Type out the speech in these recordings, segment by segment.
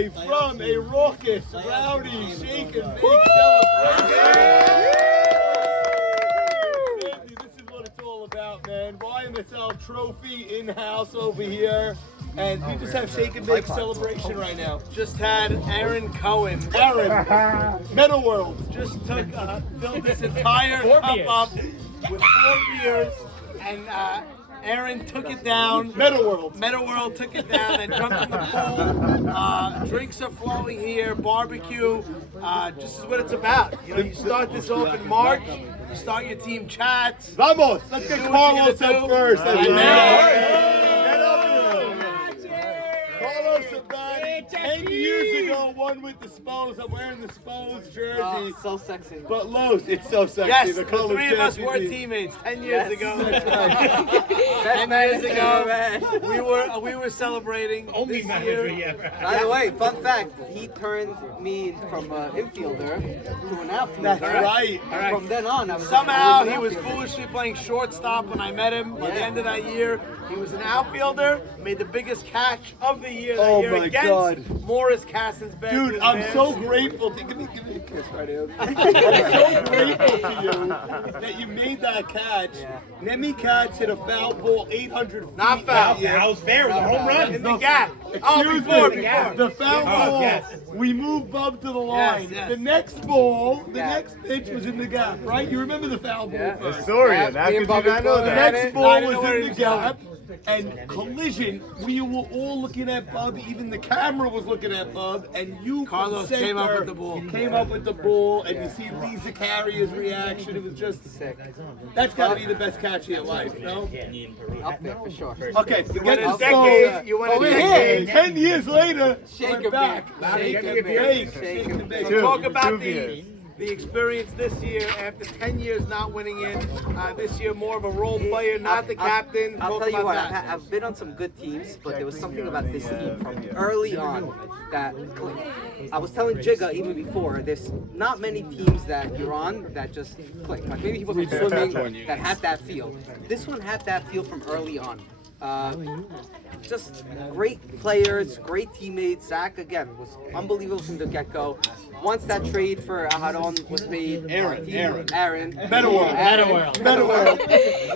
live from a raucous, rowdy, shake and bake celebration. Sandy, this is what it's all about, man. YMSL trophy in-house over here. And we just have shake and bake celebration right now. Just had Aaron Cohen. Aaron, Metal World, just took filled this entire cup up with 4 beers, and Aaron took it down. Metal World took it down and jumped in the pool. Drinks are flowing here. Barbecue. Just is what it's about. You know, you start this off in March. You start your team chats. Vamos! Let's get Carlos up first. Carlos about 10 years ago won with the Spos. I'm wearing the Spos jersey. Oh, so sexy. But Los, it's so sexy. Yes, the 3 of us were teammates 10 years ago. That's right. 10 years ago, we were celebrating Only this year. By the way, fun fact, he turned me from an infielder to an outfielder. That's right. And from then on, I was Somehow he was foolishly playing shortstop when I met him. By the end of that year, he was an outfielder, made the biggest catch of the year that year against Morris Cassin's bad. Dude, I'm so grateful to give me a kiss right here. I'm so grateful to you that you made that catch. Nemi Katz hit a foul ball 800 feet. Not foul. That was fair. It was a home run. In the gap. Excuse before. me. The foul ball. yes. We moved Bub to the line. Yes. The next ball, the next pitch was in the gap, right? You remember the foul ball first. Historian. How could you not know The that? next ball was in the gap. And collision, we were all looking at Bub, even the camera was looking at Bub, and you, Carlos, from center, came up with the ball. Came up with the ball, and you see Lisa Carrier's reaction. It was just sick. That's got to be the best catch of your life, no? up there for sure. Okay, forget the decade. You went a decade. 10 years later, Shake we're and back. bake. Shake and bake. Shake and bake. So talk about the experience this year after 10 years not winning it. This year more of a role player, not the captain. I'll Talk tell you about what, that. I've been on some good teams, but there was something about this team from early on that clicked. I was telling Jigga even before, there's not many teams that you're on that just click. Like maybe people from swimming that have that feel. This one had that feel from early on. Just great players, great teammates. Zach, again, was unbelievable from the get-go. Once that trade for Aharon was made, Aaron. Better world.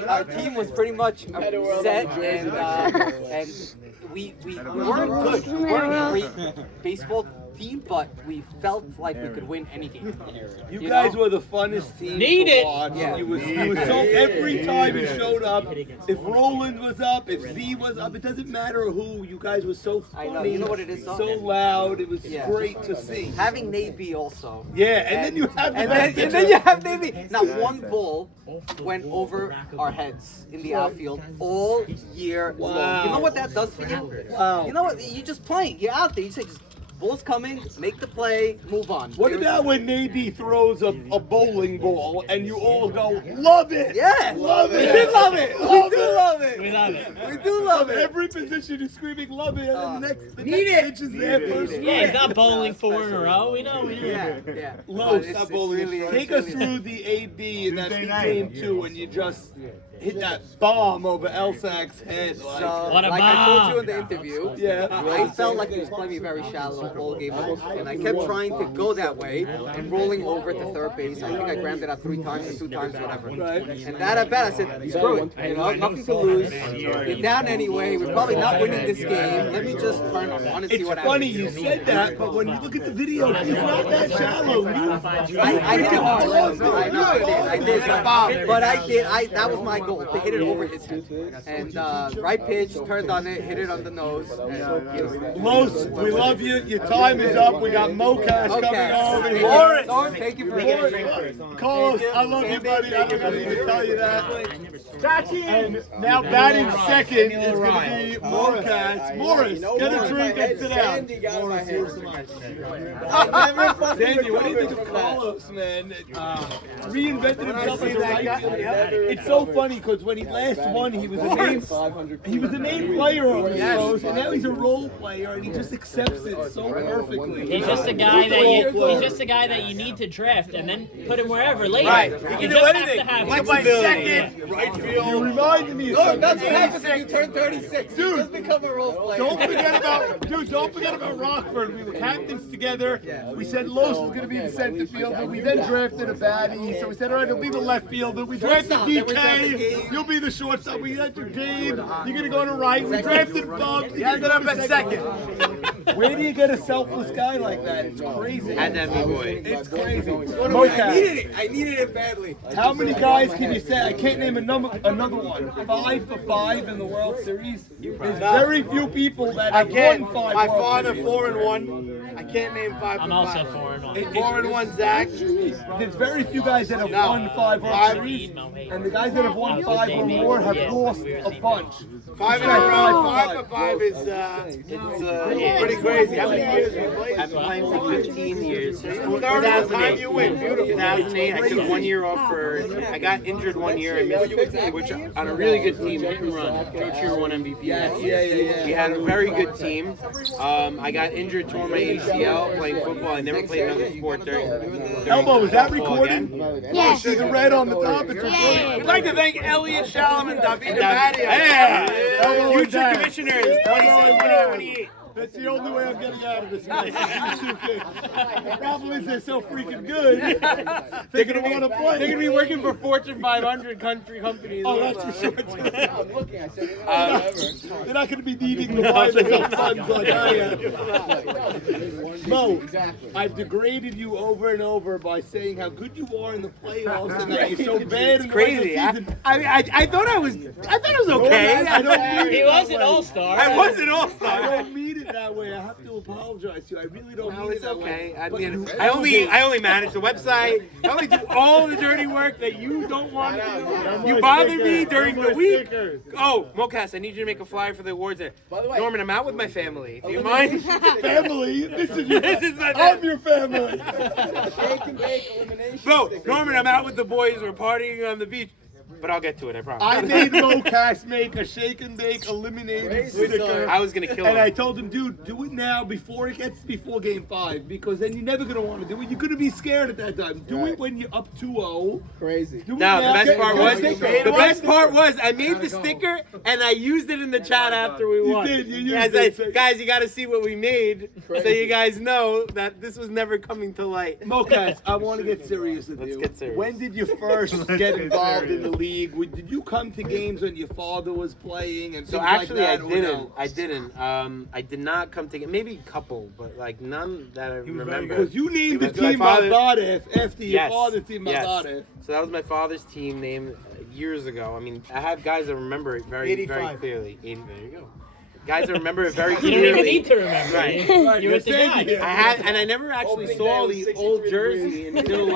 Our team was pretty much set, and we weren't good. We weren't a great baseball team, but we felt like we could win any game. You guys were the funnest team to watch. Yeah. You was so every time you showed up, if Roland was up, if Z was up, it doesn't matter who. You guys were so funny. I know. You know what it is, though? So loud. It was great to see. Having Nate B also. Yeah, and then you have the best and then you have Nate B. Not one ball went over our heads in the outfield all year long. You know what that does for you? Wow. You know what? You're just playing. You're out there. You say, ball's coming, make the play, move on. What about when Navy throws a bowling ball and you all go, love it? Yeah. Love it. We love it. We do love it. We love it. We do love it. Every position is screaming, love it. And the next pitch is there first. Yeah, he's not bowling 4 in a row. We know. Yeah. Los, It's really- take us through the AB in that game 2 when you just hit that bomb over Elsak's head. So, What a like I told bomb. you in the interview, I felt like he was playing me very shallow all game long, and I kept trying to go that way and rolling over to third base. I think I grounded out 3 times or 2 times, whatever. And that at bat, I said, screw it, you know, nothing to lose. You're down anyway. We're probably not winning this game. Let me just turn on and see It's what happens. funny you said that, but when you look at the video, he's not that shallow. I hit it hard. I know I did. But I did. That was my goal, to hit it over his head. And right pitch, turned on it, hit it on the nose. Los, we love you. Your time is up. We got Mocash coming over here. Morris, thank you for getting Carlos, I love you, buddy. I don't need to tell you that. And now batting second is going to be Mocash. Morris, get a drink and sit down. Sandy, what do you think of Carlos, man? Reinvented himself as a right fielder. It's so funny because when he last won, he was a main player on the Astros, and now he's a role player, and he just accepts it so perfectly. He's just a guy that you need to draft and then put him wherever later. Right. He can do anything. He can play second, field. You reminded me of something. That's what happens when you turn 36. Dude, You just become a role player. Don't forget about Rockford. We were captains together. We said Los was going to be the center fielder. We then drafted a baddie. So we said, all right, he'll be the left fielder. We drafted DK. You'll be the shortstop. We drafted Gabe. You're going to go to right. We drafted Bub. You ended up at second. Where do you get a selfless guy like that? It's crazy. Had that me boy. It's crazy. I needed it badly. How many guys can you say? I can't name another one. 5 for 5 in the World Series. There's very few people that have won 5 My World father Series. 4-1. I can't name 5 I'm for also 5. 4-1. 4-1, Zach. There's very few guys that have won 5 World Series, and the guys that have won 5 or more have lost a bunch. 5 in a row. 5 for 5 is pretty crazy. How many years have you played? I've been playing for 15 years. Third of the time you win. Beautiful. 2008, I took 1 year off I got injured 1 year and missed, which on a really good team, hit and run. Coach Year 1 MVP. Yeah. We had a very good team. I got injured, tore my ACL playing football. I never played another sport during Elbow, is that football recording? again. Yeah. See the red on the top? It's recording. We'd like to thank Elliot Shalom and David Abadi. Elbow is Future that. commissioners, 2028. That's the only way I'm getting out of this place. The problem is they're so freaking good. They're going to want to play. They're gonna be working for Fortune 500 country companies. Oh, that's for sure. They're not going to be needing to buy themselves funds like I am. Mo, I've degraded you over and over by saying how good you are in the playoffs and that you're so bad in the Crazy. regular season. I thought I was okay. I don't mean He it was that an way. all-star. I was an I all-star. don't mean it that way. I have to apologize to you. I really don't No, mean it it's that okay. way. I But mean, you I only manage the website. I only do all the dirty work that you don't want to do. You bother me during the week. Oh, Mocas, I need you to make a flyer for the awards there. Norman, I'm out with my family. Do you mind? Family, this is your. This is my I'm family. your family. Shake and bake elimination. Bro, Norman, I'm out with the boys. We're partying on the beach. But I'll get to it, I promise. I made Mocas make a shake and bake eliminated sticker. I was going to kill And I him. told him, dude, do it now before it gets before game 5, because then you're never gonna want to do it. You're gonna be scared at that time. Do it when you're up 2-0. Crazy. Do it Now, now. the best Get- part was I made the sticker and I used it in the chat after we won. did, you used Yeah, I it. said, guys, you got to see what we made so you guys know that this was never coming to light. Mocas, I want to get serious with you. get serious. When did you first get involved in the league? Did you come to games when your father was playing and So things actually, like that? I didn't. I didn't. I did not come to maybe a couple, but like none that I remember. Because you named the Because my team father- Maldadev after your Yes, father's team yes. Maldadev. So that was my father's team name years ago. I mean, I have guys that remember it very 85. clearly. There you go. Guys that remember it very You don't clearly. even need to remember. Right. You're with the guy. I had, and I never actually saw the old jersey until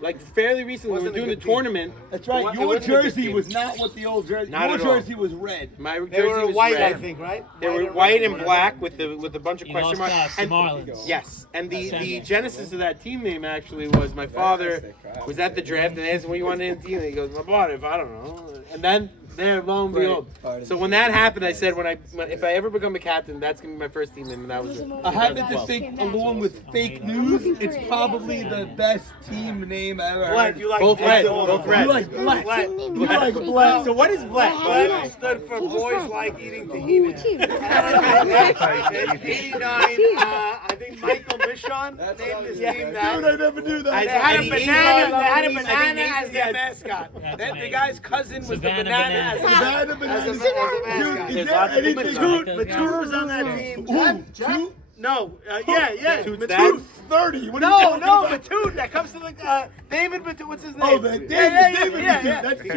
like fairly recently. We were doing the tournament. That's right. It Your wasn't a good jersey team. was not what the old jersey. Not Your at all. jersey was red. My They jersey were was white, red. I think, right? They were white and black with a bunch of You question lost marks. to Marlins. Yes, and the Sunday. genesis of that team name actually was my father was at the draft and they asked him what you wanted in the team. And he goes, "My boy, if I don't know." And then there, lo and behold. So when that happened, I said, if I ever become a captain, that's gonna be my first team name, and that was it. I happen to think, along with fake news, it's probably the best team name I ever Black, heard. you like Both red, black. both red. You like black. Black. You like black. So what is black? Black stood for boys like eating tahini. In 89, I think Michael Michon named his team Dude, that. I never knew that. They had a And he banana. ate They had a all of banana them. as their mascot. The guy's cousin was the Savannah banana banana. as Savannah a Bananas. mascot. Dude, is There's there lots of anything? Matute- Matute was on that team. Who? Two? No, yeah. Matute's Matute. dad? 30. What are No, you talking about? Matute. That comes to the David Matute. What's his name? Oh, David yeah. Matute. That's two.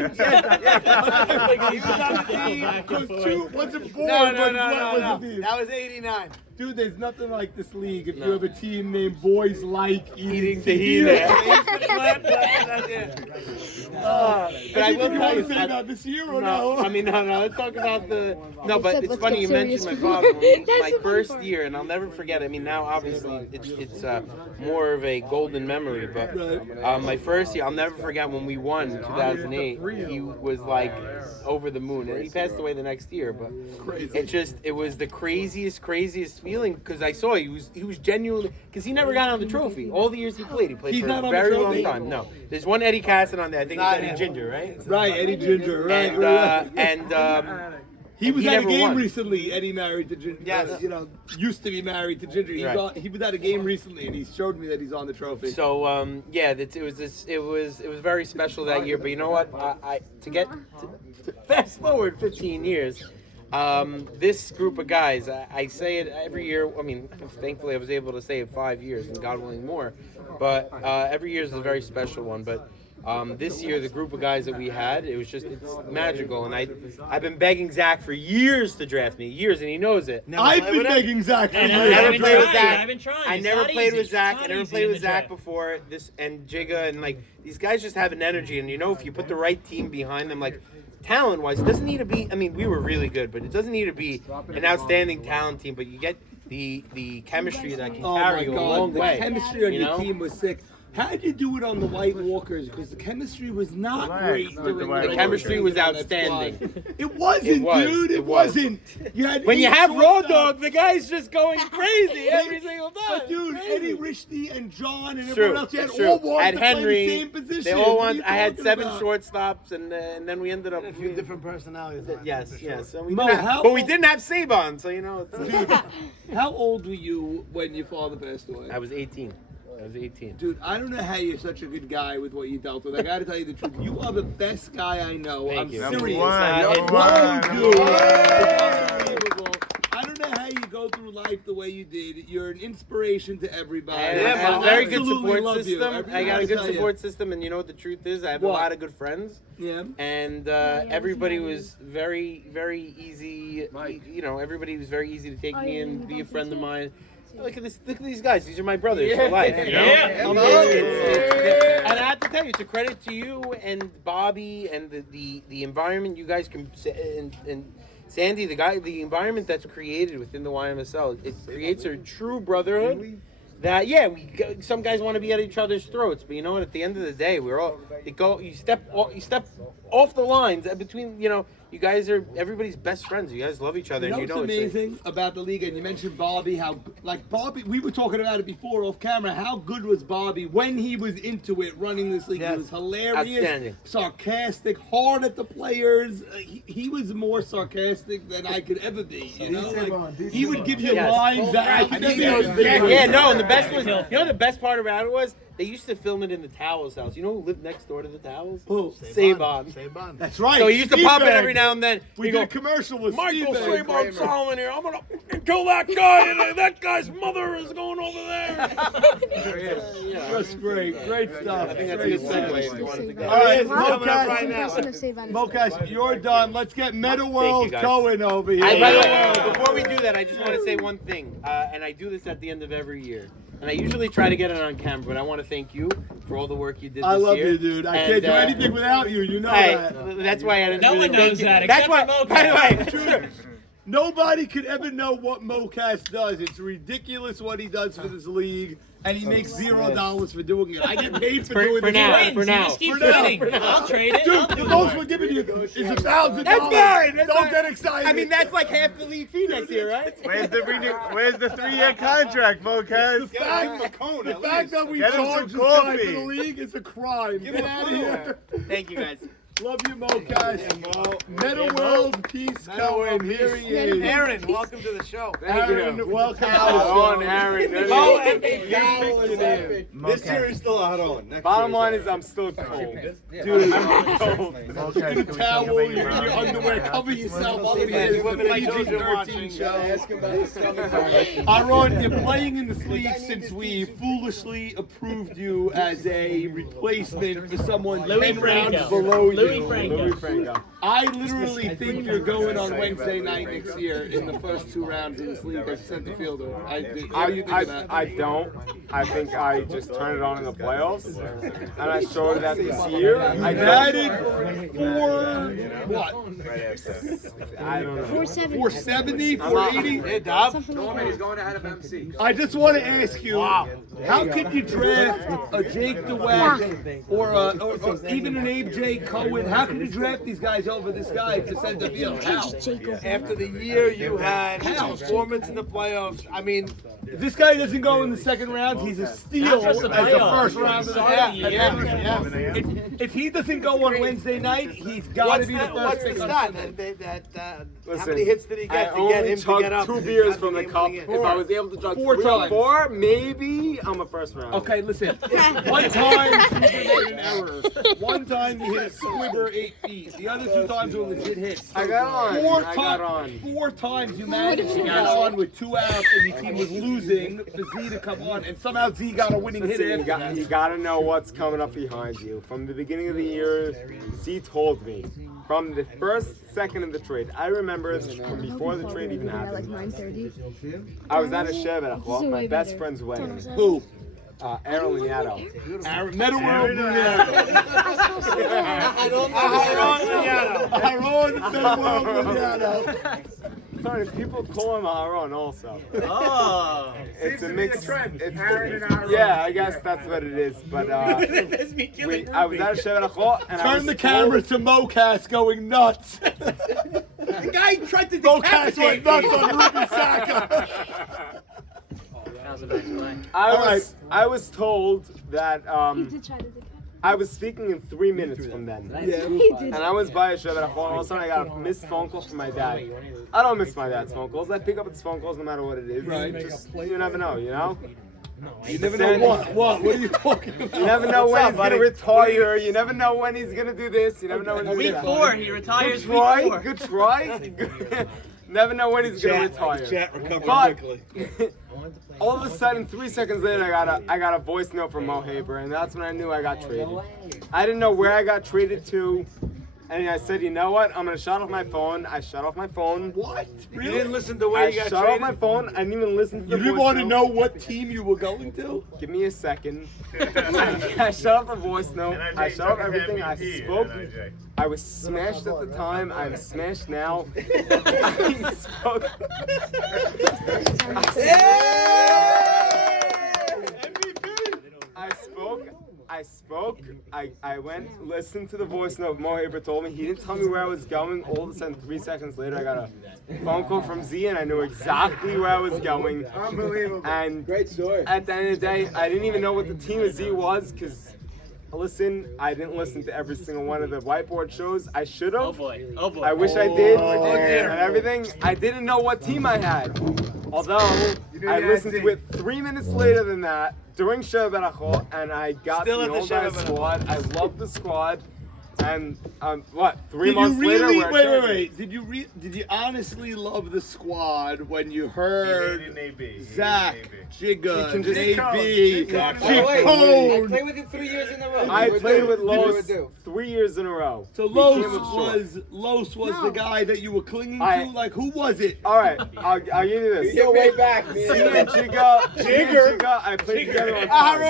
He was on the team. Because two wasn't born. No. but what was the team? That was 89. Dude, there's nothing like this league if you have a team named Boys Like Eating Tahini. But I will tell you say that- about this year or No, no? I mean, no. Let's talk about the. No, but Except it's let's funny get you mentioned my serious. father. When That's my the funny first part. year, and I'll never forget. I mean, now obviously it's more of a golden memory. But my first year, I'll never forget when we won 2008. He was like over the moon, and he passed away the next year. But it was the craziest feeling. feeling because I saw he was genuinely because he never got on the trophy. All the years he played He's for not a on the very long trophy? time. No, there's one Eddie Casson on there. I think it's Eddie Ginger, right? Right, Eddie Ginger, right. And he was he at a never game won. recently. Eddie married to Ginger. Yes. Used to be married to Ginger. He was at a game recently, and he showed me that he's on the trophy. So it was very special that year. But you know what? To fast forward 15 years. This group of guys, I say it every year. I mean, thankfully I was able to say it 5 years, and God willing more. But every year is a very special one. But this year, the group of guys that we had, it's magical. And I've been begging Zach for years to draft me, years, and he knows it. I've been begging Zach for And years. I never played with Zach. I've been trying. I It's never not played easy. with Zach. It's I not never easy played in with the Zach draft. before this, and Jigga, and like these guys just have an energy. And if you put the right team behind them, like talent-wise, it doesn't need to be. I mean, we were really good, but it doesn't need to be an outstanding talent team. But you get the chemistry that can carry you a long way. The chemistry on you your know? team was sick. How'd you do it on the White Walkers? Because the chemistry was not great. The chemistry was outstanding. It wasn't, It was. dude. It It was. wasn't. You had When you 8 have Raw shortstops. Dog, the guy's just going crazy every single time. But dude, Crazy. Eddie Richney and John and True, everyone else, you had true. all wanted At to Henry, play the same position. they all What are want. you I had talking 7 about? shortstops, and then we ended up. A few different personalities. Yes. So we Mo, didn't have, how but we old- didn't have Saban, so you know. How old were you when your father passed away? I was 18. Dude, I don't know how you're such a good guy with what you dealt with. I gotta tell you the truth. You are the best guy I know. Thank I'm you. serious. Number What one. you do is unbelievable. I don't know how you go through life the way you did. You're an inspiration to everybody. I have a very good absolutely support love you. system. I got a gotta good tell you. support system, and you know what the truth is? I have What? a lot of good friends. Yeah. And everybody was very, very easy. You know, everybody was very easy to take me and be a friend of mine. Look at this! Look at these guys. These are my brothers for life. You know. Yeah. And I have to tell you, it's a credit to you and Bobby and the environment you guys can and Sandy, the environment that's created within the YMSL. It creates a true brotherhood. That some guys want to be at each other's throats, but you know what? At the end of the day, we're all you step off the lines between. You know, you guys are everybody's best friends. You guys love each other. You know and what's it's a- amazing about the league, and you mentioned Bobby, Bobby, we were talking about it before off camera, how good was Bobby when he was into it, running this league. Yes. He was hilarious, Outstanding. sarcastic, hard at the players. He was more sarcastic than I could ever be, you know? Like, he would give you Yes. lines that I could never Yeah, no, and the best was, you know, the best part about it was they used to film it in the Towels house. You know who lived next door to the Towels? Who? Saban. That's right. So he used to Steve pop in Bag. every now and then. We He'd did go, a commercial with Michael Steve Bag. Saban Solomon here. I'm gonna kill that guy, and that guy's mother is going over there. That's great. Great stuff. I think that's a good segue if you wanted to go. All right, Right Mocas, you're done. Let's get Meta World guys. going over here. By the way, before we do that, I just want to say one thing, and I do this at the end of every year. And I usually try to get it on camera, but I want to thank you for all the work you did I this love year. you, dude. I And, can't do anything without you. You know Hey, that. that's why I didn't No really one thank knows you. that, That's except why, for by the way, Nobody could ever know what Mocas does. It's ridiculous what he does for this league, and he makes $0 for doing it. I get paid for doing for this. now, work. for now. Just keep For now. winning. I'll trade it. I'll Dude, do the it. most we're giving you is $1,000. That's fine. That's Don't fine. get excited. I mean, that's like half the league fee next year, right? Where's the 3-year contract, Mocas? the fact that we Get him charge some this guy coffee. for the league is a crime. Get out of here. Thank you, guys. Love you, Mocas. Meta World Peace Cohen. Here he is. Aaron, welcome to the show. Aaron, welcome to the on, show. Aaron. Oh, MVP. This year is still out on. Bottom line is I'm still cold. Dude, Mocas, in a towel, you're in your underwear, cover yourself. All it is Women a like children PG-13 watching. show. Aaron, you're playing in this league since we foolishly approved you as a replacement for someone Louis 10 rounds Franco. below you. Louis Franco. I literally think you're going on Wednesday night next year in the first 2 rounds of this league as center fielder. What do you think of that? I don't. I think I just turned it on in the playoffs, and I showed that this year. I batted for what? I don't know. 470, 480? Hey, Dob. He's going ahead of MC. I just want to ask you, how could you draft a Jake DeWeck or even an Abe J. Cohen Cohen, how can you draft these guys over this guy for center field? How? After the year you had performance in the playoffs, I mean, If this guy doesn't go in the second round, he's a steal as the first round of the draft. If he doesn't go on Wednesday night, he's got to be the first what's the pick on stat? Sunday. How Listen, many hits did he get I to get only him to chugged get up? 2 beers Not from the game cup. winning If I was able to chug 4 3 or times. 4, maybe I'm a first round. Okay, listen. One time you made an error. One time you hit a squibber 8 feet. The other 2 times were legit hits. I got on. I got on. 4 times you managed to get on with 2 outs and your team was losing for Z to come on, and somehow Z got a winning hit Listen, after that. you gotta know what's coming up behind you. From the beginning of the year, Z told me. From the first second of the trade, I remember from before the trade even happened. I was at a Shev my best friend's wedding. Who? Aaron Liato. Aaron Metal World Luliano. Aaron Metal World Luliano. Sorry, people call him Aaron also. Oh. It's a mix. Yeah, I guess that's what it is. But I was at a Shev and Turn the camera to Mocas going nuts. The guy tried to Mocas went nuts on Ruby Saka. I was told that I was speaking in 3 minutes from then. And I was by a show that all of a sudden I got a missed phone call from my dad. I don't miss my dad's phone calls. I pick up his phone calls no matter what it is. Right. Just, you never know, you know? You never know what. What are you talking about? You never know when he's going to retire. You never know when he's going to do this. You never know when he's Week going 4, he retires Good try. week 4. Good try. Never know when he's going to retire. But all of a sudden, 3 seconds later, I got a voice note from Mo Haber, and that's when I knew I got traded. I didn't know where I got traded to, and I said, you know what? I'm gonna shut off my phone. I shut off my phone. What? You didn't listen to where I you got shut traded? off my phone. I didn't even listen to the You didn't voice want to note. know what team you were going to? Give me a second. I shut off the voice note. I shut off everything. I spoke. I was smashed at the time. I'm smashed now. I spoke. I spoke. I went, listened to the voice note Mo Haber told me. He didn't tell me where I was going. All of a sudden, 3 seconds later, I got a phone call from Z, and I knew exactly where I was going. Unbelievable. And Great story. at the end of the day, I didn't even know what the team of Z was because, listen, I didn't listen to every single one of the whiteboard shows. I should have. Oh boy. Oh boy. I wish I did. dear. And everything. I didn't know what team I had. Although, I listened to it 3 minutes later than that during Sheva Berachot, and I got Still the at the old Sheva guy squad. I love the squad. And what? 3 Did you months later, really? we're Wait. champions. Did you honestly love the squad when you heard Zach, Jigga, can just- AB, I Chicone? played with him 3 years in a row. I played with Los. Los 3 years in a row. So Los was the guy that you were clinging I- to. Like, who was it? All right, I'll give you this. Go way back, Z and Jigga, I played together on time.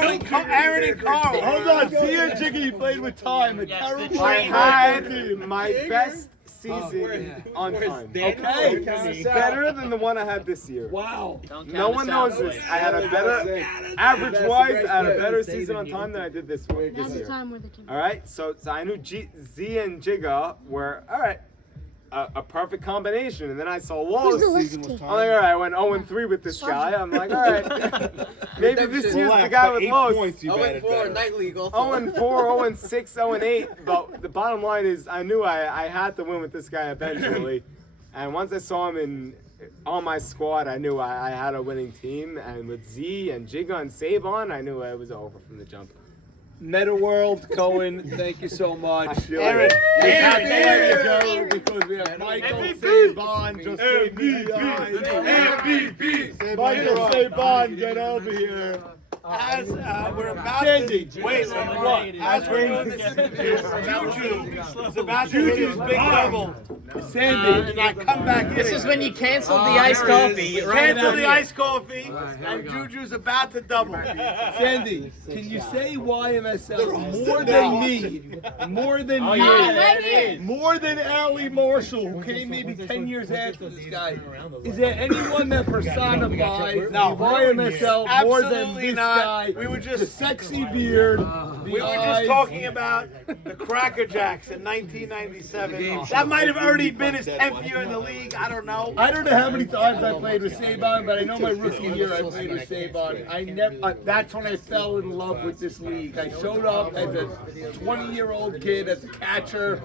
Aaron and Carl. Hold on, see and Jigga, he played with time. A terrible I had had my best season on time. Okay. Better than the one I had this year. Wow. No one knows this. I had a better, average-wise, I had a better season on time than I did this year. All right, so I knew Z and Jigga were, all right, a perfect combination. And then I saw Los. I'm like, all right, I went 0-3 with this guy. I'm like, all right, maybe this year's the guy with Los. 0-4 night league also. 0-4, 0-6, 0-8. But the bottom line is, I knew I had to win with this guy eventually. And once I saw him on my squad, I knew I had a winning team. And with Z and Jigga and Sabon, I knew it was over from the jump. Meta World, Cohen, thank you so much. Aaron, We have to let you go because we have Michael Sabon just gave me the eyes. Michael Sabon, get over here. As we're about Sandy, to wait, what? As we're doing this interview, Juju is about to hit his big double. Sandy, And I come back in. This is when you canceled the iced coffee. Right Cancel about the here. iced coffee, and Juju's about to double. Sandy, can you say YMSL more than me, more than Oh you, yeah, there it is. more than Ali Marshall, who came maybe 10 years after this guy? Is there anyone that personifies No. YMSL more than Absolutely this not. guy? We were The just sexy beard, the the We were just eyes. talking about the Cracker Jacks in 1997. That might have already been his 10th year in the league. I don't know. I don't know how many times I played with Saban, but I know my rookie year I played with Saban. That's when I fell in love with this league. I showed up as a 20-year-old kid, as a catcher,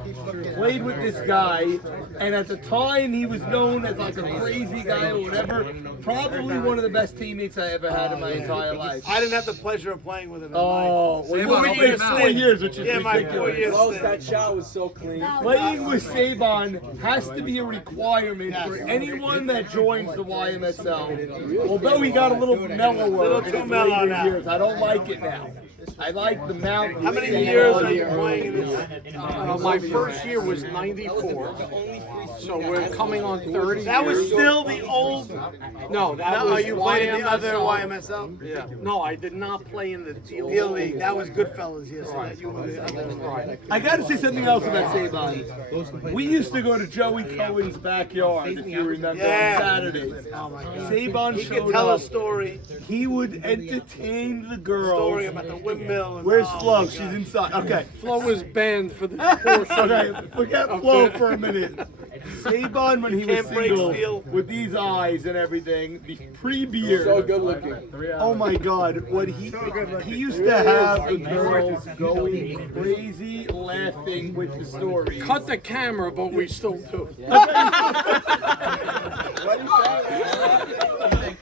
played with this guy, and at the time he was known as like a crazy guy or whatever. Probably one of the best teammates I ever had in my entire life. I didn't have the pleasure of playing with him in Oh, life. well, you played 4 years, which is Yeah, my 4 ridiculous. years. Close, that shot was so clean. Playing with Saban has to be a requirement for anyone that joins the YMSL. Although he got a little mellower Little in too his mellow later now. years, I don't like it now. I like the mountain. How many years are you playing in this? My first year was 94, so we're coming on 30 That was years. still the old. No, that Now, was are you playing the other YMSL. YMSL? Yeah. No, I did not play in the deal. Deal League. That was Goodfellas. Yes. So that you were the other. Right. I got to say something else about Saban. We used to go to Joey Cohen's backyard, if you remember, Yeah. on Saturdays. Oh my God. Saban He could showed tell up. a story. He would entertain the girls. Story about the windmill. And Where's Flo? She's inside. Okay. Flo was banned for the portion. Okay, forget Flo for a minute. Saban, when he was Can't break single, steel. with these eyes and everything, pre-beard. So good looking. Oh my God! What he used to have the girls going crazy, laughing with the story. Cut the camera, but we still do.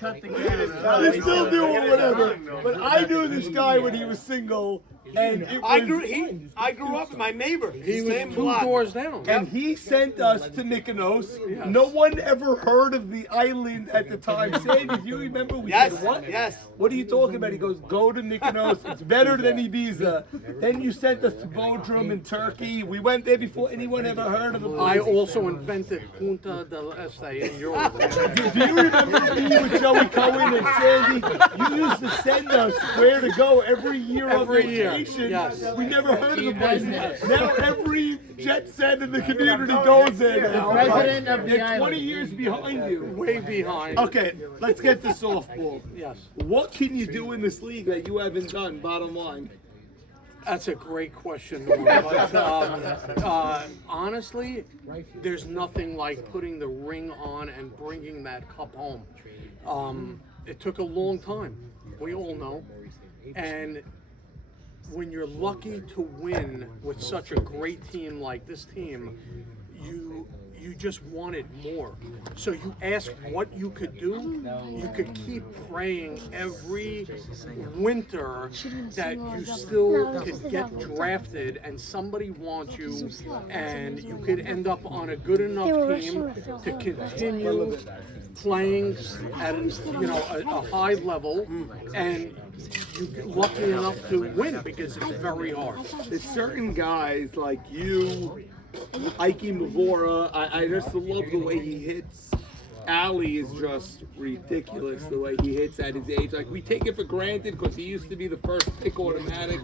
They still do or whatever. But I knew this guy when he was single, and it I was, grew up with my neighbor. He Same was 2 block. doors down. and he sent us to Mykonos. No one ever heard of the island at the time. Sandy, do you remember? We Yes. said, what? Yes. What are you talking about? He goes, go to Mykonos. It's better than Ibiza. Then you sent us to Bodrum in Turkey. We went there before anyone ever heard of the I place. also invented Punta del Este in Europe. Do you remember me with Joey Cohen and Sandy? You used to send us where to go every year Every on year, vacation. yes. We never heard of the place. Now every jet set in the community goes there now. President of the They're 20 island. years behind you. Way behind. Okay, let's get to softball. Yes. What can you do in this league that you haven't done, bottom line? That's a great question, Norm. But, honestly, there's nothing like putting the ring on and bringing that cup home. It took a long time. We all know. And when you're lucky to win with such a great team like this team, you just wanted more. So you ask what you could do. You could keep praying every winter that you still could get drafted and somebody wants you, and you could end up on a good enough team to continue playing at a high level, and you get lucky enough to win because it's very hard. There's certain guys like you, Ike Mavora. I just love the way he hits. Ali is just ridiculous the way he hits at his age. Like, we take it for granted because he used to be the first pick automatic.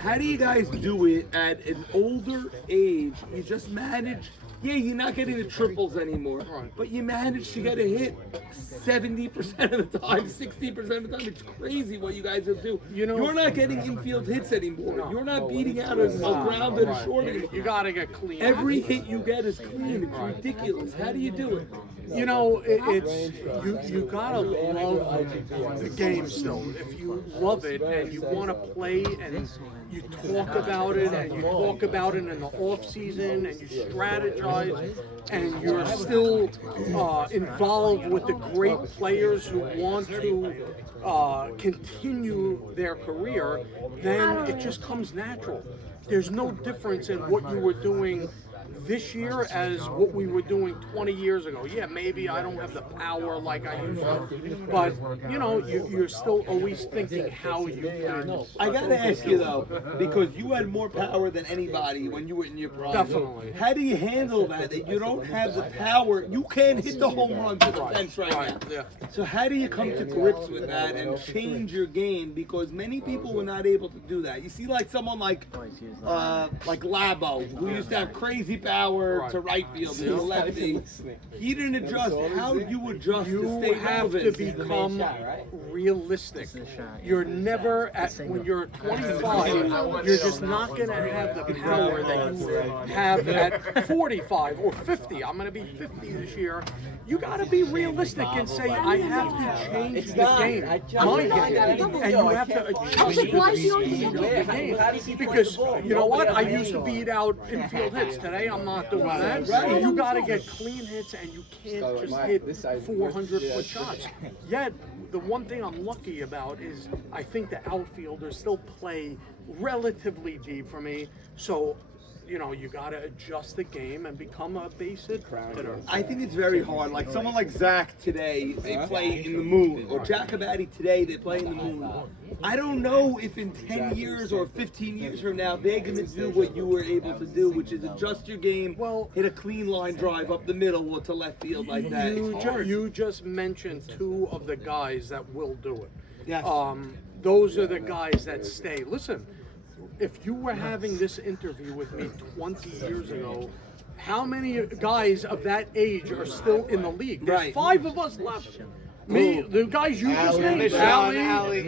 How do you guys do it at an older age? You just manage. Yeah, you're not getting the triples anymore, but you manage to get a hit 70% of the time, 60% of the time. It's crazy what you guys do. You're not getting infield hits anymore. You're not beating out a ground and a short anymore. You gotta get clean. Every hit you get is clean. It's ridiculous. How do you do it? You know, you gotta love the game still. If you love it and you want to play and you talk about it and you talk about it in the off season and you strategize and you're still involved with the great players who want to continue their career, then it just comes natural. There's no difference in what you were doing this year as what we were doing 20 years ago. Yeah, maybe I don't have the power like I used to, but you're still always thinking how you can. I gotta ask you though, because you had more power than anybody when you were in your prime. Definitely. How do you handle that you don't have the power? You can't hit the home run to the fence right now. Yeah. So how do you come to grips with that and change your game? Because many people were not able to do that. You see, like someone like Labo, who used to have crazy power. Bauer to right field, to lefty. He didn't adjust. How do you adjust to stay You have to relevant? become realistic. You're never when you're 25. You're just not gonna have the power that you have at 45 or 50. I'm gonna be 50 this year. You gotta be realistic and say, I have to change the game, my game, and you have to adjust to the speed of the game. Because you know what? I used to beat out infield hits. Today I'm not doing that. You gotta get clean hits, and you can't just hit 400-foot shots. Yet the one thing I'm lucky about is I think the outfielders still play relatively deep for me. So, you know, you got to adjust the game and become a base hitter. I think it's very hard. Like someone like Zach today, they play in the moon. Or Jacobati today, they play in the moon. I don't know if in 10 years or 15 years from now, they're going to do what you were able to do, which is adjust your game, hit a clean line drive up the middle or to left field like that. You just mentioned two of the guys that will do it. Yes. Those are the guys that stay. Listen, if you were having this interview with me 20 years ago, how many guys of that age are still in the league? There's 5 of us left. Me, the guys you just named, Ali,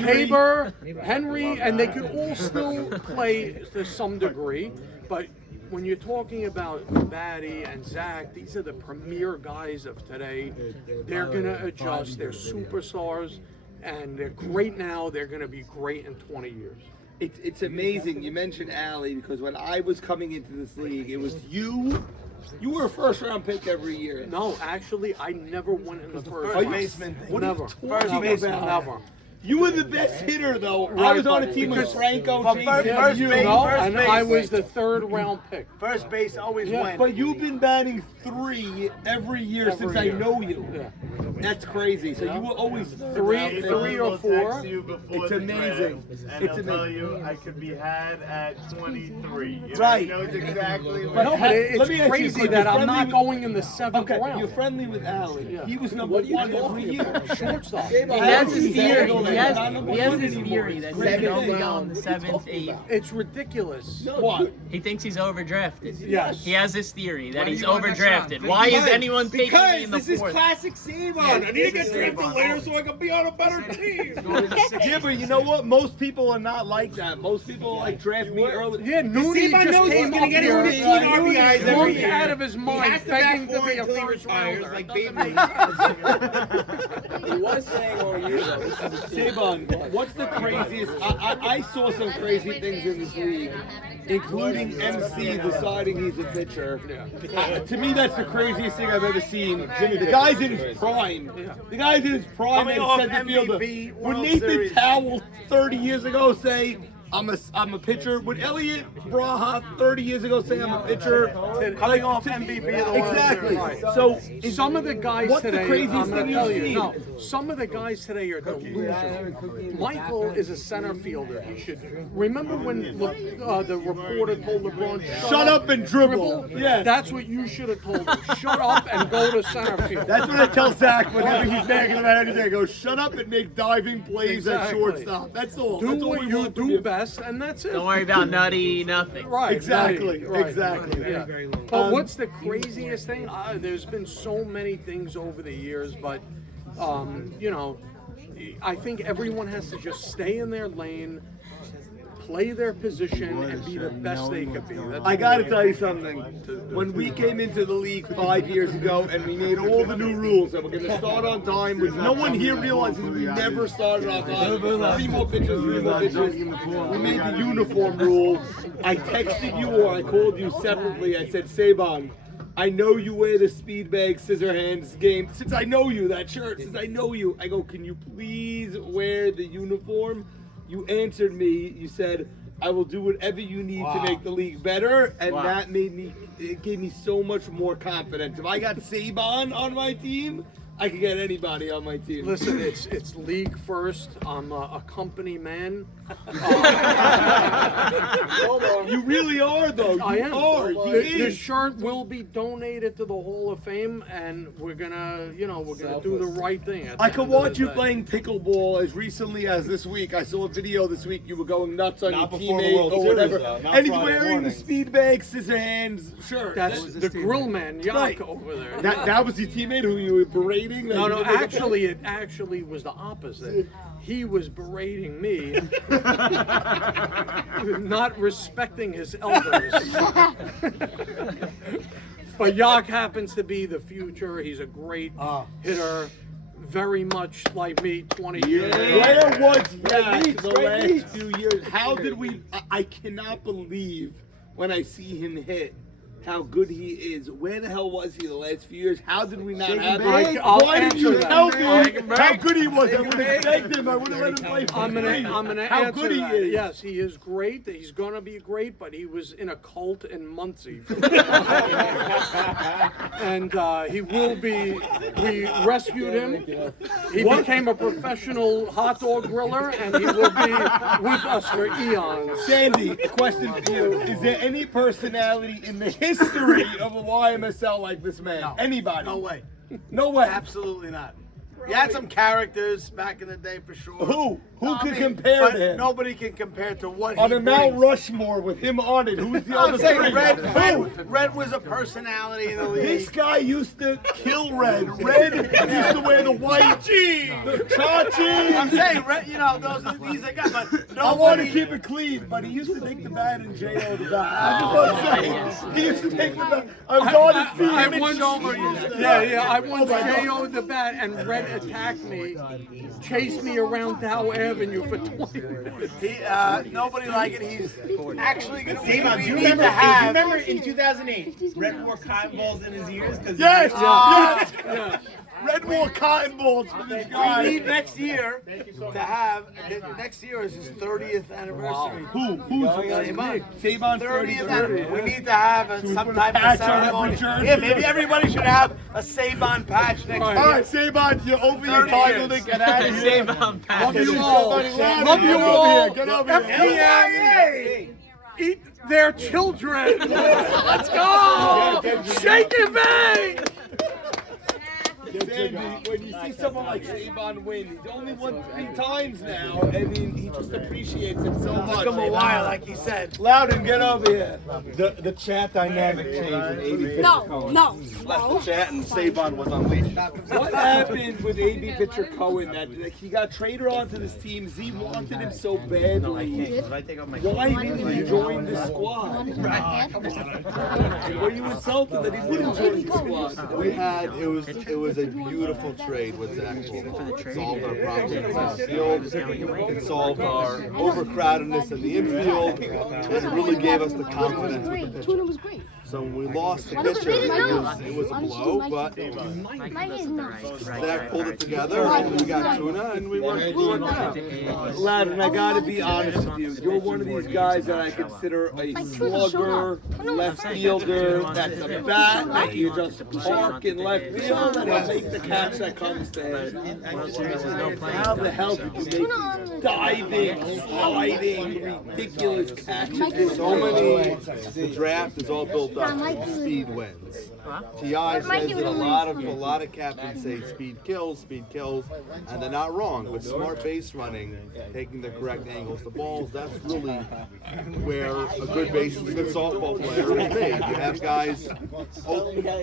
Haber, Henry, and they could all still play to some degree. But when you're talking about Batty and Zach, these are the premier guys of today. They're going to adjust. They're superstars, and they're great now. They're going to be great in 20 years. It's amazing. You mentioned Allie because when I was coming into this league, it was you. You were a first-round pick every year. No, actually, I never went in the first baseman. Never. First baseman. Never. You were the best hitter, though. I was on a team with Franco, First you. base, and I was the 3rd round pick. First base always wins. But you've been batting 3 every year since I know you. Yeah. That's crazy. So you were always 3 or 4. It's amazing. It's amazing. I could be had at 23. Right. He knows exactly But what. no, but it's crazy that I'm not going in the 7th round. You're friendly with Allie. He was number 1 every year. Shortstop. He has his theory. He has his theory that he's going to go in the 7th, 8th. It's ridiculous. What? He thinks he's overdrafted. Yes. He has this theory that he's overdrafted. Why is anyone taking me in the 4th? This is classic Savon. I need to get drafted later so I can be on a better team. Yeah, but you know what? Most people are not like that. Most people like draft me early. Yeah, Nooney just knows came he's gonna up get his here 15 RBIs every drunk year. out of his mind, begging to be a first rounder. Like Babe He was saying all year though. This is a team. Savon, what's the craziest? I saw some crazy things in this league, including MC deciding he's a pitcher. To me, that's the craziest thing I've ever seen. The guy's in his prime. The guy's in his prime Coming and off center fielder. MVP, Would World Nathan Series. Towell 30 years ago say, I'm a pitcher? Would Elliot Braha 30 years ago say I'm a pitcher? Coming off MVP of the World Exactly. Series. So Some of the guys what's the today, craziest I'm going thing to tell you've you, seen? no, some of the guys today are delusional. Michael is a center fielder. He should remember when the reporter told LeBron, shut up and dribble. Yeah. That's what you should have told him. Shut up and go to center field. That's what I tell Zach whenever he's nagging about anything. I go, shut up and make diving plays at Exactly. shortstop. That's all. Do That's all what we you want from do you. best, and that's it. Don't worry about nutty, nothing. Right. Exactly. Right. Exactly. Yeah. But what's the craziest thing? There's been so many things over the years, but you know, I think everyone has to just stay in their lane, play their position, and be the best they could be. That's I got to tell you something. When we came into the league 5 years ago and we made all the new rules and we're going to start on time, which no one here realizes we never started on time. 3 more pitches, 3 more pitches. We made the uniform rule. I texted you or I called you separately. I said, Saban, I know you wear the speed bag, scissor hands game. Since I know you, that shirt, since I know you, I go, can you please wear the uniform? You answered me. You said, I will do whatever you need to make the league better. And that made me, it gave me so much more confidence. If I got Saban on my team, I could get anybody on my team. Listen, it's league first. I'm a company man. You really are, though. I am. You are. The shirt will be donated to the Hall of Fame, and we're gonna do the right thing. I could watch you playing pickleball as recently as this week. I saw a video this week. You were going nuts on Not your before the teammate World or Series, whatever. though. Not And he's Friday wearing the morning. speed bag, scissor hands shirt. That's the grill man, Yak, Right. over there. That was your teammate who you were berating? No, it actually was the opposite. He was berating me, not respecting his elders. But Yak happens to be the future. He's a great hitter, very much like me 20 years ago. Where was Yak the last few years? How did we? I cannot believe when I see him hit how good he is. Where the hell was he the last few years? How did we not have him? Why didn't you tell me how good he was? I would have begged him. I would have let him play for I'm gonna how answer good he that. is. Yes, he is great. He's gonna be great, but he was in a cult in Muncie, and he will be. We rescued him. He became a professional hot dog griller, and he will be with us for eons. Sandy, a question for you. Is there any personality in the history of the YMSL like this man? No. Anybody? No way. No way. Absolutely not. You had some characters back in the day for sure. Who? Who I could mean, compare but to him? Nobody can compare to what On he a Mount brings. Rushmore with him on it, who's the I'm other saying three? Who? Red was a personality in the This league. guy used to kill Red. Red used to wear the white. The I'm Chachi. saying, these are guys, but I want to nobody. keep it clean, but he used to take the bat and J.O. the bat. I just want to say, he used to take the bat. I was on his team. I once, I once J.O. the bat, and Red attacked me, chased me around Dow Avenue for 20 minutes. Nobody like it. He's actually going to be. Damon, do you We need remember? to have. Remember in 2008, Red wore cotton balls in his ears because Yes, yes. Yeah. Red wore cotton balls for this We guy. need next year to have. Next year is his 30th anniversary. Who's Sabon. Sabon 30th anniversary. We need to have some type of patch on every ceremony. jersey? Yeah, maybe everybody should have a Sabon patch next All year. right, Sabon, you're over your 30 time. years. Get out of here. Love you all. Love you all. Get over here. FDM. Eat their children. Let's go. Shake and bang. Sandy, when you see someone like Sabon win, he's only won 3 times now. I mean, he just appreciates it so much. Took him a while, like he said. Loudon, get over here. The chat dynamic changed when AB left the chat and Sabon was unleashed. What happened with AB pitcher Cohen that he got traded onto this team? Z wanted him so badly. Why didn't he join the squad? Were you insulted that he wouldn't join the squad? We had it was a beautiful trade with Zach. It solved our problems in the field. It solved our overcrowdedness in the infield, and it really gave us the confidence with the pitcher. So when we lost the pitcher, it was a blow, but Zach pulled it together, and we got Tuna, and we worked out. Loudon, I gotta be honest with you. You're one of these guys that I consider a slugger, left fielder, that's a bat that you just park in left field and he'll make the catch that comes to him. How the hell did you make these diving, sliding, ridiculous catches? So many. The draft is all built up. Speed wins. Ti says that a lot of captains say speed kills, and they're not wrong. With smart base running, taking the correct angles to balls, that's really where a good softball player is made. You have guys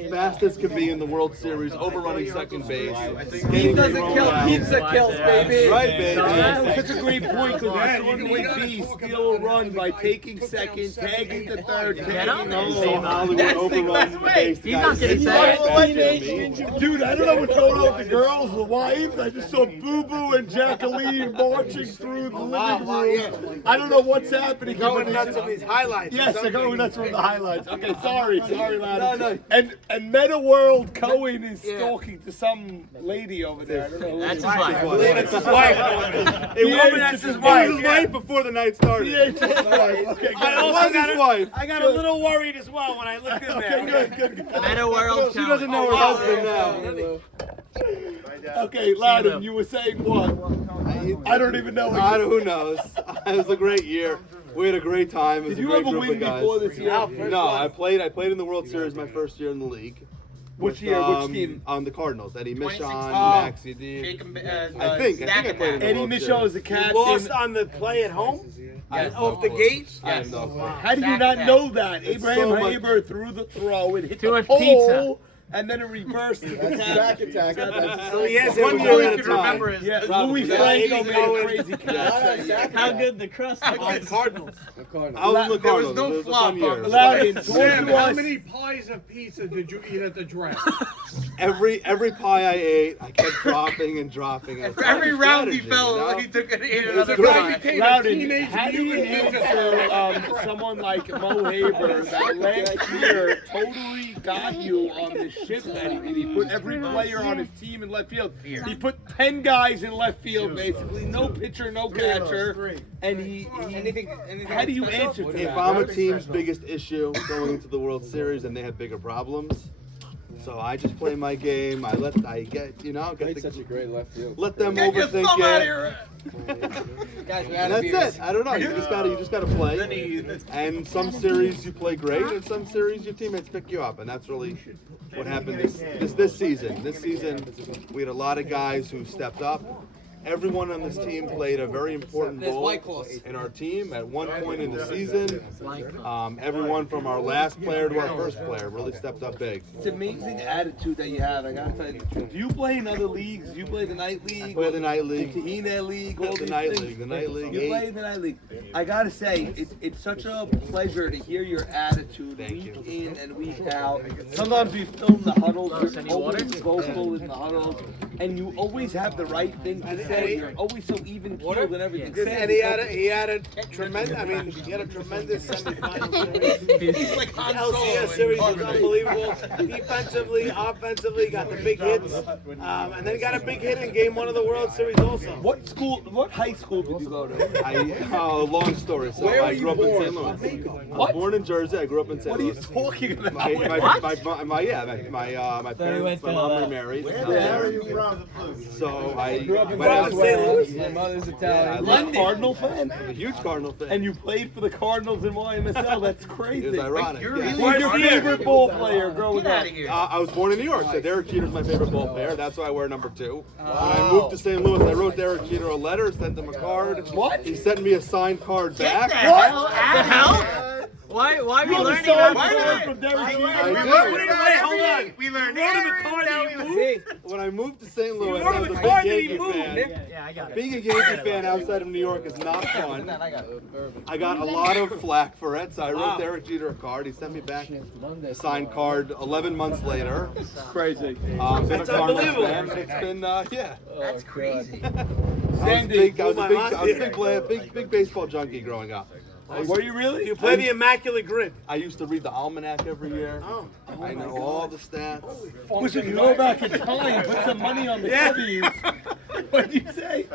fast as can be in the World Series, overrunning second base. Speed doesn't kill, pizza kills, baby. Right, baby. That's such a great point because I saw Nate B steal a run by taking second, tagging the third, tagging home. Hollywood overruns the base. He's not getting sacked. Dude, I don't know what's going on with the girls, the wives. I just saw Boo Boo and Jacqueline marching through the living room. I don't know what's happening. Going nuts on these highlights. Yes, they're going nuts from the highlights. Okay, sorry, Loudon. No. And Meta World Cohen is talking to some lady over there. I don't know who That's it his is. wife. That's his wife. It was his wife before the night started. Yeah, it's his wife. Okay, I also good. I got a little worried as well when I looked in there. Okay, good. Meta World. She doesn't know her husband now. Okay, Loudon, you were saying what? I don't even know. Who knows? It was a great year. We had a great time. It was Did a you great ever group win of guys. before this year? No, I played in the World Series my first year in the league. Which year? Which team? On the Cardinals. Eddie Michon, 2016. Max Udine. Jacob, I think I played in the Eddie World Michon Series. is the captain. Lost on the play at home? Yes. Off the gate? I have no clue. How do you not know that? Abraham so much- Haber threw the throw and hit Too the much pole, pizza. and then it reversed to the Sack captain. attack. So he has One it year one at a time. Yeah, Robert, Louis yeah, Franco Eddie made Cohen. a crazy catch. How good the crust on was. Cardinals. I was in the There was Cardinals. no It was a flop fun year. on the Loudon, talk Sam, to how us. many pies of pizza did you eat at the draft? Every pie I ate, I kept dropping and dropping. For every round he fell, you know? he took an ate It was another great. pie. Became a Loudon, teenage how do you mutant ninja. answer someone like Mo Haber that last year totally got you on the ship that he did? He put every player on his team in left field. He put 10 guys in left field, basically. No pitcher, no catcher. And he Anything how do you answer to If that? I'm a team's biggest issue going into the World Series and they have bigger problems, so I just play my game. Let them Get your overthink thumb out of it. your... Guys, we And gotta that's it. I don't know. You just gotta play. And some series you play great, and some series your teammates pick you up, and that's really what happened this season. This season, we had a lot of guys who stepped up. Everyone on this team played a very important role in our team at one point in the season. Everyone from our last player to our first player really stepped up big. It's amazing attitude that you have. I gotta tell you the truth. Do you play in other leagues? Do you play the night league? I play the night league. Tahina League, all The these night things? league. The night league. You play 8. in the night league. I gotta say, it's such a pleasure to hear your attitude week in and week out. Sometimes you film the huddles, you're always vocal in the huddles, and you always have the right thing to say. You're always so even keeled and everything. And he had a tremendous. I mean, he had a tremendous semifinal series. He's like Han LCS Solo. series was unbelievable. Defensively, offensively, got the big hits, and then got a big hit in Game 1 of the World Series also. What high school did you go to? Long story. So I grew up in St. Louis. I was born in Jersey. I grew up in St. What are you Louis. talking about? My parents, my mom remarried. Where are you from? So I From St. Louis? My mother's Italian. You're a Cardinal fan? I'm a huge Cardinal fan. And you played for the Cardinals in YMSL. That's crazy. It was ironic. You're yeah. Who's your favorite ball player growing Get out up? of here. I was born in New York, so Derek Jeter's my favorite ball player. That's why I wear number 2. When I moved to St. Louis, I wrote Derek Jeter a letter, sent him a card. What? He sent me a signed card Get back. the hell out of here. Why are we You have a learning signed about card that? from Derek I Jeter? do. Wait, hold on. We learned You wrote him a every card now that we you learned. When I moved to St. Louis, You wrote I him was a a card big that he Yankee moved. fan. Yeah, I got it. Being a Yankee fan outside of New York is not fun. I got a lot of flack for it, so I wrote Derek Jeter a card. He sent me back a signed card 11 months later. Crazy. Been a That's Cardinals unbelievable. fan, but it's been, yeah. That's crazy. Sandy, I was a big baseball junkie growing up. were you really? You play the Immaculate Grid. I used to read the almanac every year. Oh. I know all the stats. We should go back in time, put some money on the W's. What did you say?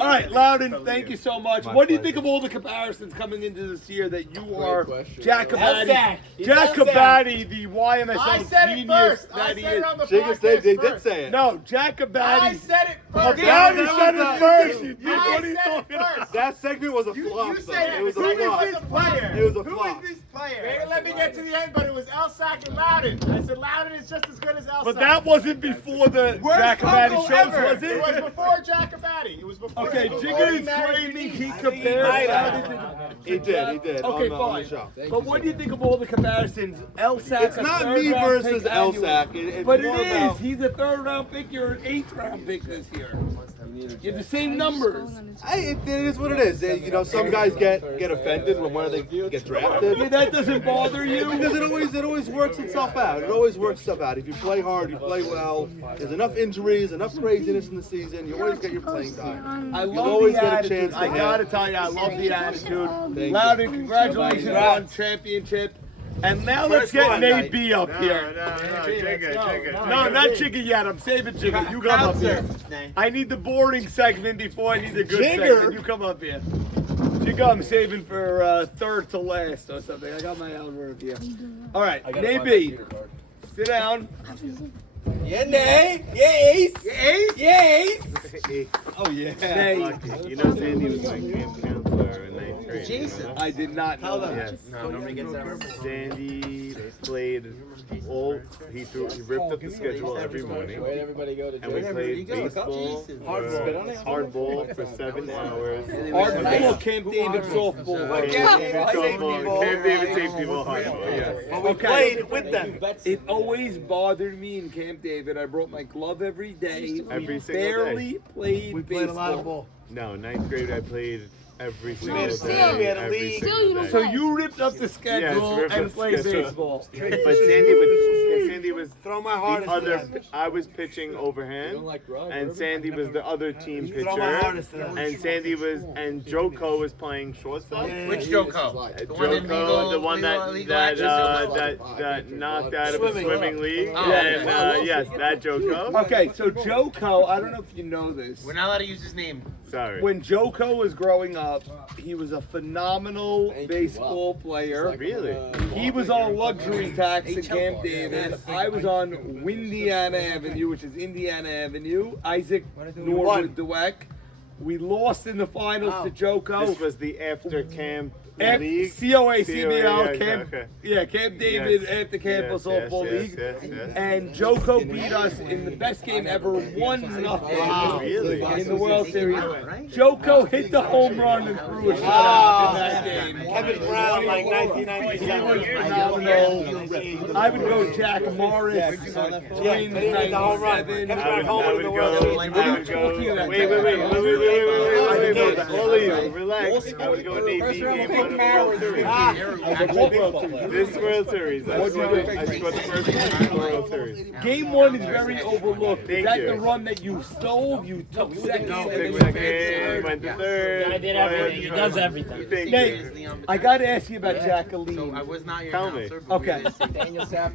All right, Loudon, thank you so much. My What do you pleasure. think of all the comparisons coming into this year that you are Jack LSAC. Cabatti? He's Jack LSAC. Cabatti, the YMSL genius that he is. Jigga they did say it. No, Jack Cabatti. said it Oh, now you said it first. You did. I What are you said it talking about? first. That segment was a flop. though. It was a Who flop. is this player? It was a Who flop. is this player? They didn't let me get to the end, but it was Elsack and Loudon. I said Loudon is just as good as Elsack. But that wasn't before the Jack Cabatti shows, was It was it? before Jack Cabatti. It was before. Okay, before Jigga he is married claiming Denise. he I think compared might Loudon have. to He did. Okay, on fine. the show. But what do you think of all the comparisons? Elsack, It's not me versus Elsack. It's But it more is. about. He's a 3rd round pick. You're an 8th round pick this year. You have the same numbers. It is what it is. You know, some guys get offended when one of them get drafted. Yeah, that doesn't bother you. Because it always works itself out. It always works itself out. If you play hard, you play well. There's enough injuries, enough craziness in the season. You always get your playing time. I You'll love always the get a attitude. chance to I hit. gotta tell you, I love the attitude. you. Loudon, congratulations on championship. And now let's get Nate B up here. No, not Jigga yet. I'm saving Jigga. You come up here. I need the boring segment before I need the good segment. You come up here. Jigga, I'm saving for 3rd to last or something. I got my algorithm here. All right, Nate B. Sit down. Yeah, nay. Yeah, ace. Yeah, ace. Oh yeah. Lucky. You know Sandy was my camp counselor in 9th grade. Jason. I did not know that. Yes. Sandy played he ripped up the schedule every morning. And we played baseball, hardball for 7 hours. Hardball, Camp David softball. Camp David safety ball, hardball, yes. But we played with them. It always bothered me in Camp David. I brought my glove every day. Every We single barely day. played We played a lot of baseball. ball. No, 9th grade I played every single made a day. team, we had a every league. single day. So you ripped up the schedule ripped and up the played schedule. baseball. But Sandy was Throw my the hardest. other. I was pitching overhand, and Sandy was the other team Throw my pitcher, hardest to them. and Joko was playing shortstop. Which Joko? The one in Joko, legal, the one that knocked out of the swimming league, Oh, and okay. yes, that Joko. Okay, so Joko, I don't know if you know this. We're not allowed to use his name. Sorry. When Joko was growing up, he was a phenomenal baseball player. Really? He was on luxury tax at Camp David. I was on Windiana Avenue, which is Indiana Avenue. Isaac Norwood Dweck. We lost in the finals to Joko. This was the after camp league. COA, yeah, CBL, Camp, okay. yeah, Camp David Yes. after campus softball yes, league. yes. And Joko beat us in the best game ever, 1-0 Really? in the World Series. Joko hit the home run and threw a shutout in that game. Kevin Brown, like 1997. Phenomenal. I would go Jack Morris, Twins, Yeah, he hit the home run. 97. Kevin Brown home in the World Series. Wait. All of you, relax. I would go Navy game one of the World Series. This World Series. I scored the first one in the World Series. Game 1 is very overlooked. Thank Is that you. the run that you stole? You took second and then Took you second, went to third. I did everything. He does everything. Thank Nate, you. I got to ask you about So I Jacqueline. was not your Tell me. announcer, but Okay. we did see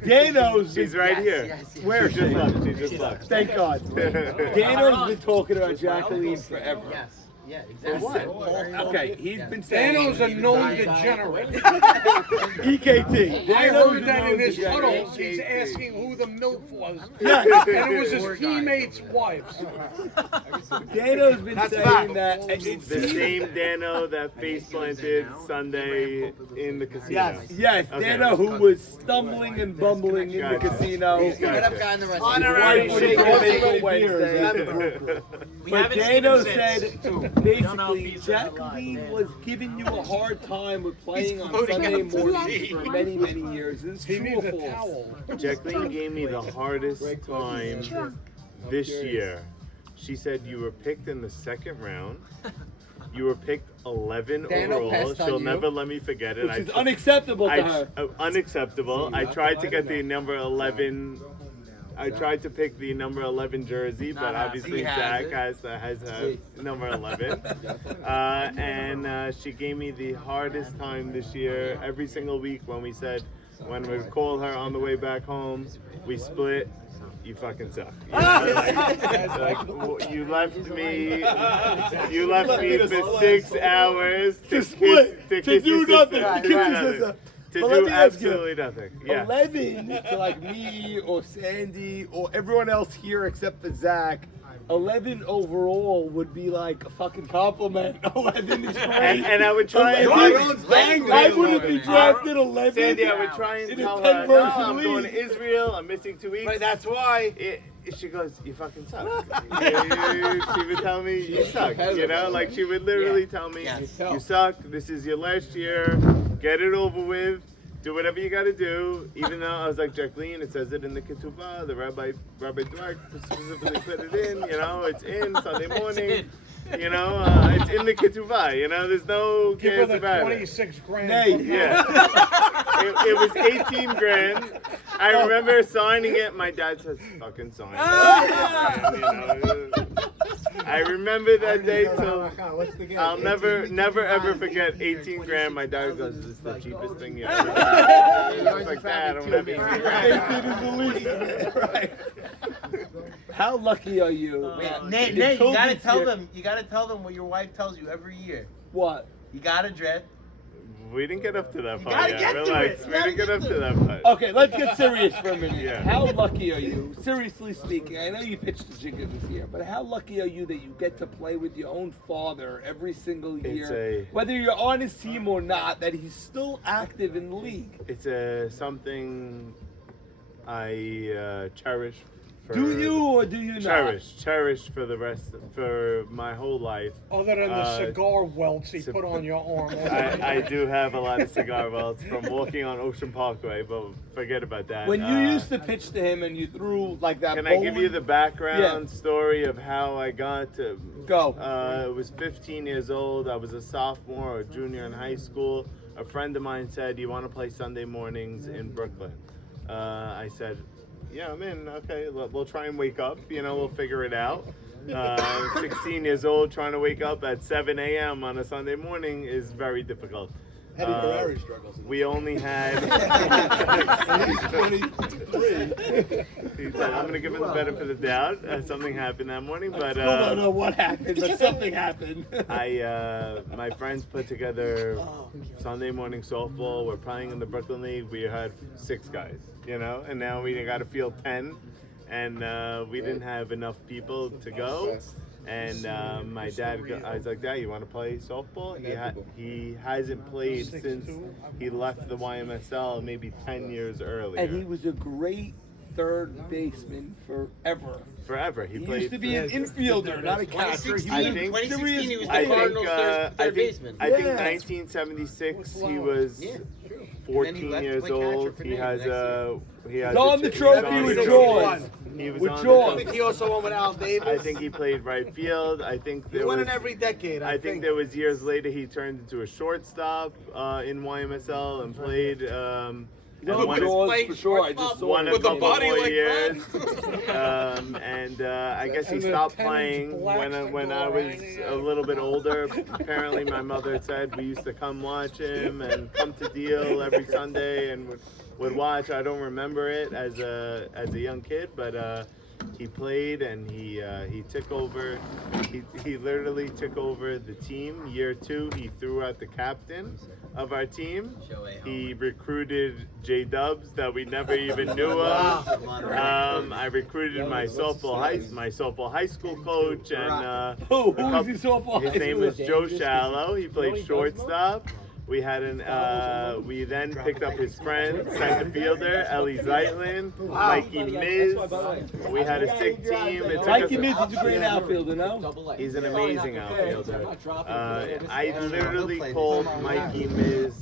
Dano's She's been, right here. where She just left. She just left. thank God. Dano's been talking about Jacqueline forever. Yes. Yeah, exactly. Okay, he's been saying Dano's a known degenerate. EKT. I Dano's heard a that known in his degenerate. huddles, he's asking who the MILF was. Yeah. And it was his teammates' wives. Dano's been saying that. and it The seems- same Dano that face planted Sunday in the casino. Yes. Yes, Okay. Dano who was stumbling and bumbling in the Gotcha. casino. Gotcha. Honorary Wife shake would and go bake Wednesday. But Dano said basically Jacqueline was giving you a hard time with playing on Sunday mornings for many, many years. Is this true or false? Jacqueline gave me the hardest time this year. She said you were picked in the second round. You were picked 11 Dano overall. passed on She'll you. never let me forget it. Which is unacceptable to her. Unacceptable. I tried to get the number 11. I tried to pick the number 11 jersey, but obviously Zach has number 11. And she gave me the hardest time this year. Every single week when we would call her on the way back home, we split. You fucking suck. You know? Like, you left me for 6 hours to split, kiss to do your nothing, sister. to kiss your sister. To But let do me ask you, absolutely nothing. Yeah. 11 to like me or Sandy or everyone else here except for Zach. 11 overall would be like a fucking compliment. 11 is great. And I would try and I wouldn't be drafted 11. Sandy, I would try and in a tell 10 her, no, version I'm going league. to Israel. I'm missing 2 weeks. Right, that's why. She goes, you fucking suck. She would tell me, you suck. You know, like she would literally tell me, you suck. This is your last year. Get it over with. Do whatever you got to do. Even though I was like, Jacqueline, it says it in the ketubah. The Rabbi Dweck specifically put it in. You know, it's in Sunday morning. You know, it's in the ketubah. You know, there's no Give her cares the about 26 grand. Hey, yeah. It was 18 grand. I remember signing it. My dad says, fucking sign it. And, you know, I remember that day till I'll never ever forget 18 grand. My dad goes, this is the cheapest thing you ever did. I was like, Dad, I don't have 18 grand. 18 is the least. Right. How lucky are you? Nate, you gotta tell them. You gotta tell them what your wife tells you every year. What? You gotta draft We didn't get up to that part gotta yet. get to Relax. it. We didn't get up to that part. Okay, let's get serious for a minute. Yeah. How lucky are you, seriously speaking, I know you pitched to Jigga this year, but how lucky are you that you get to play with your own father every single year? Whether you're on his team or not, that he's still active in the league. It's something I cherish. Do you or do you not? Cherish for my whole life. Other than the cigar welts he put on your arm. I do have a lot of cigar welts from walking on Ocean Parkway, but forget about that. When you used to pitch to him and you threw like that Can bowling, I give you the background story of how I got to go? I was 15 years old. I was a sophomore or junior in high school. A friend of mine said, "You want to play Sunday mornings in Brooklyn?" I said, "Yeah, I'm in. Okay, we'll try and wake up. We'll figure it out." 16 years old, trying to wake up at 7 a.m. on a Sunday morning is very difficult. Eddie Ferrari struggles. We only had. He's 23. I'm going to give him the benefit of the doubt. Something happened that morning, but I don't know what happened, but something happened. My friends put together Sunday morning softball. We're playing in the Brooklyn League. We had 6 guys, and now we got to field 10, and we didn't have enough people to go. And my dad, I was like, "Dad, you want to play softball?" He hasn't played since he left the YMSL maybe 10 years earlier. And he was a great third baseman forever. Forever. He played used to be an infielder, not a catcher. I think 2016 he was the Cardinals' third baseman. I think 1976 he was 14 years old. He has on the trophy with George. He was with on George. I think he also won with Al Davis. I think he played right field. I think He won in every decade. I think there was years later he turned into a shortstop in YMSL and played. For sure. I just saw one him. a couple more years. And I guess he stopped playing when I was a little bit older. Apparently, my mother said we used to come watch him and come to Deal every Sunday and would watch. I don't remember it as a young kid, but he played and he took over. He literally took over the team. Year 2, he threw out the captain of our team. He recruited J-Dubs that we never even knew of. I recruited my softball high school coach, and his name was Joe Shallow. He played shortstop. We had we then picked up his friend, center fielder, Ellie Zeitlin, Mikey Miz. We had a sick team. Mikey Miz is a great outfielder, no? He's an amazing outfielder. I literally called Mikey Miz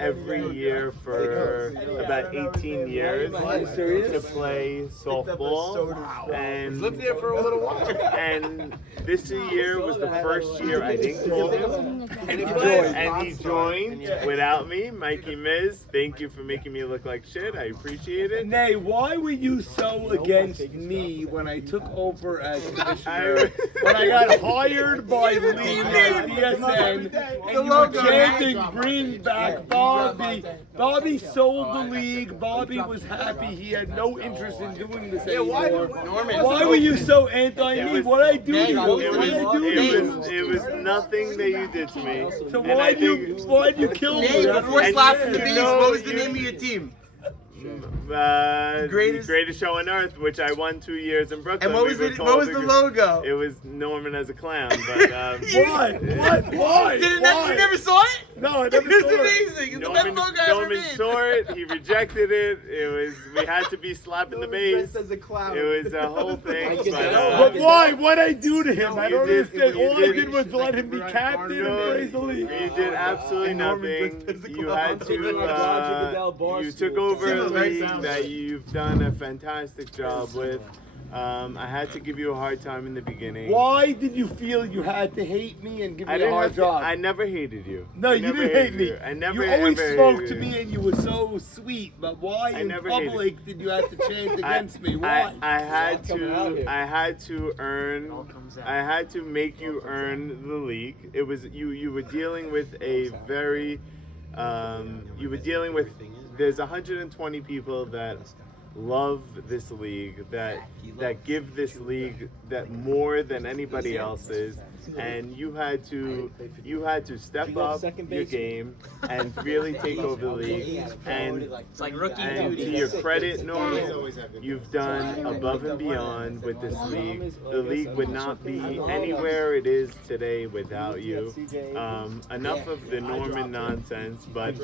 every year for about 18 years to play softball. And lived there for a little while. And this year was the first year I didn't call him. And he joined without me. Mikey Miz, thank you for making me look like shit. I appreciate it. Nay, why were you so against me when I took over as commissioner? When I got hired by Lee at DSN, and you were chanting, "Bring back Bobby." Bobby sold the league. Bobby was happy. He had no interest in doing this anymore. Why were you so anti-me? What I do to you? It was nothing that you did to me. So why'd you kill me? Before slapping the beast, what was the name of your team? Greatest Show on Earth, which I won 2 years in Brooklyn. And what was the logo? It was Norman as a clown. But Why? You never saw it? No, I never saw it. It's amazing. It's the best logo I ever Norman made. saw it. He rejected it. We had to be slapping the base. As a clown. It was a whole thing. But why? What'd I do to him? I don't understand. All I did- did was let him be captain and praise the league. You did absolutely nothing. You had to. You took over a league that you've done a fantastic job with. I had to give you a hard time in the beginning. Why did you feel you had to hate me and give me a hard job? I never hated you. No, you didn't hate me. I never. You always ever spoke hated to you. me and you were so sweet. But why in public did you have to chant against me? Why? I had to make you earn the league. It was you were dealing with a very there's 120 people that love this league, that give this league that more than anybody else's. and you had to step up your game and really take over the league. And It's like rookie and duty. to your credit, Norman, you've done above and beyond with this league. The league would not be anywhere it is today without you. Enough of the Norman nonsense, but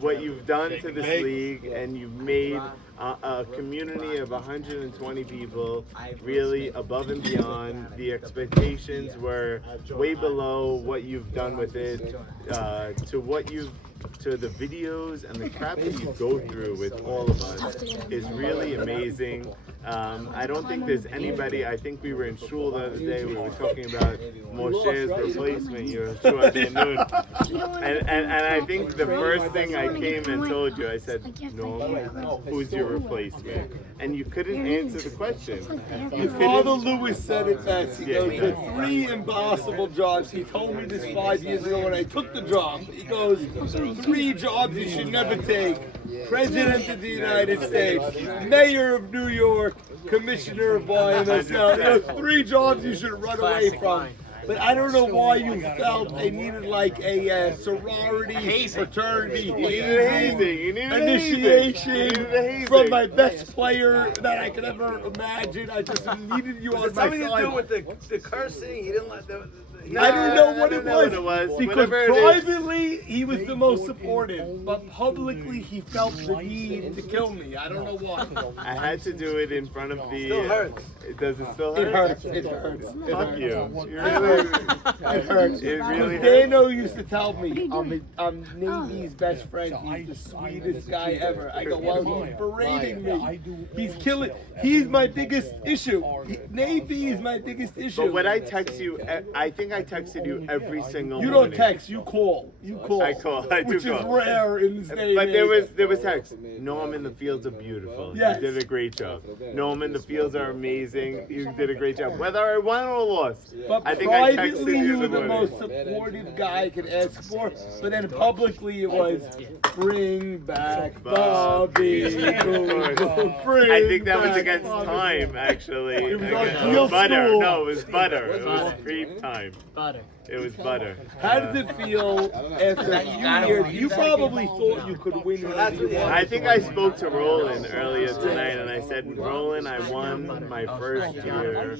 what you've done to this league, and you've made a community of 120 people really above and beyond. The expectations were way below what you've done with it, to the videos and the crap that you go through with all of us is really amazing. I don't think there's anybody. I think we were in shul the other day. We were talking about Moshe's replacement, Yehoshua ben Nun. And I think the first thing I came and told you, I said, "No, who's your replacement?" And you couldn't answer the question. Your father Louis said it best. He goes, "The 3 impossible jobs." He told me this 5 years ago when I took the job. He goes, 3 jobs you should never take: President of the United States, Mayor of New York, Commissioner of YMSL. He goes, 3 jobs you should run away from. But I don't know why you felt they needed like a sorority, fraternity, initiation from my best player that I could ever imagine. I just needed you on my Something to do side. with the cursing. He didn't let the. I don't know what it was, because Whatever it is. privately he was the most supportive, but publicly he felt the need to kill me. I don't know why. I had to do it in front of the. Still hurts. Does it still hurt? It hurts. It hurts. It Fuck hurts. you. It hurts. It really hurts. Dano used to tell me, I'm Navy's best friend. He's the sweetest guy ever. I go, well, he's berating me. He's killing. He's my biggest issue. Navy is my biggest issue. But when I text you, I think I texted you every single You morning. don't text. You call. You call. I call. I do which is call. rare in this day. But and there age. was text. Norman, the fields are beautiful. Yes. You did a great job. Norman, the fields are amazing. You did a great job. Whether I won or lost, But I think I texted privately, you you in were the the morning. most supportive guy I could ask for. But then publicly, it was bring back Bobby. Bring I think that was back against Bobby. time, actually. It was on Against- Deal butter. School. No, it was butter. It was pre-time. Butter. It was butter. How does it feel after a few years? You probably thought you could win. I think I spoke to Roland earlier tonight, and I said, Roland, I won my first year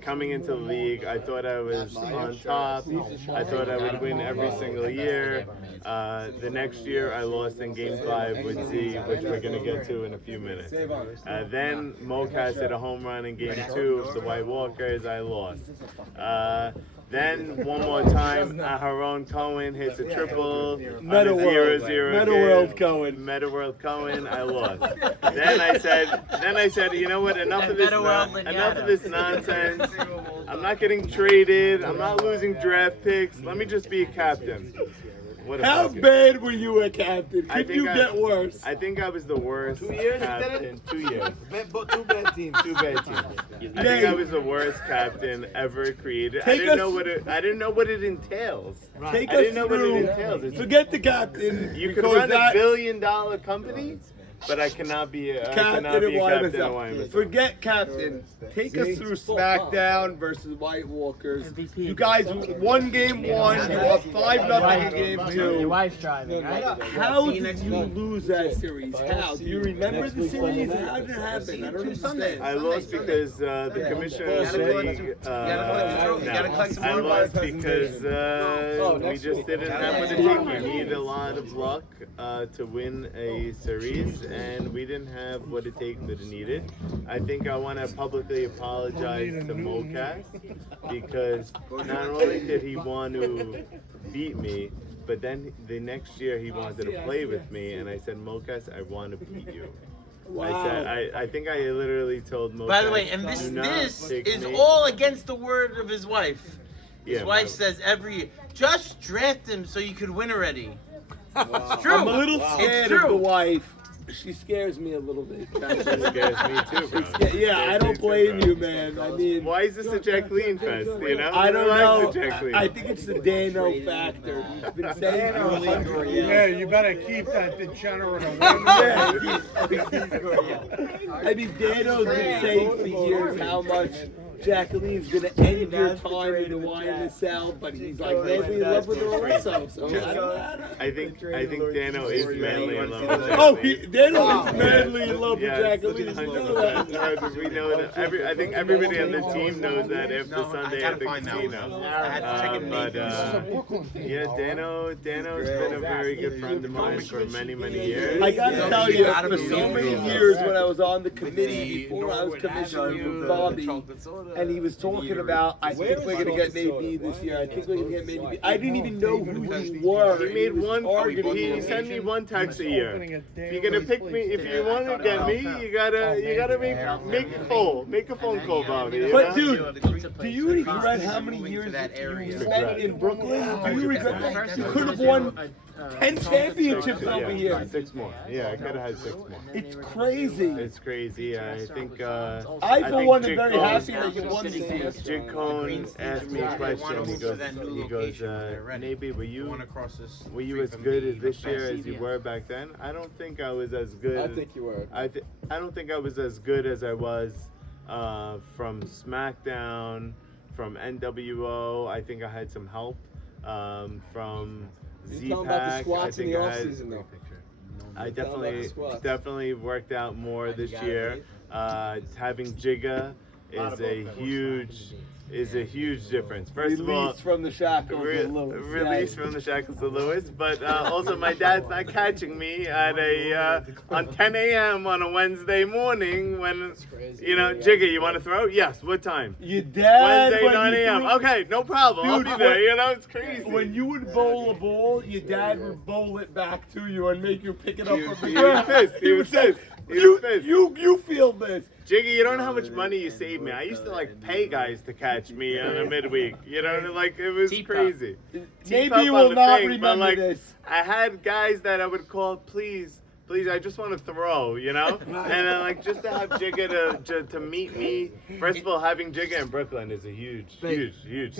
coming into the league. I thought I was on top. I thought I would win every single year. The next year, I lost in Game 5 with Z, which we're going to get to in a few minutes. Then Mocas hit a home run in Game 2 of the White Walkers. I lost. Then one more time, Aharon Cohen hits a triple on a 0-0 Meta game. World Cohen. Meta World Cohen, I lost. Then I said, you know what? Enough of this nonsense. I'm not getting traded. I'm not losing draft picks. Let me just be a captain. What a How fucking- bad were you a captain? I Could think you get worse? I think I was the worst 2 years you did captain. 2 years. 2 bad teams. 2 bad teams. I think I was the worst captain ever created. I didn't know what it entails. Take I us didn't know what it through. entails. It's- Forget the captain. You could because run a that- $1 billion company, but I cannot be a Captain captain of of YMSL. YMSL. Forget captain. Take us through SmackDown versus White Walkers. You guys won game 1. You were up 5-0 in game 2. Your wife's driving, right? How did you lose that series? How? Do you remember the series? How did it happen? I don't understand. I lost because the commissioner of the league. I lost because we just didn't have what it takes. We need a lot of luck to win a series, and we didn't have what it takes that it needed. I think I want to publicly apologize to Mocas because not only did he want to beat me, but then the next year he wanted to play with me, and I said, Mocas, I want to beat you. Wow. I said, I think I literally told Mocas, By the way, and "Do not this pick is me." all against the word of his wife. His Yeah, wife my- says every year, just draft him so you could win already. It's true. I'm a little It's scared of true. the wife. She scares me a little bit. That scares me too, bro. Yeah, I don't blame you, man. I mean, Why is this a Jacqueline fest, you know? I don't Who likes know. the Jacqueline? I think it's the Dano factor. He's been saying for 100 years. Yeah, you better keep that degenerate away. I mean, Dano's been saying for years how much Jacqueline's gonna end your time in the YMSL, but he's like madly in love with her also. So I think Dano is madly in love with Jacqueline. oh, Dano is madly in love with Jacqueline. You know that. 100%. We know that. I think everybody on the team knows that after Sunday at the casino. Yeah, Dano's been a very good friend of mine for many years. I got to tell you, for so many years when I was on the committee before I was commissioner with Bobby, and he was talking about, I think we're gonna get Nate B this year. I think we're gonna get Nate B. I didn't even know who you were. He made one. He sent me one text a year. If you're gonna pick me, if you want to get me, you gotta make a call, make a phone call, Bobby. But dude, do you regret how many years you spent in Brooklyn? Do you regret that? You could have won 10 championships over here. 6 more. Yeah, I could have had 6 more. It's crazy. It's crazy. I think. I for one am very happy that you won this year. Jig Cohn asked me a question. He goes, Nabi, were you as good as this year as you were back then? I don't think I was as good. I think you were. I don't think I was as good as I was from SmackDown, from NWO. I think I had some help from Z-Pack. I think I definitely worked out more this year. Having Jigga is a huge difference. First of all, from the shackles of Lewis. Release from the shackles of Lewis, but also my dad's not catching me at on 10 a.m. on a Wednesday morning when, Jigga, you want to throw? Yes. What time? Your dad. Wednesday 9 a.m. Okay, no problem. I'll be there. It's crazy. When you would bowl a ball, your dad would bowl it back to you and make you pick it up from the ground. He was pissed. You feel this. Jiggy, you don't know how much money you saved me. I used to pay guys to catch me on a midweek. It was crazy. Maybe you will not remember this. I had guys that I would call, please, I just want to throw, and then just to have Jigga to meet me. First of all, having Jigga in Brooklyn is a huge thing. Jigga's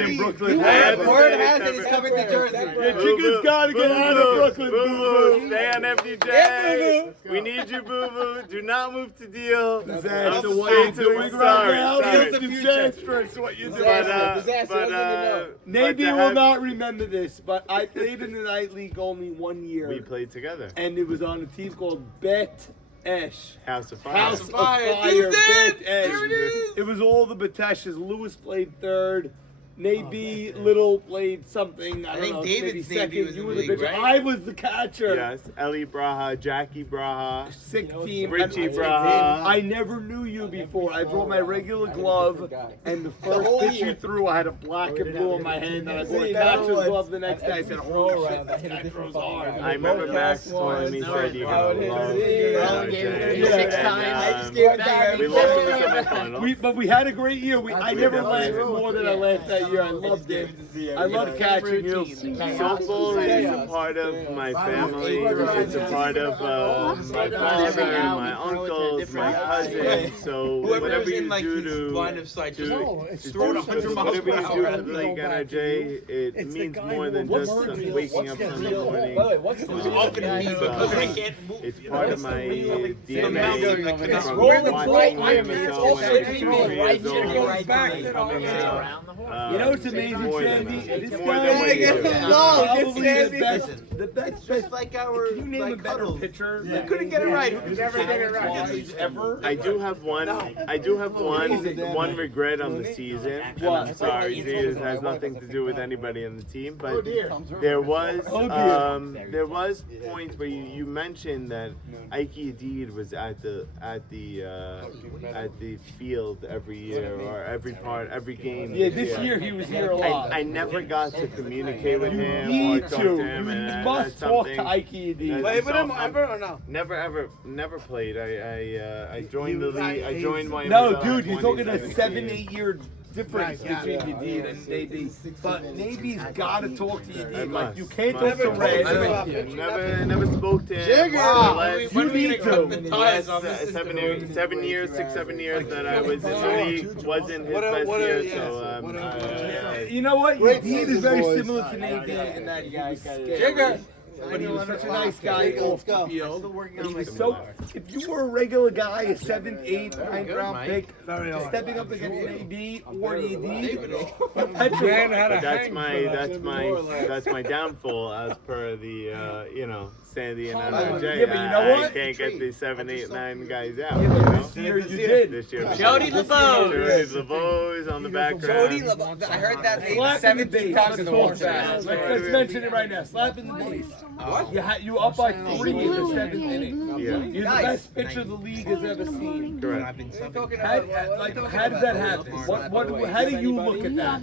in Brooklyn. Word has it he's coming to Jersey. Jigga's got to get out of Brooklyn. Boo-boo, stay on FDJ. We need you, boo-boo. Do not move to deal. Disaster. I'm What you're doing doing right now is sorry. disastrous. What you're doing. Maybe but will not remember this, but I played in the night league only 1 year. We played together. And it was on a team called Bet Esh. House of Fire. House of Fire. Bet Esh. It was all the Bateshes. Lewis played third. Nabi Little played something. I don't know, David's maybe second. was You in were the the league, pitcher. right? I was the catcher. Yes, Ellie Braha, Jackie Braha, Sick team. Richie And Braha. I never knew you before. I brought my regular glove, and the first pitch you threw, I had a black and blue on my hand, and I brought a catcher's glove the next day. I said, "Holy shit, that guy throws hard." I remember Max telling me said you got a love. Six times. We lost in the semifinals. But we had a great year. I never laughed more than I laughed that year. I loved it. I love catching you. Softball is a part of my family. It's a part of my father, my uncles, my cousins. So whatever you do to whatever you do for the League NRJ, it means more than just waking up Sunday morning. It's part of my DNA from watching YMSL when I was 2 years old, coming out. You know what's amazing, Sandy? This more guy than what you do. is probably the best. Just like our Can you name a better pitcher? You couldn't get it right. Who's never get it right ever? I do have one regret on the season. And I'm sorry, it has nothing to do with anybody on the team, but there was points where you mentioned that Ike Adid was at the field every year or every game. Yeah, this year he was here a lot. I never got to communicate with him You or need talk to. to him. You and must that's talk to something- Ike Adid. Played with him ever or no? Never played. I joined the league. I joined my No, dude, you're talking a 7-8 year difference between Adid and Nabi. But Nabi's got to talk to Adid. Like, you can't talk to Red. Never spoke to him. You need to. Last 7 years that I was in the league wasn't his best year. So You know what? Adid is very similar to Nabi in that he was scared. but he was such a nice guy off the field. And he was so. If you were a regular guy, a 7th, 8th, 9th round pick, stepping up against an AD or ED, But that's my downfall as per the Sandy and NRJ. Yeah, but you know what? I can't get the 7, 8, 9 guys out. This year you did. This year. Jody LeBeau. Jody LeBeau's on the background. Jody LeBeau. I heard that name Slap in the 17 base. times in the Let's war. let's mention it right now. Slap in the base. You up by 3 in the 7th inning. Yeah. You're the best pitcher the league has ever seen. Correct. How does that happen? How do you look at that?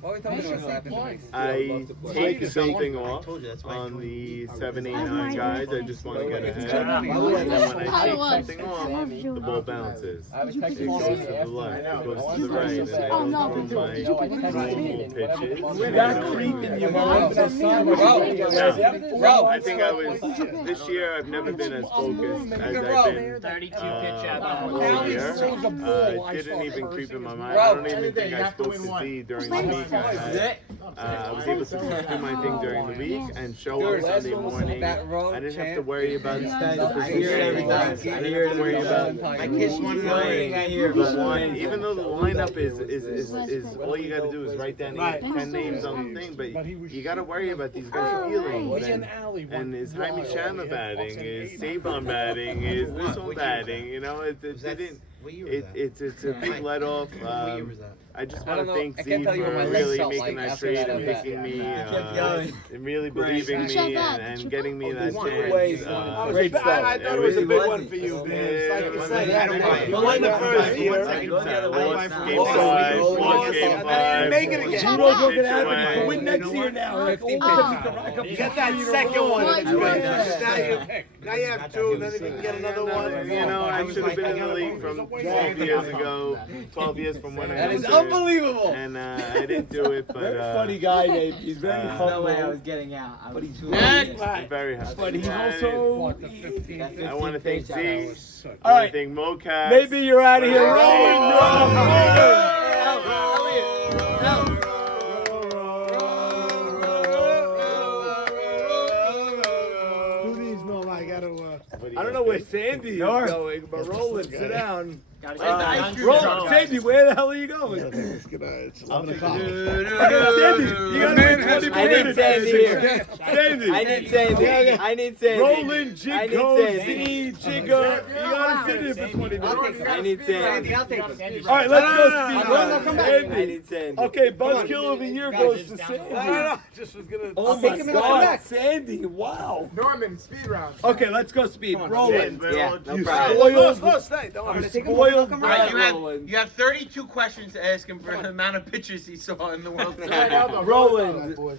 What are we talking about? I take something off on the 7, 8, 9 guys. I just want to get ahead. And then when I take something off, the ball bounces. It goes to the left, it goes to the right, and I don't throw my normal pitches. That creep in your mind. I think I was, this year I've never been as focused as I've been 32 pitch out. all year. It didn't even creep in my mind. I don't even think I spoke to Z during the week. I was able to do my thing during the week and show up Sunday morning. I didn't have to worry about the position. I didn't have to worry about even though the lineup is all you got to do is write down 10 names on the thing, but you got to worry about these guys' feelings. And is Jaime Chandler batting? Is Sabon batting? Is this one batting? You know, it's a big let off. I just want to thank Z for really making that trade and picking me and really believing me and getting me that chance. I thought it was a big one for you, man. It's like you said, you won the first year. Lost game 5, lost game 5. Make it again. You know what's gonna happen? You can win next year now. You get that second one. Now you have 2, then if you can get another one. You know, I should have been in the league from 12 years ago, 12 years from when I entered. Unbelievable. And I didn't do it, but Very funny guy, Nate. He's very humble. No way I was getting out. But he's very happy. But he's also. I want to thank Z. All right. Thank Mocap. Maybe you're out of here. Rolling. I don't know where Sandy is going, but Roland, sit down. Roland, Sandy, where the hell are you going? Good Sandy, you gotta wait 20 minutes. I need Sandy here. Sandy. I need Sandy. I need Sandy. Roland, Jiggo, Sandy. Z, Jigga. You gotta sit here for 20 minutes. I need Sandy. I'll take it. All right, let's go, Steve. I Sandy. need Sandy. Okay, Buzzkill of the Year goes to Sandy. Just was gonna. Oh my God, Sandy! Wow. Norman, speed round. Okay, let's go speed. Roland. Yeah, no You problem. spoiled All right, Roland. you have 32 questions to ask him for the amount of pitchers he saw in the World Series. Roland.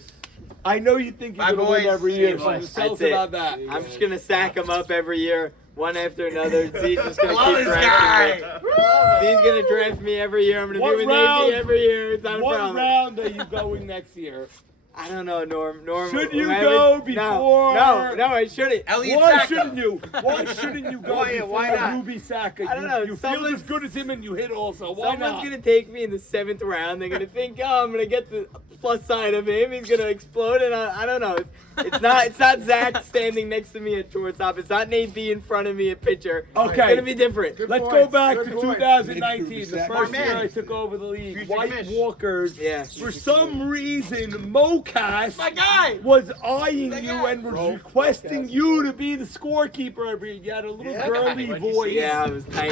I know you think you're My gonna win boys, every year, my so boys. just tell us That's it. about that. I'm just gonna sack them up every year, one after another. Z's just gonna Love keep this drafting guy. me. Z's gonna draft me every year. I'm gonna What be with round- Navy every year. It's not a What problem. round are you going next year? I don't know, Norm. Should you I go would- before- No, I shouldn't. Elliot Why Sacco. shouldn't you? Why shouldn't you go before why not? Ruby Saka? I don't know, You feel someone's- as good as him and you hit also. Why Someone's not? gonna take me in the 7th round. They're gonna think, oh, I'm gonna get the plus side of him. He's gonna explode, and I don't know. It's not Zach standing next to me at shortstop. It's not Nate B in front of me at pitcher. Okay. It's gonna be different. Let's go back to 2019, the first year I took over the league. White Walkers. Yeah. For some reason, Mocas My guy. was eyeing you and was requesting you to be the scorekeeper every year. You had a little girly voice. Yeah, I was tiny.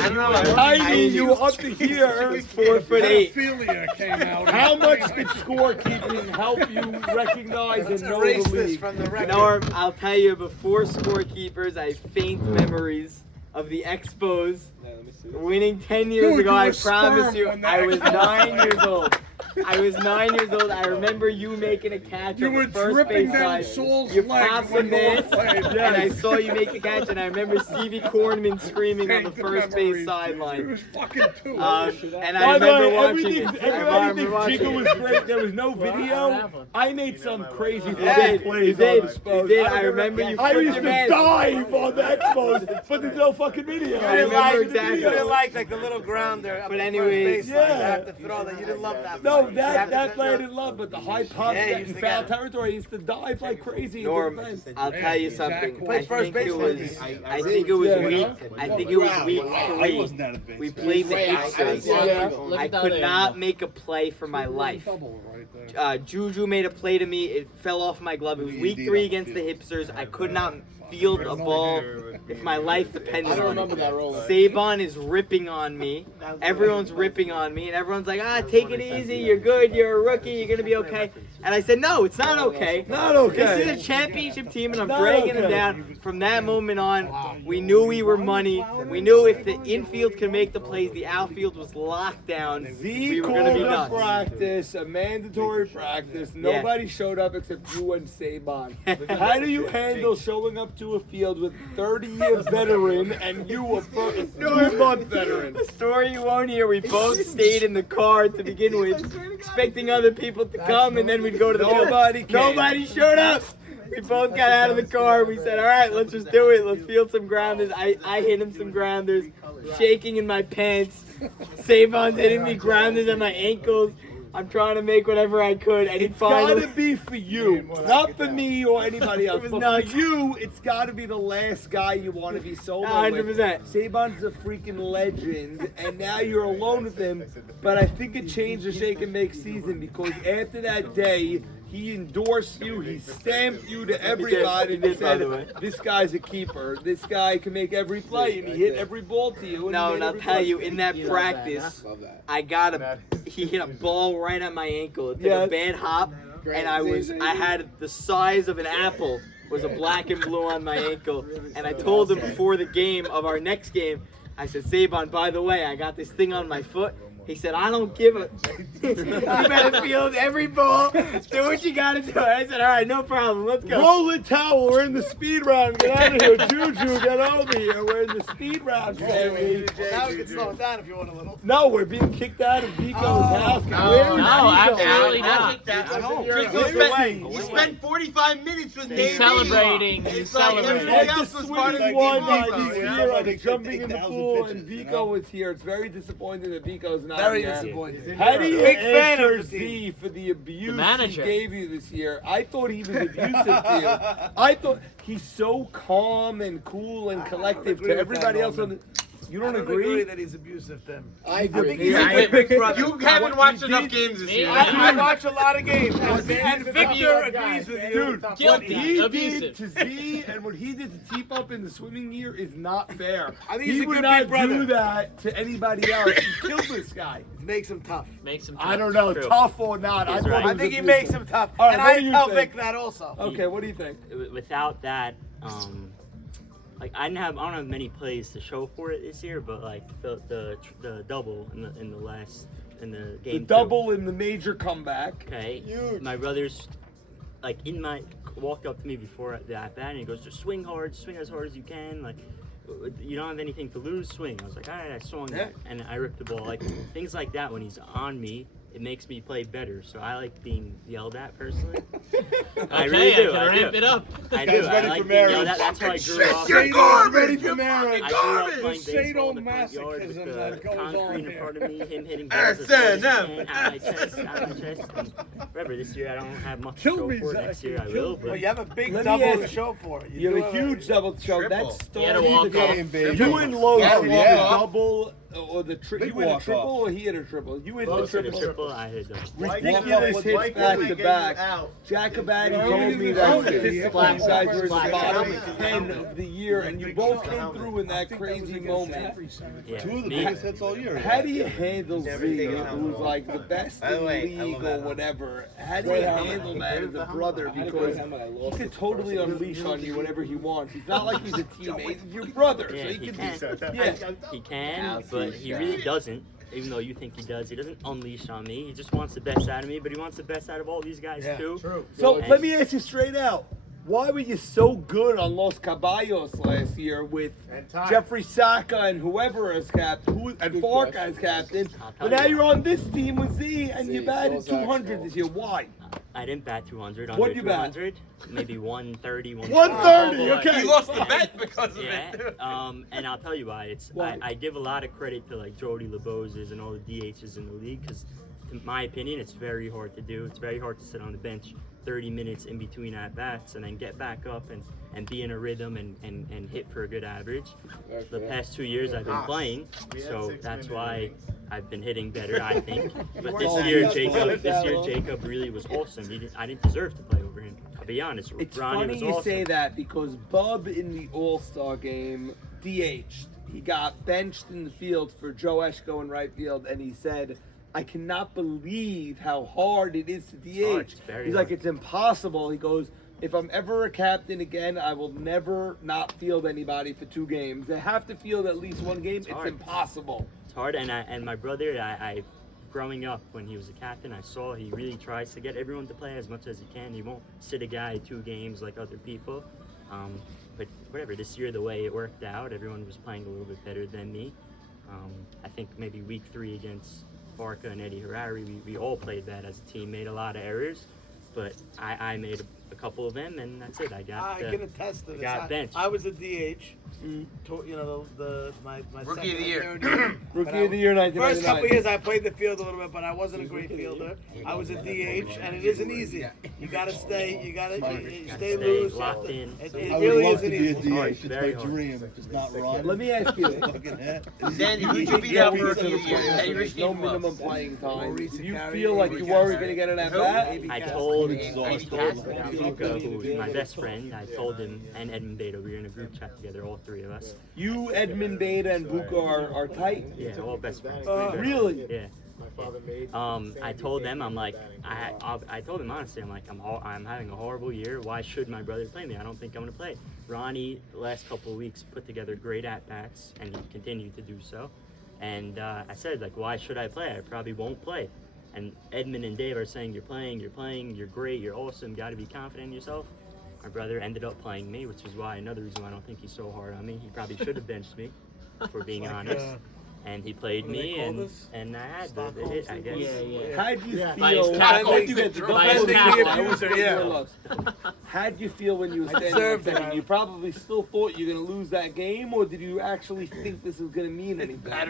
Tiny, you were up to here. 4'8". How much did scorekeeping help you recognize and know Erase the this league? from the record. Norm, I'll tell you, before scorekeepers, I have faint memories of the Expos winning 10 years Dude, ago. you I were promise sperm you, when the I was Expos 9 years old. I was 9 years old. I remember you making a catch You on were the first dripping base down side. Saul's You leg popped when the miss, Noah played. and I saw you make the catch, and I remember Stevie Kornman screaming on the first base It sideline. was fucking 2. And I By the remember way, watching it. everybody I remember thinks watching Chico it. was great. There was no video. I made some crazy You fucking did, plays you did, on the you Expos. did. I remember you I flipped used your to man. dive on the Expos, but there's no fucking video. I remember You exactly. didn't like the little grounder up But the anyways, first baseline. yeah. You have to throw that. You didn't love that. No, No, that lad in love, but the high pops Yeah, in foul territory used to dive like crazy. Norm, in defense. I'll tell you something. I think it was. I think it Yeah, was you week. know? I think it was week 3. We played the hipsters. I could not make a play for my life. Juju made a play to me. It fell off my glove. It was week 3 against the hipsters. I could not field a ball if my life depended on it. Sabon is ripping on me. Everyone's ripping on me, and everyone's like, take it easy. You're good. You're a rookie. You're gonna be okay. And I said, no, it's not okay. Not okay. This is a championship team, and I'm dragging them down. From that moment on, we knew we were money. We knew if the infield could make the plays, the outfield was locked down. We were gonna be called a nuts. practice, a mandatory practice. Nobody showed up except you and Sabon. How do you handle showing up to a field with 30-year veteran and you a 2-month veteran? The story you won't hear, we both stayed in the car to begin with, expecting other people to come, and then we'd go to the field. Nobody showed up. We both got out of the car. We said, all right, let's just do it. Let's field some grounders. I hit him some grounders, shaking in my pants. Savon's hitting me grounders at my ankles. I'm trying to make whatever I could. And It's gotta be for you, not for me or anybody else. was But nuts. for you, it's gotta be the last guy you want to be solo 100%. with. Sabon's a freaking legend, and now you're alone with him. But I think it changed the shake and make season because after that day, he endorsed you. He stamped you to everybody. He did, He by the way. said, "This guy's a keeper. This guy can make every play, and he hit every ball to you." And No, he and made I'll every tell play. you, in that practice, I got he hit a ball right at my ankle. It took a bad hop, and I had the size of an apple, was a black and blue on my ankle. And I told him before the game of our next game, I said, Sabon, by the way, I got this thing on my foot. He said, I don't give a... You better field every ball. Do what you gotta do. I said, all right, no problem. Let's go. Roll the towel. We're in the speed round. Get out of here. Juju, get over here. We're in the speed round, Sammy. Now we can slow it down if you want a little. No, we're being kicked out of Vico's house. Where is No, Vico? absolutely not. You spent 45 minutes with He's Davey. celebrating. He's It's like celebrating. everything Like else the was part of the swimming one game. night, he's here. I was jumping in the pool, and Vico was here. It's very disappointing that Vico's not Very here. disappointing. How do you Big fan answer of the Z for the abuse he manager. gave you this year? I thought he was abusive to you. I thought he's so calm and cool and collective to everybody else on the... You don't agree? that he's abusive to him. I I think agree. he's a good big brother. You haven't watched enough games this year. I watch a lot of games, and Victor agrees with you. Dude, what Guilty, he abusive. did to Z and what he did to Teep Up in the swimming year is not fair. I think he he's a would good not big brother. do that to anybody else. He killed this guy. Makes him tough. Makes him I don't know, tough or not. I, thought right. it I was think he abusive. makes him tough, All right, and what I do you tell think? Vic that also. Okay, what do you think? Without that, like I don't have many plays to show for it this year, but like the double in the The game. double in the major comeback. Okay. My brothers, like walked up to me before the at bat, and he goes, "Just swing hard, swing as hard as you can. Like you don't have anything to lose. Swing." I was like, "All right," I swung that, and I ripped the ball. Like things like that when he's on me. It makes me play better, so I like being yelled at personally. I really do. I can ramp it up. I do. I like being yelled at. That's how I grew up. Ready for marriage. I grew up playing baseball in the front yard with the concrete in front of me, him hitting balls as hard as he can, out my chest. And remember, this year I don't have much to show for it. Next year I will, Well, but you have a big Let me double ask to show for it. You have a huge double show. Triple. That's He had a starting walk the off. game, baby. You and Lowe's Yeah, hit yeah. a double or the triple. You hit a walk triple off. or he hit a triple? You hit the close to the triple. triple, I hit them. Ridiculous hits back to back. Jacobati told me that statistically you guys were in the bottom 10 of the year, and you both came through in that crazy moment. Yeah, Two of the me- biggest hits all year. How do you handle Z, who's like the best in the league or whatever? How do you handle that as a brother? Because he could totally unleash on you whatever he wants. He's not like he's a teammate. He's your brother, so Yeah, he he can can. Yeah. He can, but he really doesn't. Even though you think he does, he doesn't unleash on me. He just wants the best out of me, but he wants the best out of all these guys too. So And- let me ask you straight out. Why were you so good on Los Caballos last year with Jeffrey Saka and whoever as captain, and Fark as captain? But now you're on this team with Z, and you batted 200 this year. Why? I didn't bat 200. What'd you bat? 200, maybe 130, 130. Okay. He lost the bet because of Yeah, it. and I'll tell you why. It's I give a lot of credit to like Jody LeBoses and all the DHs in the league because, in my opinion, it's very hard to do. It's very hard to sit on the bench 30 minutes in between at bats and then get back up and be in a rhythm and hit for a good average. The past 2 years I've been playing, so that's why I've been hitting better, I think. But this year Jacob really was awesome. I didn't deserve to play over him. I'll be honest. It's Ronnie funny was you awesome. say that because Bub in the All-Star game DH'd. He got benched in the field for Joe Eschko in right field, and he said, I cannot believe how hard it is to DH. He's like, it's impossible. He goes, if I'm ever a captain again, I will never not field anybody for 2 games. They have to field at least 1 game. It's impossible. It's hard, and my brother, I growing up when he was a captain, I saw he really tries to get everyone to play as much as he can. He won't sit a guy 2 games like other people. But whatever, this year the way it worked out, everyone was playing a little bit better than me. I think maybe week 3 against Barca and Eddie Harari, we all played bad as a team, made a lot of errors, but I made a couple of them, and that's it. I can attest to this. got benched. I was a DH. You know, my Rookie of the second year. Rookie of the year, 1999. First couple of years, I played the field a little bit, but I wasn't a great fielder. I was a DH, and it isn't easy. You gotta stay. You gotta stay loose. Locked in. It I would really love to isn't be a easy. DH. It's my dream. It's not Ron. Let me ask you. Then who should be out for Rookie of the Year? Hey, There's Rich no Steve minimum Wells. playing time. Maurice Did you Carey, feel like you were going to get an at bat? I told Luca, who was my best friend, I told him, and Edmund Beta, we were in a group chat together, all 3 of us. You, Edmund Beta, and Buka are tight? Yeah, all best friends. Really? Yeah. I told them, I'm like, I told them honestly, I'm like, I'm having a horrible year. Why should my brother play me? I don't think I'm going to play. Ronnie, the last couple of weeks, put together great at-bats, and he continued to do so. And I said, like, why should I play? I probably won't play. And Edmund and Dave are saying, you're playing, you're great, you're awesome, got to be confident in yourself. My brother ended up playing me, which is why another reason why I don't think he's so hard on me. He probably should have benched me, for being honest. And he played me, and I had to hit, I guess. How'd you By his feel? tackle. How'd you get the By his defending tackle. abuser? Yeah. How'd you feel when you were standing there? You probably still thought you were going to lose that game, or did you actually think this was going to mean anything? I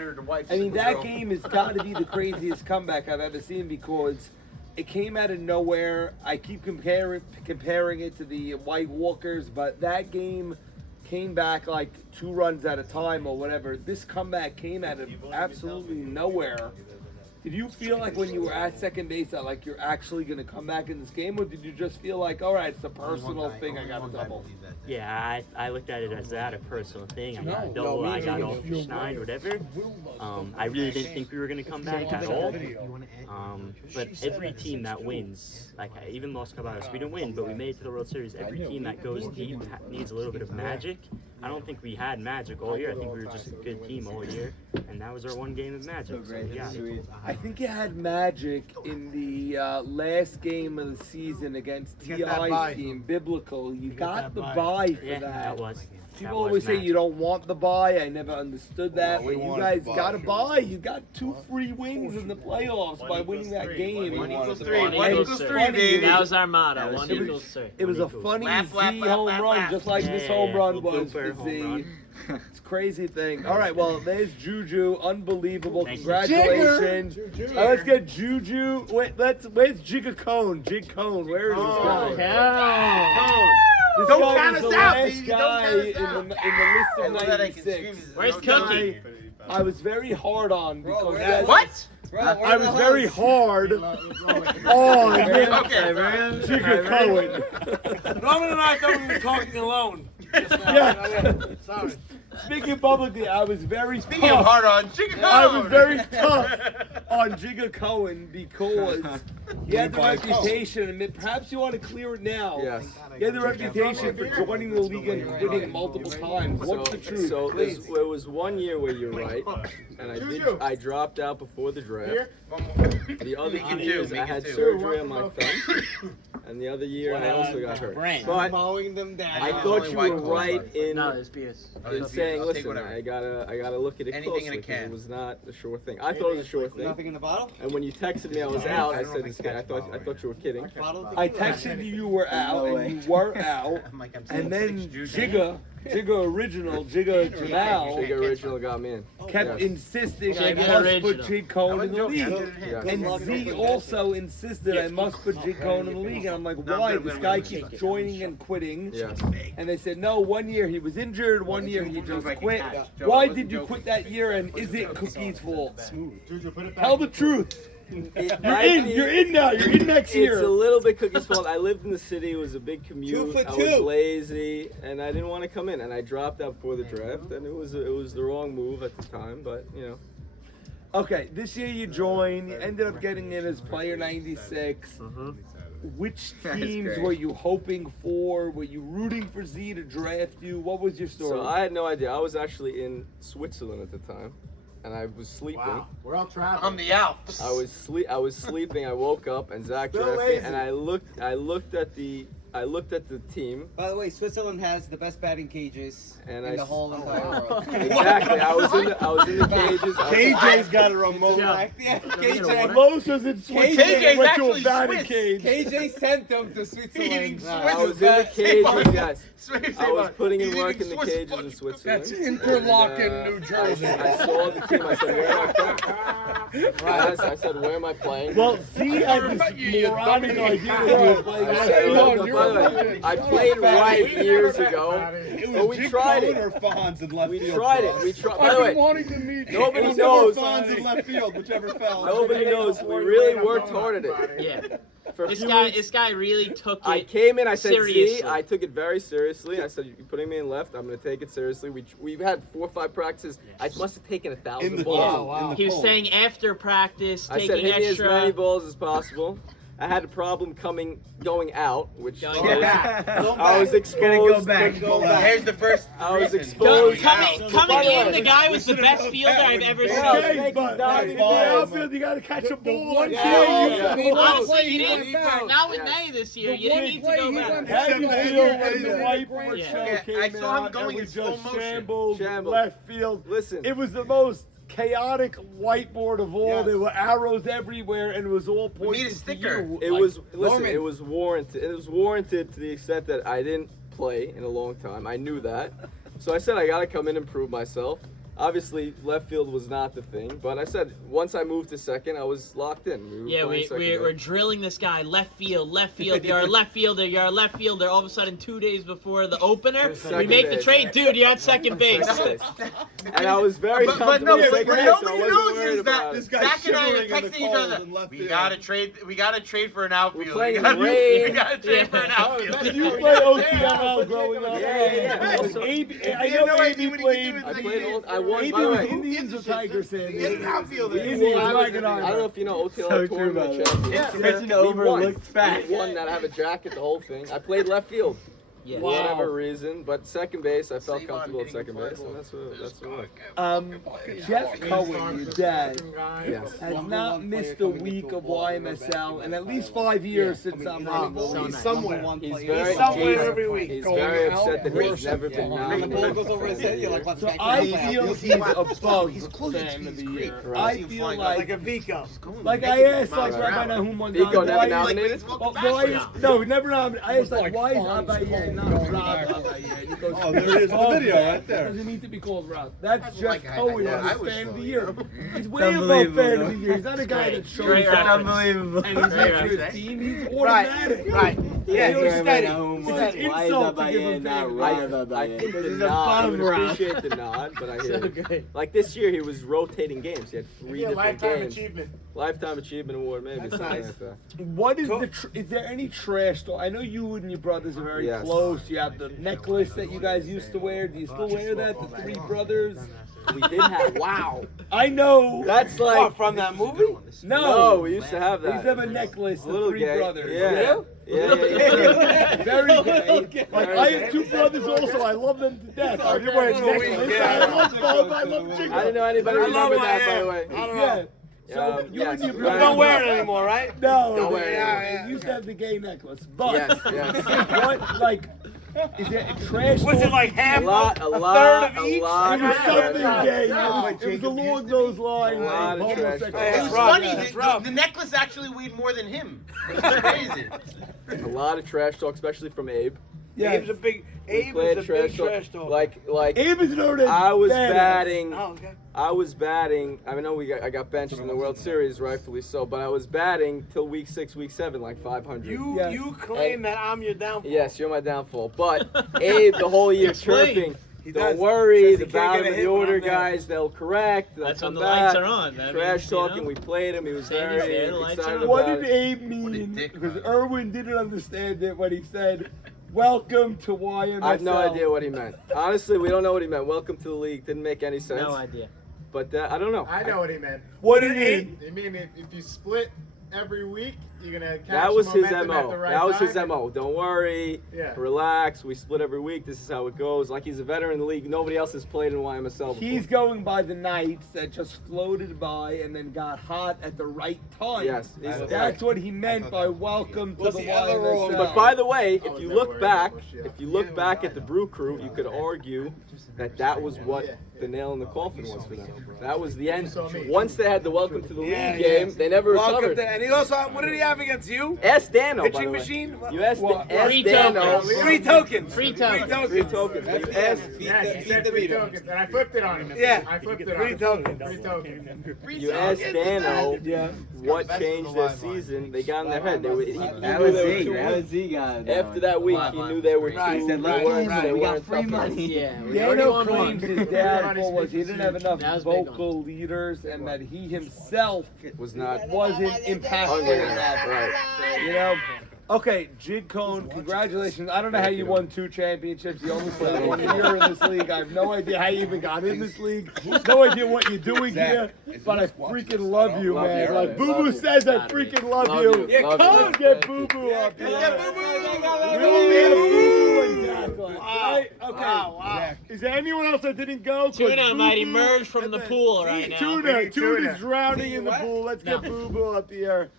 mean, that game has got to be the craziest comeback I've ever seen because it came out of nowhere. I keep comparing it to the White Walkers, but that game came back like 2 runs at a time or whatever. This comeback came out of absolutely nowhere. Did you feel like when you were at second base that like you're actually going to come back in this game, or did you just feel like, all right, it's a personal thing, I got to double? Yeah, I looked at it as that, a personal thing. I got a double, I got off the schneid, whatever. I really didn't think we were going to come back at all. But every team that wins, like I even lost Caballos, we didn't win, but we made it to the World Series. Every team that goes deep needs a little bit of magic. I don't think we had magic all year. I think we were just a good team all year, and that was our 1 game of magic. So we got it. I think you had magic in the last game of the season against T.I.'s team, Biblical. You got the bye for Yeah, that. that was. People always say you don't want the bye. I never understood that, but you guys got a bye. You got 2 free wins in the playoffs by winning that game. 1 equals 3. And 1 it was equals 3, funny, baby. That was our motto. 1 equals 3. It was a funny Lap, Z lap, lap, home lap, run, lap. just like this home run was for home Z. run. It's a crazy thing. All right, well, there's Juju. Unbelievable. Thank you. Congratulations. Let's get Juju. Wait, where's Jigga Cone? Jig Cone, where is this guy? This Don't guy count was us the out, last baby. guy Don't in count the us list of love that I can 96. scream. Where's This guy Cookie? I was very hard on because What? I was very hard on Jigga Cohen. Roman and I thought we were talking alone. Yeah. Sorry. Speaking publicly, I was very Speaking of hard on, Chicken I was very tough on Jigga Cohen because he had the reputation, and perhaps you want to clear it now. Yes. He had the reputation for joining the league and quitting multiple times. What's the truth? So there was 1 year where you're right, and I dropped out before the draft. The other 2 years I had surgery on my thumb, and the other year I also got hurt. Brain. But Mowing them down. I thought you were right in, No, there's beers. in saying, listen, I gotta look at it Anything closely in a because it can. was not a sure thing. I thought it was a sure thing. Nothing in the bottle? And when you texted me I was out, I said, I thought you were kidding. I texted you were out, and you were out, and then Jigga Original, Jigga Janelle, Big Original got me in. kept Yes. insisting I Jigga must Original. put Jig Cohen in the league. Yeah. And Z also insisted I must put Jig Cohen in the league. And I'm like, why? This guy keeps joining and quitting. Yeah. And they said, no, 1 year he was injured, 1 year he just quit. Why did you quit that year, and is it Cookie's fault? Tell the truth. You're in now. You're in next year. It's a little bit Cookie's fault. I lived in the city. It was a big commute. 2 for I was 2. lazy, and I didn't want to come in. And I dropped out before the draft, and it was the wrong move at the time. But you know, Okay, this year you joined. You ended up getting in as player 96. Which teams were you hoping for? Were you rooting for Z to draft you? What was your story? so I had no idea. I was actually in Switzerland at the time, and I was sleeping. We're all traveling. On the Alps. I was sleeping. I woke up, and Zach drafted me, and I looked at the team. By the way, Switzerland has the best batting cages And in I the s- whole entire world. Exactly. I was in the cages. KJ's got a remote. Yeah, KJ. Los was in Switzerland. KJ's Went to a actually batting Swiss. cage. KJ sent them to Switzerland. I was in the cages, guys. I was putting in work in the cages in Switzerland. That's Interlaken, And, New Jersey. I saw the team. I said, where am I playing? I said, where am I playing? Well, Z had this moronic idea that you were playing I left said, field. look, by the way, I played right years ago, but we tried it. Or Fonz in left We field. tried it. We tried. By I've the been way, wanting to meet you. nobody It was knows. Fonz in left field, whichever fell. Nobody knows. We really worked hard at it. Yeah. For a This few guy, weeks, this guy really took it. I came in, I said, seriously. see, I took it very seriously. I said, you're putting me in left, I'm going to take it seriously. We've had 4 or 5 practices. I must have taken 1,000 balls. He was saying after practice, I taking said, hit me as extra. many balls as possible. I had a problem going out, which Going I was exposed. Here's the first. I was reason. exposed. Coming in, the guy was the best fielder I've ever seen. Okay, but in the outfield, you got to catch a ball once Honestly, you didn't. Not with Nay this year. You didn't need to go back. How do you feel when the whiteboard Yeah. show Yeah, came I saw him out going and we in slow just motion. shambled Shambled. left field? Listen. It was the most chaotic whiteboard of all. There were arrows everywhere, and it was all pointing a sticker. to you. It Like, was listen. Norman. It was warranted. It was warranted to the extent that I didn't play in a long time. I knew that, so I said I got to come in and prove myself. Obviously, left field was not the thing, but I said once I moved to second, I was locked in. We were Yeah, playing second we're base. drilling this guy left field. You're a left fielder. You're a left fielder. All of a sudden, 2 days before the opener, we second make the base. trade. Dude, you're at second base. And I was very But comfortable no, at but second what base, so I nobody wasn't knows worried is about that it. Zach and I are shivering in the texting each cold other. in left We field. gotta trade. We gotta trade for an outfield. We're playing We in the gotta- rain. We gotta trade for an outfield. Did you play OTML growing up? Yeah. Also, AB, I had no know idea AB what he could played. do with I the played. game. I won. AB By the was way, Indians or Tiger Sanders? He's an outfielder. The Indians, I Wagon don't know if you know OTL tournament champion. Yeah. We won that. I have a jacket, the whole thing. I played left field. Yeah. For whatever reason, but second base, I felt comfortable at second base, and that's what it was. Jeff Cohen, your dad, Yes. has not missed a week of YMSL in at least 5 years since I'm running the league. He's somewhere. He's very somewhere every week. He's very upset that he's never been The ball nominated. goes over his head, you're like, what's So back I here? feel he's above fan of the year. I feel Like a like Vico. I asked like Rabbi Nahum one time. Vico never why- nominated? No, never nominated. I asked like, why is Abaye not Rob Abaye? He goes, Oh, there it is in the video right there. Doesn't need to be called Rob. That's Jeff Cohen on I his was fan of the wrong. year. He's way above fan of the year. He's not a guy that shows Great up reference. and he's Great into his reference. team. He's automatic. Right. Yeah, he's steady. It's an insult to give him fan of the year. I think the nod, I would appreciate the nod, but I hear it. Like this year, he was rotating games. He had 3 different Lifetime games. achievement. Lifetime Achievement Award, maybe something like that. What is is there any trash talk? I know you and your brothers are very Yes. close. You have the necklace that you guys used to wear. Do you still wear that? The 3 brothers? We did have. Wow. I know. That's like. What, from that movie? No, we used to have We used to have that. a necklace, the Little 3 gay. brothers. Yeah. Yeah. Very gay. Like, I have 2 brothers also. I love them to death. You're wearing necklace. I love Bob. I love Chico. I didn't know anybody I remembered love that, my by the hair. way. I don't know. Yeah. So you yes, and your you brothers Don't wear it anymore, right? No, Don't wear it yeah, anymore. it used to have the gay necklace, but Yes. what like is it a trash? Was it like half? A lot third of each? It was something gay. It was along those lines. lot of trash talk. It was rough. funny. That's The, rough. the necklace actually weighed more than him. It's crazy. A lot of trash talk, especially from Abe. Abe's a big trash talk. Like Abe is known as I was badass. batting. Oh, okay. I was batting. I know I got benched in the World Series, rightfully so. But I was batting till week 6, week 7, like 500. You claim that I'm your downfall. Yes, you're my downfall. But Abe, the whole year Explain. chirping. He Don't does. worry, Says the he can't bottom get a of the hit when order I'm there. guys, they'll correct. They'll That's come when the back. lights are on. That Trash means, talking. We played him. He was Sandy's very there, the lights are excited on. What about did it. Abe mean? Because Irwin didn't understand it when he said, "Welcome to YMSL." I have no idea what he meant. Honestly, we don't know what he meant. Welcome to the league. Didn't make any sense. No idea. But I don't know. I know what he meant. What did he mean? He mean if you split every week, you're gonna catch That was his momentum at MO. the right That was his time. MO. Don't worry. Yeah. Relax. We split every week. This is how it goes. Like he's a veteran in the league. Nobody else has played in YMSL before. He's going by the Knights that just floated by and then got hot at the right time. Yes, That's what he meant by welcome to the YMSL. But by the way, if you look back, at the Brew Crew, you could argue that was what the nail in the coffin was for them. That was the end. Once they had the welcome to the league game, they never recovered. And he also, what did he have against you? Ask Dano. by the Pitching way. machine? You asked Free Dano. tokens. Free tokens. Free tokens. Free tokens. But you asked, Yeah, he said free tokens, and I flipped it on him. Yeah. I flipped it on Free him. tokens. Free tokens. you asked Dano what changed their season. They got in their head. He knew they were too. After that week, he knew they were too. Right. They Right. weren't tough enough. Yeah. Dano claims his downfall was he didn't have enough That was big vocal leaders and that he himself Was not wasn't impactful hungry enough. enough. Right. You know? Okay, Jig Cone, congratulations. I don't know how you won 2 championships. You only played 1 year in this league. I have no idea how you even got in this league. No idea what you're doing here. But I freaking love you, man. Like Boo Boo says, I freaking love you. Let's get Boo Boo up here. We only have Boo Boo and Zach left, right? Okay. Wow. Is there anyone else that didn't go? 'Cause Tuna might Boo Boo- emerge from the pool right now. Tuna's drowning in the pool. Let's get Boo Boo up here.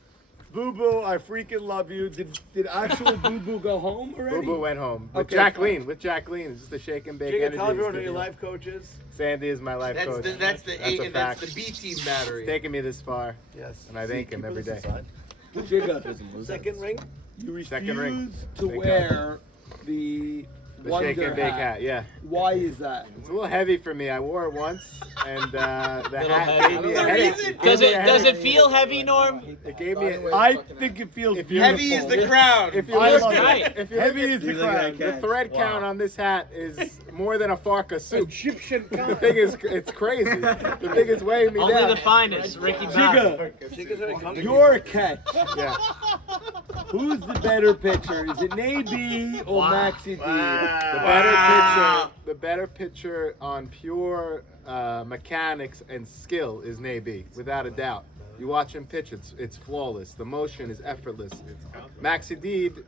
Boo Boo, I freaking love you. Did actual Boo Boo go home already? Boo Boo went home with Okay, Jacqueline. With Jacqueline, it's just a shake and bake. Jigga, tell energy. everyone who your life coach is. Sandy is my life coach. That's the A, a and fact. that's the B team battery. He's taking me this far, Yes. and I thank him every day. Jigga, Second ring? you Second ring. refuse to Thank wear the The Wonder shake and bake hat, yeah. Why is that? It's a little heavy for me. I wore it once, and the hat heavy. gave me a headache. Does it feel heavy, Norm? It gave me. I think it feels beautiful. Heavy is the crown. If you I look, love it. if you Heavy look is the crown. the thread count on this hat is more than a Farka suit. Egyptian The thing is, it's crazy. The thing is weighing me Only down. the finest, Ricky Bobby. Jigga, you're a catch. Yeah. Who's the better pitcher? Is it Naby or Maxi D? The better pitcher on pure mechanics and skill is Naby, without a doubt. You watch him pitch, it's flawless. The motion is effortless. Maxi Deed,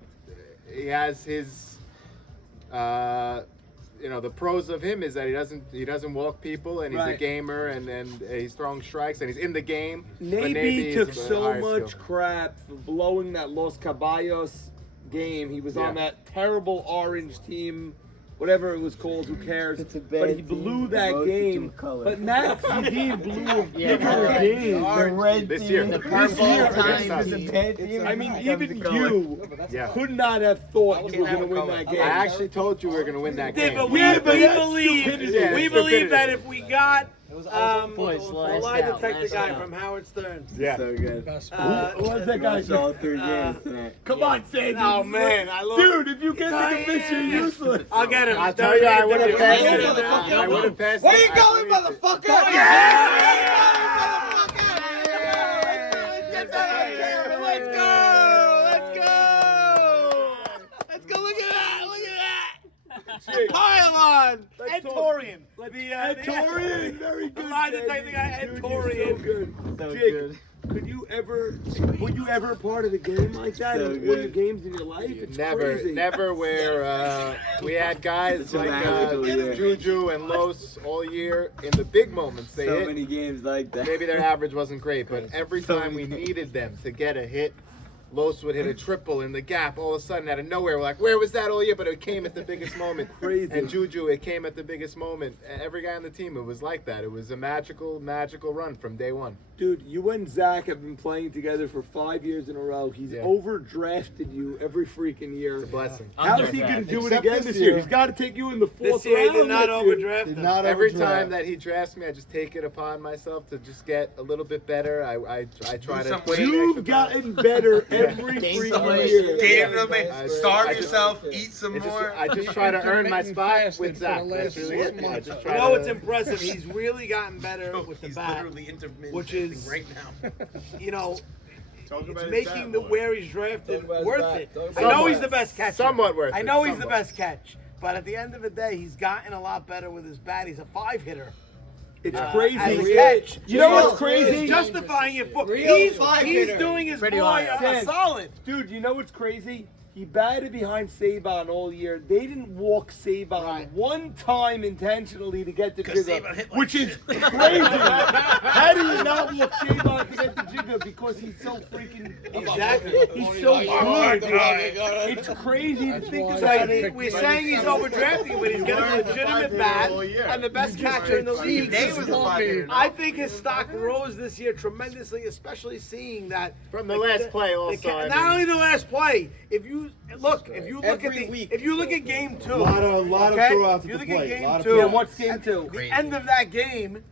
he has his, the pros of him is that he doesn't walk people, and he's a Right. gamer, and he's throwing strikes, and he's in the game. but Naby is took the so higher much skill. crap for blowing that Los Caballos game. He was on Yeah. that terrible orange team, whatever it was called, who cares? But he blew that game. But Maxi D blew a bigger game. The red This year. team, The purple year time against is us. a bad team. I mean, even you Yeah. could not have thought you were going to win that game. I actually told you we were going to win that game. But we that's believe stupidity. Yeah, we it's believe stupidity. that if we got Boys, the last lie out, detector last guy out. from Howard Stern. Yeah. So good. Who was that guy? All 3 games tonight. Come on, Sandy. Oh man, I love. Dude, if you can't take a fish, you're useless. I'll get him. I'll tell you, I would have Don't passed get it. him. I would have passed it. Where you going, motherfucker? Let's go! Look at that! Look at that! Pylon! Ed Torian. Torian, very good. The lie detector guy, Ed Torian. So good. Jake, were you ever a part of a game like that? So In one of the good. games in your life? It's crazy. Never where we had guys like magical year. Juju and Los all year in the big moments they So hit. many games like that. Maybe their average wasn't great, but every time we needed them to get a hit, Los would hit a triple in the gap all of a sudden out of nowhere. We're like, where was that all year? But it came at the biggest moment. Crazy. And Juju, it came at the biggest moment. Every guy on the team, it was like that. It was a magical run from day one. Dude, you and Zach have been playing together for 5 years in a row. He's overdrafted you every freaking year. It's a blessing. How's he going to do it again this year? He's got to take you in the fourth This year he round. did not next year. overdraft him. Every time that he drafts me, I just take it upon myself to just get a little bit better. I try to put in You've extra gotten better every freaking year. Starve yourself, eat some more. I just try to earn my spot with Zach. That's really it. I just try You know to- what's impressive? He's really gotten better with the bat, which is right now. you know, Talk it's about his making bat the where he's drafted worth it. I Somewhat. know he's the best catcher. Somewhat worth it. I know he's the Somewhat. best catch, but at the end of the day, he's gotten a lot better with his bat. He's a 5-hitter. It's As crazy. a catch. You know what's crazy? He's justifying it for. Real He's 5-hitter. doing his Pretty boy hard. a solid. Dude, you know what's crazy? He batted behind Saban all year. They didn't walk Saban one time intentionally to get the jigger, which is crazy. How do you not walk Saban to get the jigger? Because he's so freaking Exactly. He's so good. It's crazy to think about it. We're saying he's overdrafting, but he's got a legitimate bat and the best catcher in the league. I think his stock rose this year tremendously, especially seeing that From the last play also. I Not mean- only the last play. If you look at game 2, A lot of okay? throwouts If you at look the at plate. game Lot of 2, Yeah, what's game 2? the end of that game,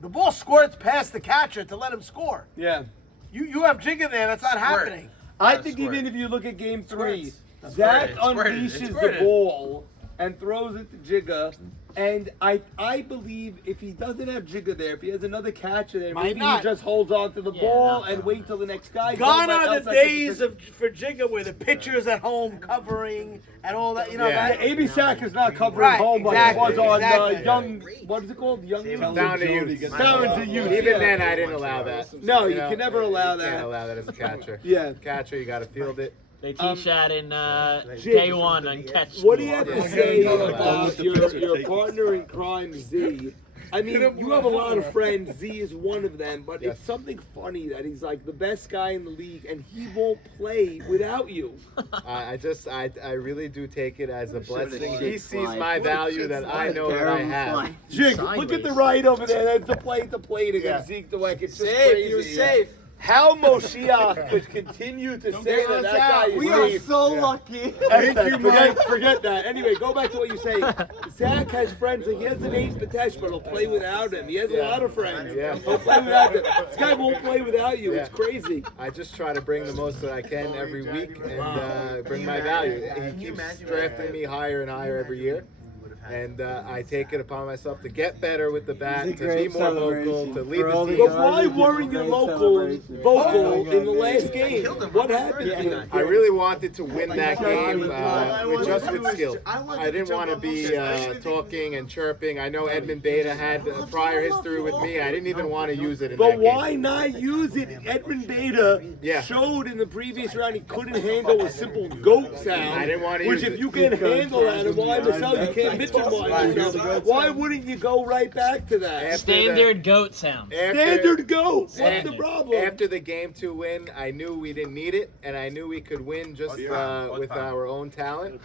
the ball squirts past the catcher to let him score. Yeah. You have Jigga there. That's not happening. I think even if you look at game 3, Zach unleashes the ball and throws it to Jigga. And I believe if he doesn't have Jigga there, if he has another catcher there, Might maybe not. he just holds on to the ball and wait till the next guy. Gone Somebody are else the has to days for Jigga where the pitcher's at home covering and all that. You know Yeah. that. AB Sack is not covering Right, home, but exactly, it was on exactly. Young. What is it called? Young. Down to you. Down to youth. Even then, I didn't allow that. No, you know, can never allow you that. can't allow that as a catcher. Yeah. Catcher, you got to field it. They teach that in Jig, day one on catch. What do you have Yeah. to say about your partner in crime, Z? I mean, you have a lot of friends. Z is one of them, but it's something funny that he's like the best guy in the league, and he won't play without you. I really do take it as a blessing. He sees my value that I know that I have. Jig, look at the right over there. That's the plate to plate against Zeke Dweck. It's just crazy. You're safe. How Moshiach could continue to say that guy is We are safe. so lucky. Forget that. Anyway, go back to what you say. Zach has friends. Like, he has an ace Patesh, but he'll play without him. He has a lot of friends. Yeah. He'll play without them. This guy won't play without you. It's crazy. I just try to bring the most that I can every week and bring my value. He keeps drafting me higher and higher every year. And I take it upon myself to get better with the bat, to be more vocal, to lead the team. But why weren't you vocal in the last game? What happened to you? I really wanted to win that game with skill. I didn't want to be talking and chirping. I know Edmund Beta had a prior history with me. I didn't even want to use it in But that why game. not use it? Edmund Beta showed in the previous round he couldn't handle a simple goat sound. I didn't want to Which use if it. you can handle that, and why myself you can't pitch it by yourself, why wouldn't you go right back to that? Standard goat sound. Standard goat. What's the problem? After the game 2 win, I knew we didn't need it, and I knew we could win just with our own talent,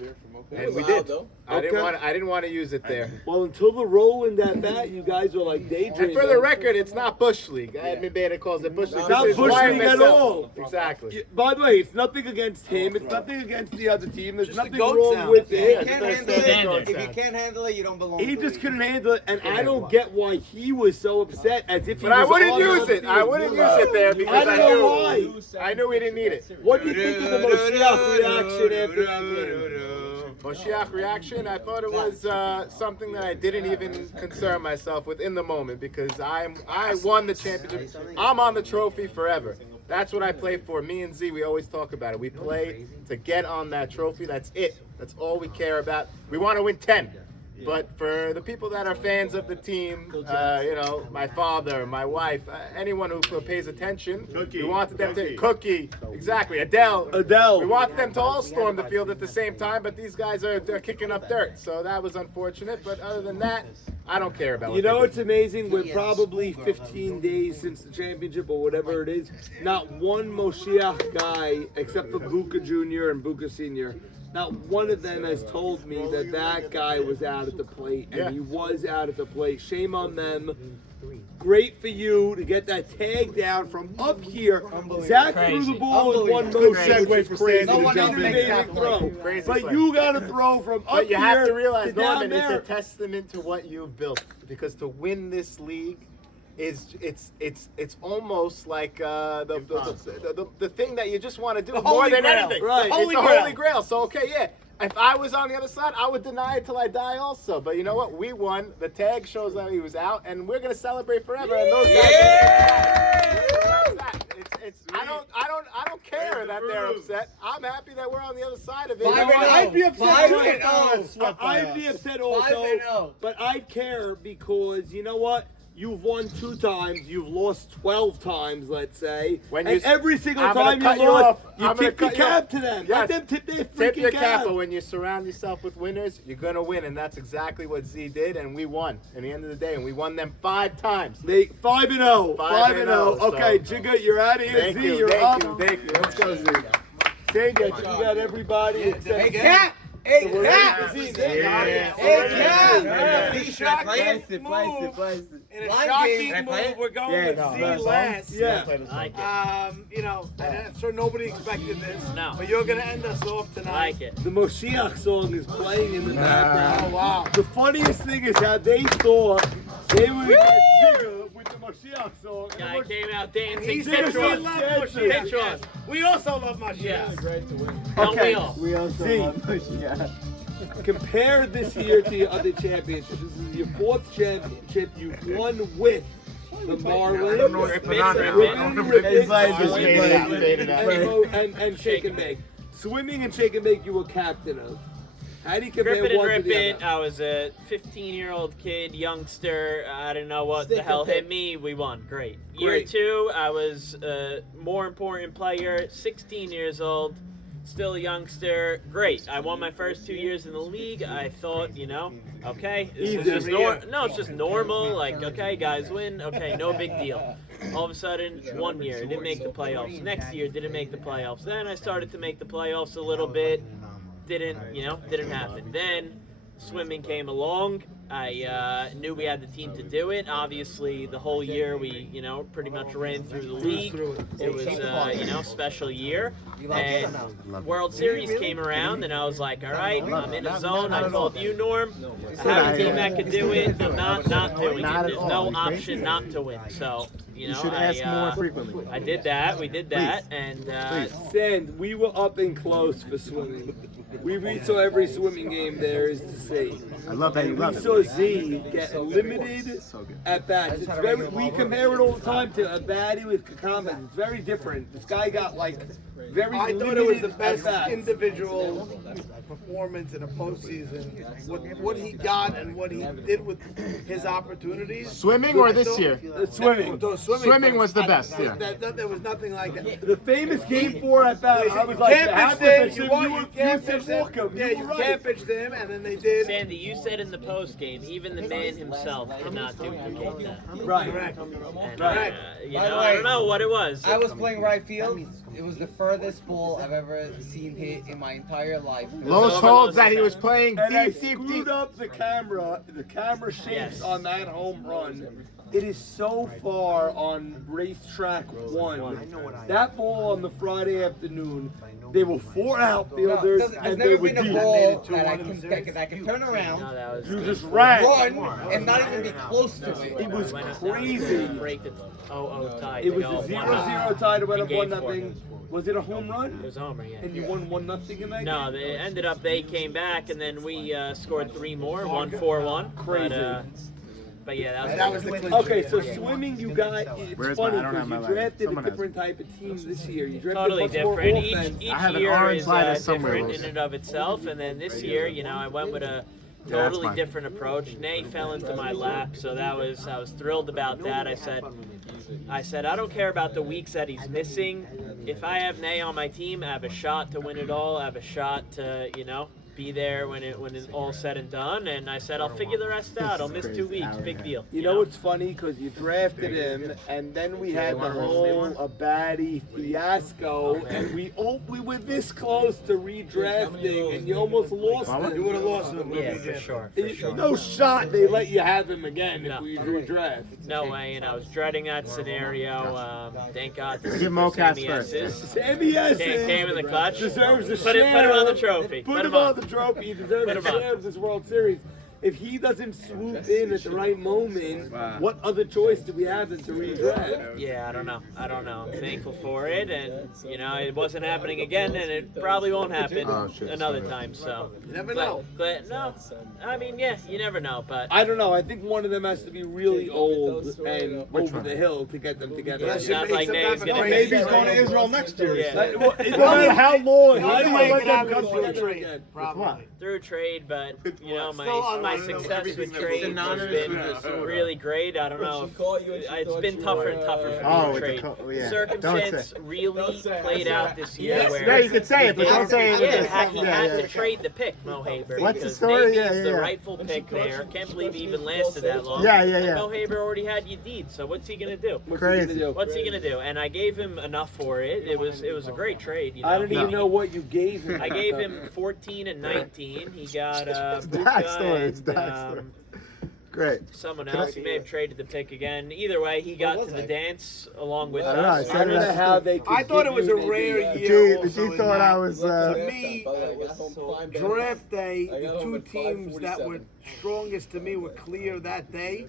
and we did. I didn't want to use it there. Well, until the roll in that bat, you guys were like daydreaming. And for the record, it's not Bush League. Edmund Beta calls it Bush League. It's not This is Bush why League at myself. all. Exactly. By the way, it's nothing against him. It's nothing against the other team. There's nothing goat wrong sound. with If it. you can't handle it, if you can't handle it, you don't belong. He just couldn't handle it, and I don't get why he was so upset. As if he But I was wouldn't on the use other it. I team. wouldn't use it there because I don't know why. I knew we didn't need it. What do you think of the Moshiach reaction after that game? Moshiach reaction, I thought it was something that I didn't even concern myself with in the moment because I won the championship. I'm on the trophy forever. That's what I play for. Me and Z, we always talk about it. We play to get on that trophy. That's it. That's all we care about. We want to win 10. But for the people that are fans of the team, you know, my father, my wife, anyone who pays attention, we wanted them to Cookie, exactly, Adele. We wanted them to all storm the field at the same time, but these guys are kicking up dirt, so that was unfortunate. But other than that, I don't care about. You know, it's amazing. We're probably 15 days since the championship or whatever it is. Not one Moshiach guy, except for Buka Jr. and Buka Sr., not one of them has told me that that guy was out at the plate, and he was out at the plate. Shame on them. Great for you to get that tag down from up here. Zach threw the ball in one motion, which is crazy. Throw. But you got to throw from up here. But you have to realize, down Norman, it's there. a testament to what you've built. Because to win this league, it's almost like the thing that you just want to do more than anything. Right. It's the holy grail. So okay, yeah. If I was on the other side, I would deny it till I die also. But you know what? We won. The tag shows that he was out, and we're gonna celebrate forever. And those guys. That's that. I don't care that they're upset. I'm happy that we're on the other side of it. I'd be upset. 5-0. I'd be upset also, 5-0. but I'd care because you know what? You've won 2 times. You've lost 12 times, let's say. And every single time you lost, you tip your cap to them. Let them tip their Tip your freaking cap, but when you surround yourself with winners, you're going to win. And that's exactly what Z did, and we won. In the end of the day, and we won them 5 times. 5-0. 5-0. Okay, so. Jigga, you're out of here. Thank Z, you, you're thank up. you, thank you. Let's go, Z. Say that you got everybody except Cap! Hey, Cap! Z. Hey, Cap! In a shocking move, we're going with Z last. You know, and I'm sure nobody expected this. No. But you're going to end us off tonight. Like it. The Moshiach song is playing in the background. Oh, wow. The funniest thing is how they thought they were going to get Jigga with the Moshiach song. And Guy came out dancing. He said we Citron. love Citron. Moshiach. We also love Moshiach. Yes. Don't we all? We also compare this year to your other championships. This is your 4th championship. You've won with the Marlins, and Shake and Bake. Swimming and Shake and Bake you were captain of. How do you compare Rip it and one to rip the it. other? I was a 15-year-old kid, youngster. I didn't know what the hell hit me. We won. Great. Year 2, I was a more important player, 16 years old. Still a youngster. Great. I won my first 2 years in the league. I thought, you know, okay, this is just no, it's just normal. Like, okay, guys win. Okay, no big deal. All of a sudden, 1 year, didn't make the playoffs. Next year, didn't make the playoffs. Then I started to make the playoffs a little bit. Didn't happen. Then swimming came along. I knew we had the team to do it. Obviously, the whole year we, pretty much ran through the league. It was, special year. And World Series came around, and I was like, all right, I'm in a zone. I told you, Norm, I have a team that could do it. I'm not doing it. There's no option not to win. So, I did that. We did that. And Sand, we were up and close for swimming. We saw every swimming game there is to see. I love that you love it. We saw Z get limited at bats. It's very. We compare it all the time to a baddie with Kakamba. It's very different. This guy got very. I thought limited it was the best at-bats. individual performance in a postseason. What he got and what he did with his opportunities. Swimming or this year? Swimming. Swimming was the best, yeah. There was nothing like that. The famous game 4 at bat. I was You like, can't pitch them. You can't pitch them. Yeah, you can't pitch them, and then they did. Sandy, you said in the post game, even the man himself could not duplicate that. Right. Correct. And, Right. I don't know what it was. I was playing right field. It was the furthest ball I've ever seen hit in my entire life. Los holds that he was playing And I deep. screwed up the camera. The camera shakes on that home run. It is so far on racetrack 1. That ball on the Friday afternoon, they were 4 outfielders There's and they never were been a deep. ball that I can turn around, You just ran. run, and not even be close to it. It was crazy. Break the 0-0 tie. It was to go a 1-0. 0-0 tie to win up In game 1-0. Was it a home run? It was a homer, yeah. And you won 1-0 in that No, game? they came back, and then we scored 3 more, 1-4-1. Crazy. But yeah, That was the clinch. Okay, so swimming, you got, it's Where's funny mine? I don't because have my you lighter. drafted Someone a has different type of team this year. You drafted totally much more different. offense. Each I have an year orange is lighter somewhere, different Wilson. in and of itself, and then this year, I went with a that's totally fine. different approach. Nay fell into my lap, so I was thrilled about that. I said I don't care about the weeks that he's missing. If I have Nay on my team, I have a shot to win it all. I have a shot to, be there when it's all said and done. And I said, I'll figure the rest out. I'll miss 2 weeks. Big deal. You know what's funny? Because you drafted him, and then we had the whole Abadi fiasco, and we were this close to redrafting, and you almost lost him. You would have lost him. Yeah, for sure. No shot they let you have him again if we redraft. No way, and I was dreading that scenario. Thank God. Give Mocas first. Sammy S. Came in the clutch. Deserves a Put him on the share. trophy. Put him on the trophy. He deserves a share of this World Series. If he doesn't swoop in at the right moment, what other choice do we have than to redraft? Yeah, I don't know. I'm thankful for it, and it wasn't happening again, and it probably won't happen another time. So You never know. But no, I mean, yeah, you never know. But I don't know. I think one of them has to be really old and over the hill to get them together. Yeah, it sounds like Nate's gonna Maybe he's going to Israel next year. Yeah. No matter how long, how do I let them come through a together trade? again? Probably. through trade, but Still my success with trade has been really great. I don't know. It's been tougher and tougher for me to trade. Circumstance really played out this year where Yeah, you could say it, but don't say it. he had to trade the pick, Mo Haber. What's the because story? maybe Yeah, he's the yeah. rightful pick there. Can't believe he even lasted that long. Yeah. And Mo Haber already had Yedid, so what's he gonna do? Crazy. What's he gonna do? And I gave him enough for it. It was a great trade. I don't even know what you gave him. I gave him 14 and 19. He got Backstory. It's backstory. Great. Someone else. He may have traded the pick again. Either way, he got to the dance along with I don't know, us. I don't know how they could I thought it was a give you rare maybe, year. She also in thought that. I was. To me, draft day, the two teams that were strongest to me were clear that day,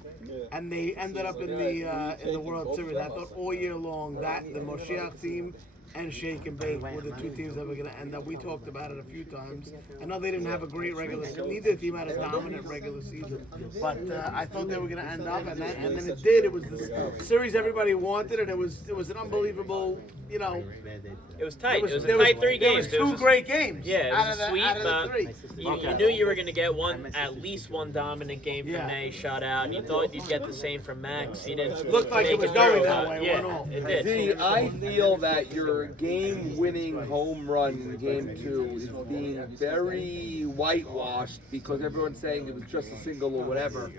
and they ended up in the World Series. I thought all year long that the Moshiach team and Shake and Bake were the two teams that were going to end up. We talked about it a few times. I know they didn't have a great regular season. Neither team had a dominant regular season. But I thought they were going to end up, and then it did. It was the series everybody wanted, and it was an unbelievable, It was tight. It was a there tight 3 games. There was two great games. Yeah, it was a sweep. out of the three. You knew you were going to get at least one dominant game from Nay shut out. You thought you'd get the same from Max. You didn't. Looked like it was going that way. Yeah, It went all. it did. See, I feel that your game-winning home run in Game 2 is being very whitewashed because everyone's saying it was just a single or whatever.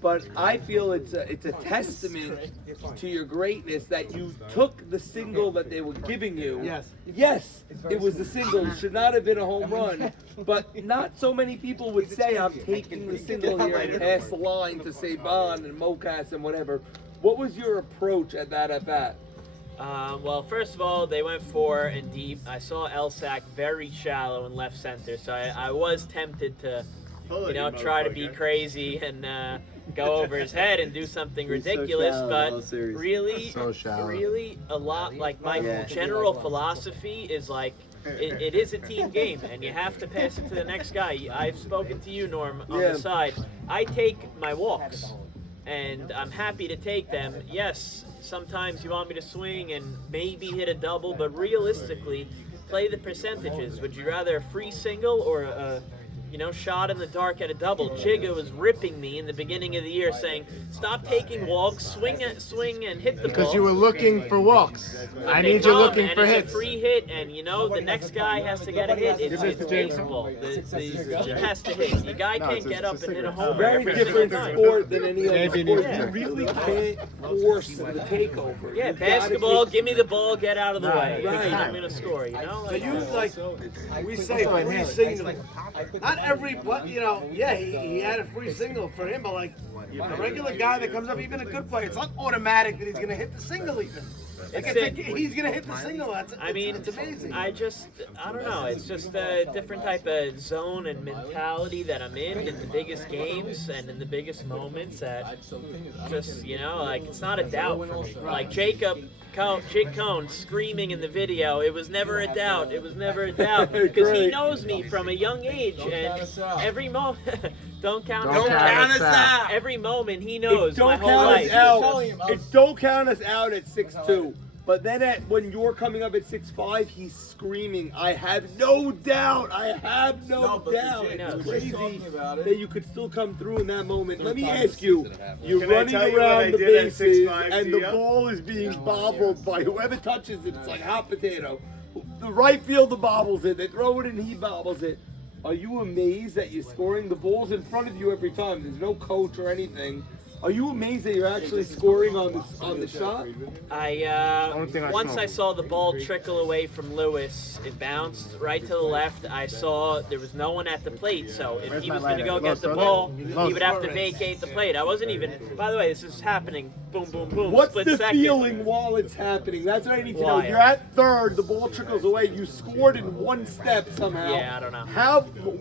But I feel it's a testament to your greatness that you took the single that they were giving you. Yes, it was a single. It should not have been a home run. But not so many people would say I'm taking the single here and pass the line to Saban and Mocas and whatever. What was your approach at that at-bat? Well, first of all, they went 4 and deep. I saw Elsack very shallow in left center, so I was tempted to, try to be crazy and go over his head and do something ridiculous. But really, a lot like my general philosophy is like. It is a team game, and you have to pass it to the next guy. I've spoken to you, Norm, on the side. I take my walks, and I'm happy to take them. Yes, sometimes you want me to swing and maybe hit a double, but realistically, play the percentages. Would you rather a free single or a shot in the dark at a double? Jigga was ripping me in the beginning of the year saying, stop taking walks, swing and hit the ball. Because you were looking for walks. But I they need you come, looking and for it's hits. a free hit, and the next guy has to get a hit. It's baseball. The team has to hit. The guy can't get up and hit a homer. Very every different single time. sport than any other Maybe sport. neither. You really can't force the takeover. Yeah, You gotta basketball, take- give me the ball, get out of the way. Right. I'm going to score, So you we say free single. Not every, he had a free single for him, but like a regular guy that comes up, even a good player, it's not automatic that he's gonna hit the single even. He's gonna hit the single. It's amazing. I don't know. It's just a different type of zone and mentality that I'm in the biggest games and in the biggest moments. That just it's not a doubt for me. Like Jake Cohn screaming in the video. It was never a doubt. It was never a doubt because he knows me from a young age, and every moment. Don't count us out. Every moment he knows my whole life. Don't count us out at 6'2". But then when you're coming up at 6'5", he's screaming. I have no doubt. It's crazy that you could still come through in that moment. Let me ask you, you're Can I running tell you what I around the did at bases 6'5" and to the you? ball is being bobbled by whoever touches it. It's like hot potato. The right fielder bobbles it. They throw it and he bobbles it. Are you amazed that you're scoring? The ball's in front of you every time. There's no coach or anything. Are you amazed that you're actually scoring on the shot? Once I saw the ball trickle away from Lewis, it bounced right to the left. I saw there was no one at the plate, so if he was going to go get the ball, he would have to vacate the plate. I wasn't even. By the way, this is happening. Boom, boom, boom. What's split the second. feeling while it's happening? That's what I need to know. Why? You're at third, the ball trickles away. You scored in one step somehow. Yeah, I don't know.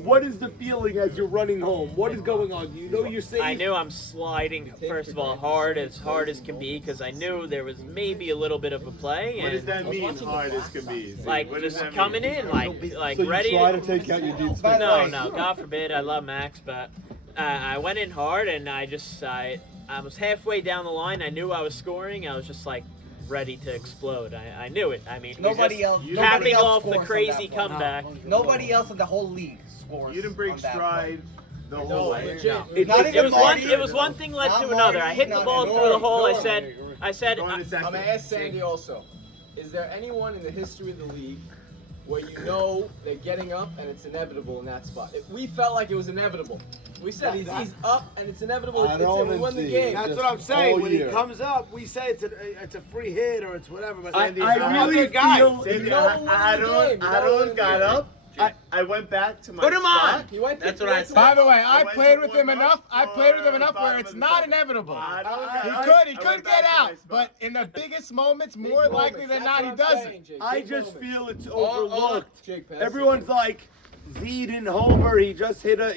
What is the feeling as you're running home? What is going on? You know you're safe. I knew I'm sliding, first of all, hard as can be, because I knew there was maybe a little bit of a play. What And does that mean, hard as can be? like What does just that coming mean? in, like So ready. you try to take out your deep spin. No, God forbid. I love Max, but I went in hard, and I was halfway down the line. I knew I was scoring. I was just like ready to explode. I knew it. I mean, Nobody else. capping off the scores on crazy that ball. comeback. Nobody else in the whole league scores. You didn't break on that stride the whole way. It was one thing led to another. I hit the ball through the hole. I said. I'm gonna ask Sandy also. Is there anyone in the history of the league where you know they're getting up and it's inevitable in that spot? We felt like it was inevitable. We said he's up and it's inevitable. We won the game. That's what I'm saying. When he comes up, we say it's a free hit or it's whatever. But I really feel. Aaron got up. I went back to my Put him spot. on. That's what I said. By the way, I went played to with him warm enough. up I played with him for enough where 5 it's minutes. not inevitable. He could get out, but in the biggest moments, more likely than not, he doesn't. I just feel it's overlooked. Everyone's like, Z didn't homer. He just hit a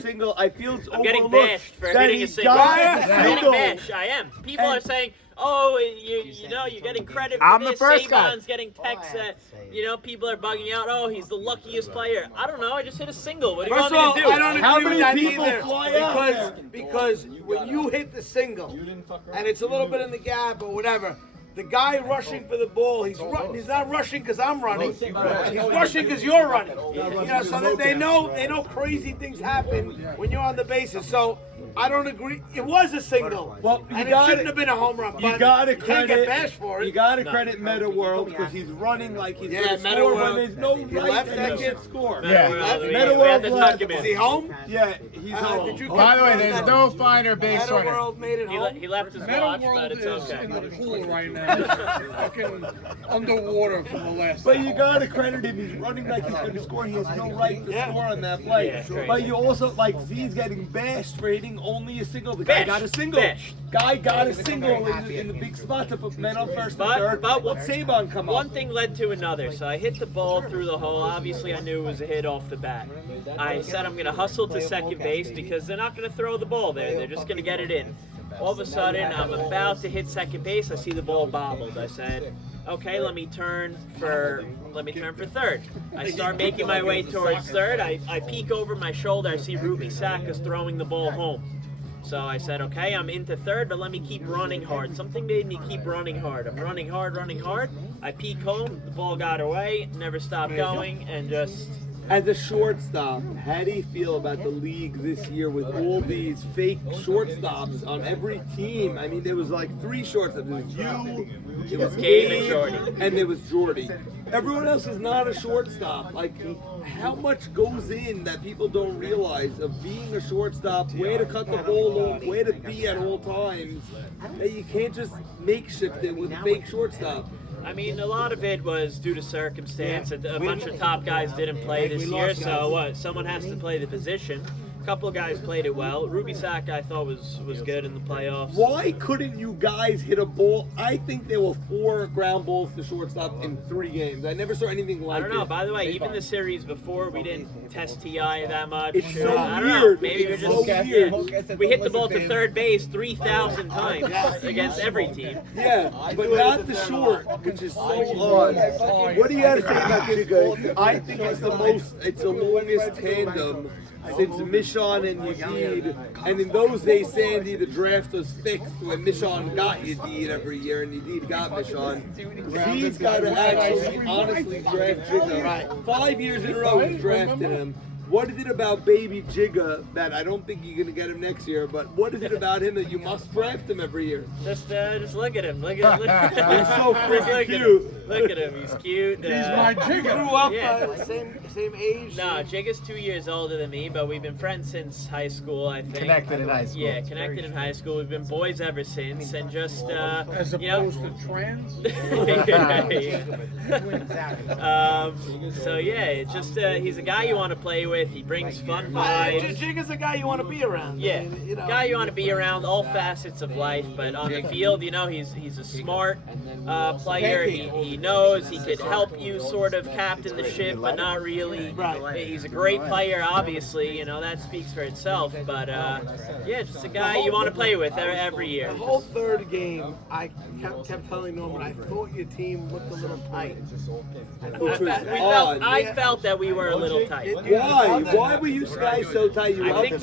single. I feel it's I'm getting overlooked bashed for that hitting he a single. got a I'm getting single. bashed. I am. People are saying, "Oh, you're getting credit for I'm the this." first guy. Saban's getting texts that, people are bugging out. Oh, he's the luckiest player. I don't know. I just hit a single. What do you First want of me all, to do? I don't How agree with many that people either. fly out Because when you hit the single, and it's a little bit in the gap or whatever, the guy rushing for the ball, he's not rushing because I'm running. He's rushing because you're running. So that they know crazy things happen when you're on the bases. So I don't agree. It was a single. Well, and it shouldn't have been a home run. You But gotta can't get credit. bashed for it. You gotta credit Meta World because he's running like he's Yeah, gonna Meta score World. when there's no He right left that that he kid. should score. Yeah. Meta World left. Is he home? Yeah, he's home. Did you By the way, there's no finer base Meta runner. World made it home. He left his Metal watch, but World it's is okay. in the pool right now, fucking underwater from the last. But you gotta credit him. He's running like he's gonna score. He has no right to score on that play. Yeah, crazy. But you also like Z's getting bashed for hitting only a single. The guy got a single. Bashed. Guy got a single in the big spot to put men on first and third. But Let Saban come up. One thing led to another. So I hit the ball through the hole. Obviously, I knew it was a hit off the bat. I said I'm going to hustle to second base because they're not going to throw the ball there. They're just going to get it in. All of a sudden, I'm about to hit second base. I see the ball bobbled. I said, okay, let me turn for third. I start making my way towards third. I peek over my shoulder. I see Ruby Sackus throwing the ball home. So I said, okay, I'm into third, but let me keep running hard. Something made me keep running hard. I'm running hard. I peek home, the ball got away, never stopped going, and just... As a shortstop, how do you feel about the league this year with all these fake shortstops on every team? I mean, there was like 3 shortstops. There was you, it was Gabe and Gabe, Jordy. and there was Jordy. Everyone else is not a shortstop. Like, how much goes in that people don't realize of being a shortstop, where to cut the ball off, where to be at all times, that you can't just makeshift it with a fake shortstop. I mean, a lot of it was due to circumstance. A bunch of top guys didn't play this year, so what? Someone has to play the position. A couple of guys played it well. Ruby Sack, I thought, was good in the playoffs. Why couldn't you guys hit a ball? I think there were 4 ground balls to shortstop in 3 games. I never saw anything like it. I don't know. By the way, even the series before, we didn't test TI that much. It's so I don't know. weird. Maybe It's we're just weird. We hit the ball to third base 3,000 times against every team. Yeah, but not the short, which is so odd. What do you have to say about Jigga? I think it's the longest tandem since Mishon and Yedid. And in those days, Sandy, the draft was fixed when Mishon got Yedid every year and Yedid got Mishon. Z's got to actually honestly draft Jigga. 5 years in a row he's drafted him. What is it about baby Jigga that I don't think you're gonna get him next year? But what is it about him that you must draft him every year? Just look at him. Look at him. He's so freaking cute. Look at him. He's cute. He's my Jigga. Grew up same age. No, Jigga's 2 years older than me, but we've been friends since high school. I think. Connected in high school. Yeah, connected in high school. We've been boys ever since, and just as opposed to trans. So yeah, it's just he's a guy you want to play with. He brings fun vibes. Jigga's a guy you want to be around. Yeah, you know. guy you want to be around, all facets of life. But on the field, you know, he's a smart player. He knows he could help you sort of captain the ship, but not really. Right. He's a great player, obviously. You know, that speaks for itself. But yeah, just a guy you want to play with every year. The whole third game, I kept telling Norman, I thought your team looked a little tight. I felt that we were a little tight. Why? Why were you guys so tight? I think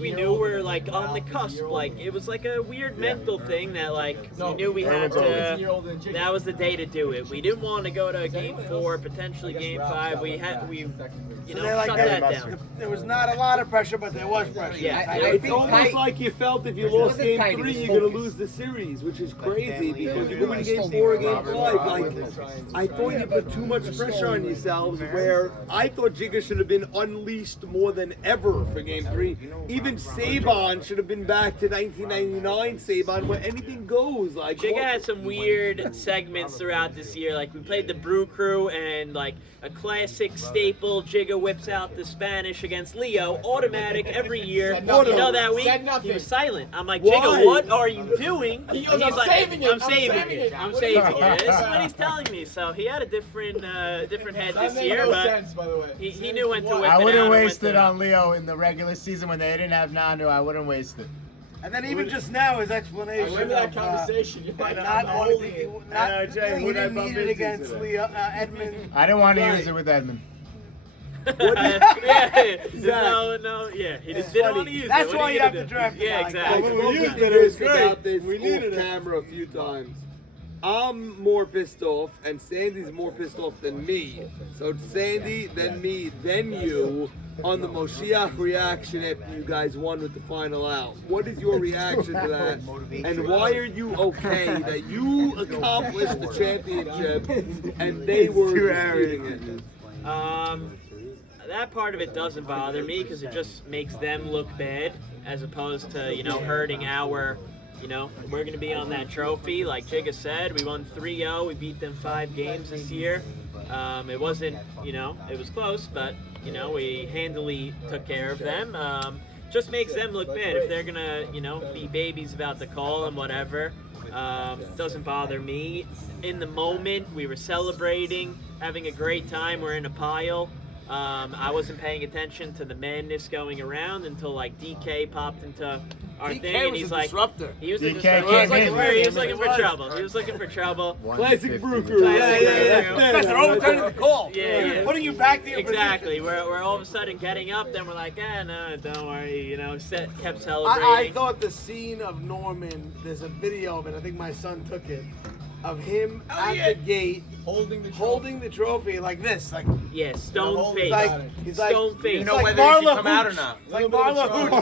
we knew we're like on the cusp. Like it was like a weird mental thing that like we knew we had to. That was the day to do it. We didn't want to go to game 4, potentially game 5. We shut that down. There was not a lot of pressure, but there was pressure. Yeah, it's almost like you felt if you lost game 3, you're gonna lose the series, which is crazy because you're going to game 4, game 5. Like I thought you put too much pressure on yourselves. Where I thought Jigga should have been unleashed more than ever for game 3. Even Saban should have been back to 1999 Saban, where anything goes. Like Jigga had some weird segments throughout this year. Like we played the Brew Crew and like a classic staple. Jigga whips out the Spanish against Leo, automatic every year. You know that week he was silent. I'm like, Jigga, what are you doing? He goes, I'm like, saving it. I'm saving saving it. This is what he's telling me. So he had a different head this year, but he knew when to whip it out. I wouldn't waste it on Leo in the regular season when they didn't have Nanu. I wouldn't waste it. And then even just now, his explanation. I remember that conversation. He didn't need it against Leo, Edmund. I didn't want to use it with Edmund. He just didn't want to use it. That's why you have to draft it. Yeah, exactly. We used it about this off camera a few times. I'm more pissed off, and Sandy's more pissed off than me. So it's Sandy, then me, then you on the Moshiach reaction after you guys won with the final out. What is your reaction to that? And why are you okay that you accomplished the championship and they were disputing it? That part of it doesn't bother me because it just makes them look bad as opposed to, hurting our... we're going to be on that trophy. Like Jigga said, we won 3-0. We beat them 5 games this year. It wasn't, it was close, but, we handily took care of them. Just makes them look bad. If they're going to, be babies about the call and whatever, doesn't bother me. In the moment, we were celebrating, having a great time. We're in a pile. I wasn't paying attention to the madness going around until like DK popped into our DK thing, and was he's a like, disruptor. He was DK a disruptor. He was looking for trouble. He was looking for trouble. Classic Brew Crew. Guys are overturning the call. Yeah. Putting you back to your Exactly. position. We're all of a sudden getting up, then we're like, no, don't worry. Kept celebrating. I thought the scene of Norman, there's a video of it, I think my son took it, of him at the gate holding the trophy like this, like stone face. He's stone like, face. You know whether it should come out or not. It's like Marla Hooch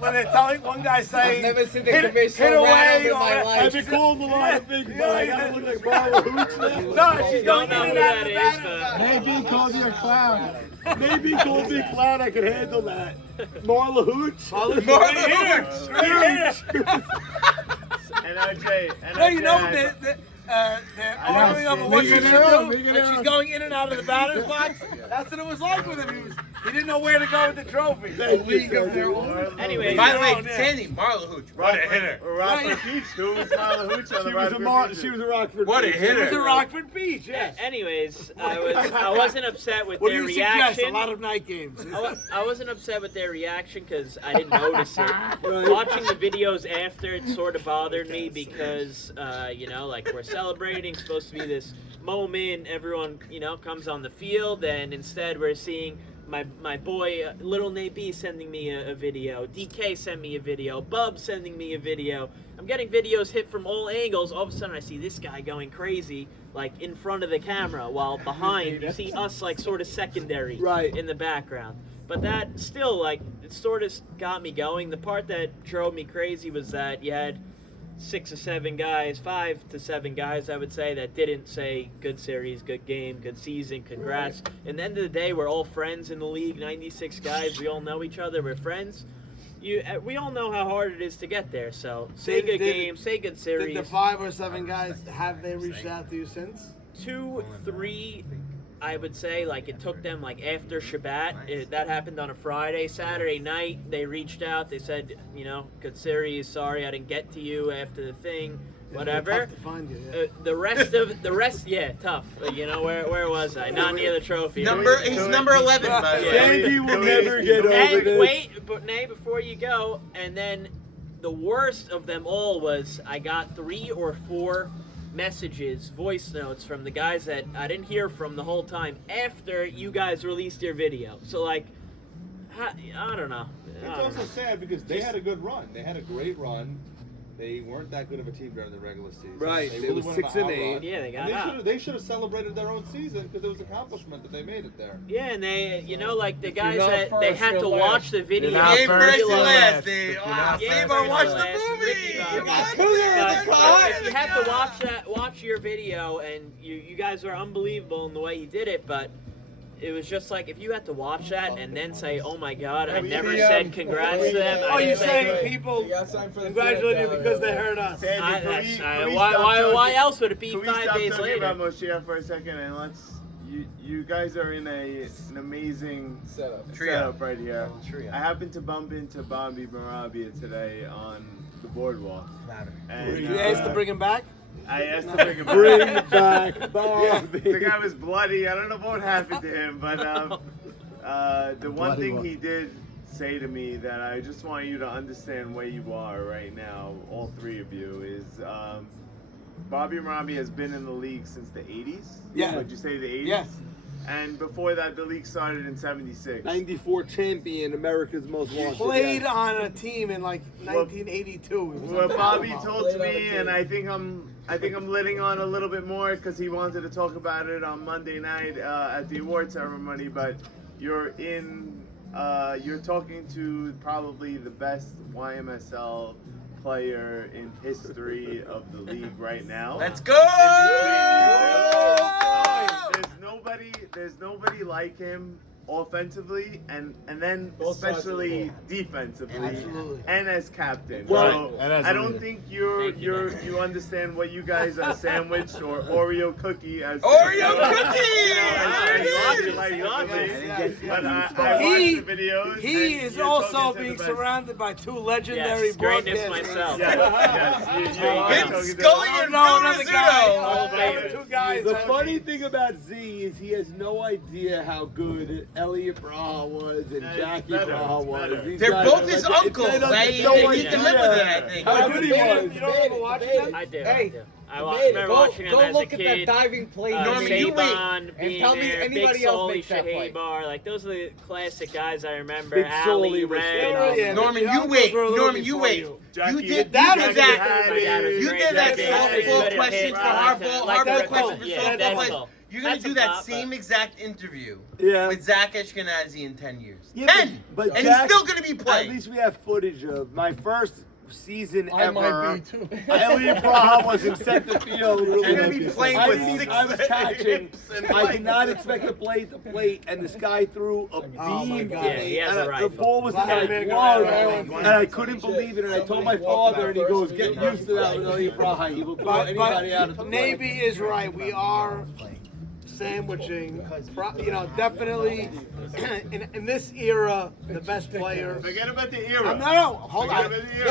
when they're telling one guy saying, I've never seen the hit commission away in my life. I've been called a lot of things, but I gotta look like Marla Hooch No, now. she's going in and out of the batter. Maybe he called you a clown. Maybe he called me a clown, I could handle that. Marla Hooch? Marla Hooch. And OJ. Well, you know, they're arguing over what she should do, and she's going in and out of the batter's box. That's what it was like with him. He didn't know where to go with the trophy. Anyway, by the way, Sandy, Marla Hooch, what a hitter. Rockford Beach. Who was Marla Hooch on the Rockford Beach? She was a Rockford What a Beach. hitter. It was a Rockford Beach, yes. Anyways, I wasn't upset with What do their you suggest? reaction. A lot of night games. I wasn't upset with their reaction because I didn't notice it. Watching the videos after, it sort of bothered me because, like we're celebrating, supposed to be this moment, everyone, comes on the field, and instead we're seeing my boy Little Nate B sending me a video. DK sent me a video. Bub sending me a video. I'm getting videos hit from all angles. All of a sudden, I see this guy going crazy, like in front of the camera, while behind you see us like sort of secondary in the background. But that still, like, it sort of got me going. The part that drove me crazy was that you had 6 or 7 guys, 5 to 7 guys, I would say, that didn't say good series, good game, good season, congrats. At the end of the day, we're all friends in the league, 96 guys. We all know each other. We're friends. We all know how hard it is to get there. So say good game, say good series. Did the 5 or 7 guys, have they reached out to you since? 2, 3, I would say, like, it took them, like, after Shabbat. That happened on a Friday. Saturday night, they reached out. They said, you know, good series. Sorry I didn't get to you after the thing. Whatever. Tough to find you, yeah. The rest, yeah, tough. You know, where was I? Not near the trophy. He's number 11, by the way. Sandy will never get over this. Wait, but Nate, before you go, and then the worst of them all was I got 3 or 4 messages, voice notes from the guys that I didn't hear from the whole time after you guys released your video. So, like, I don't know. It's also sad because they had a good run. They had a great run. They weren't that good of a team during the regular season. Right. They They really were went 6 on and a hot 8. run. Yeah, they got And out. They should have celebrated their own season because it was an accomplishment that they made it there. Yeah, and they, you know, like the guys not that first, they had you're to last. watch the video. You're not Game first, first you're and last. last. They Yeah, Save or watch first, the last, movie. Ricky Bobby. You got But if you had to watch your video, and you guys are unbelievable in the way you did it, but it was just like if you had to watch that and then say, "Oh my God, I never said congrats to them." Oh, you're didn't say saying people congratulate you because they heard us. why else would it be Can we 5 stop days talking later? about Moshiach for a second and let's. You guys are in an amazing setup right here. I happened to bump into Bobby Marabia today on the boardwalk. And, You asked to bring him back? I asked to bring him back. Bring back Bobby. The guy was bloody. I don't know what happened to him, but the one thing he did say to me that I just want you to understand where you are right now, all 3 of you, is Bobby Marami has been in the league since the 80s. Yeah. Would you say the 80s? Yes. And before that, the league started in 76. 94 champion, America's most wanted. Played yes. on a team in like 1982. What Bobby told to me, and I think I'm letting on a little bit more because he wanted to talk about it on Monday night at the award ceremony. But you're talking to probably the best YMSL player in history of the league right now. Let's go! There's nobody like him offensively and then especially defensively and as captain. Well, so I don't think you understand what you guys are sandwiched or Oreo cookie as Oreo cookie! But I watched the videos. He and is you're also talking to being the best. surrounded by 2 legendary Yes, greatness broadcasters. myself. Vince Scully and another Phil guy. Rizzuto. 2 guys. The funny thing about Z is he has no idea how good Elliot Braha was and Jackie Braha was. These They're guys both are his like- uncles. they don't- They no he idea delivered it, I think. How good he was. You don't ever watch them? I do. Hey, I remember watching him go as a look at that kid. diving play. Norman, you wait. Saban And being tell me there, anybody Big else Sully, makes that play. Shaheen Bar, like those are the classic guys I remember. Big Ali, Sully was Red. Yeah, Norman, the you uncles wait. were a little Norman, you before wait. you. You did Dad that. was My dad was You great. did that Jackie. softball question for hardball Like question for yeah, softball that's question. all. You're gonna That's do a that pop, same exact interview Yeah. with Zach Ashkenazi in 10 years. Yeah, 10! but And Jack- he's still gonna be At playing. least we have footage of my first season I ever. might be too. Elliot Braha was in center field. You're gonna be playing I with was 6 catching. and I did not expect to play at the plate, and this guy threw a beam God. at Yeah, me, he has and a the rifle. ball was in my glove, and I couldn't believe it. And I told my father, and he goes, "Get used to that with Elliot Braha. He will throw anybody out of the plate." Navy is right. We are sandwiching, definitely in this era, the best player. Forget about the era. No, hold on. Forget about the era.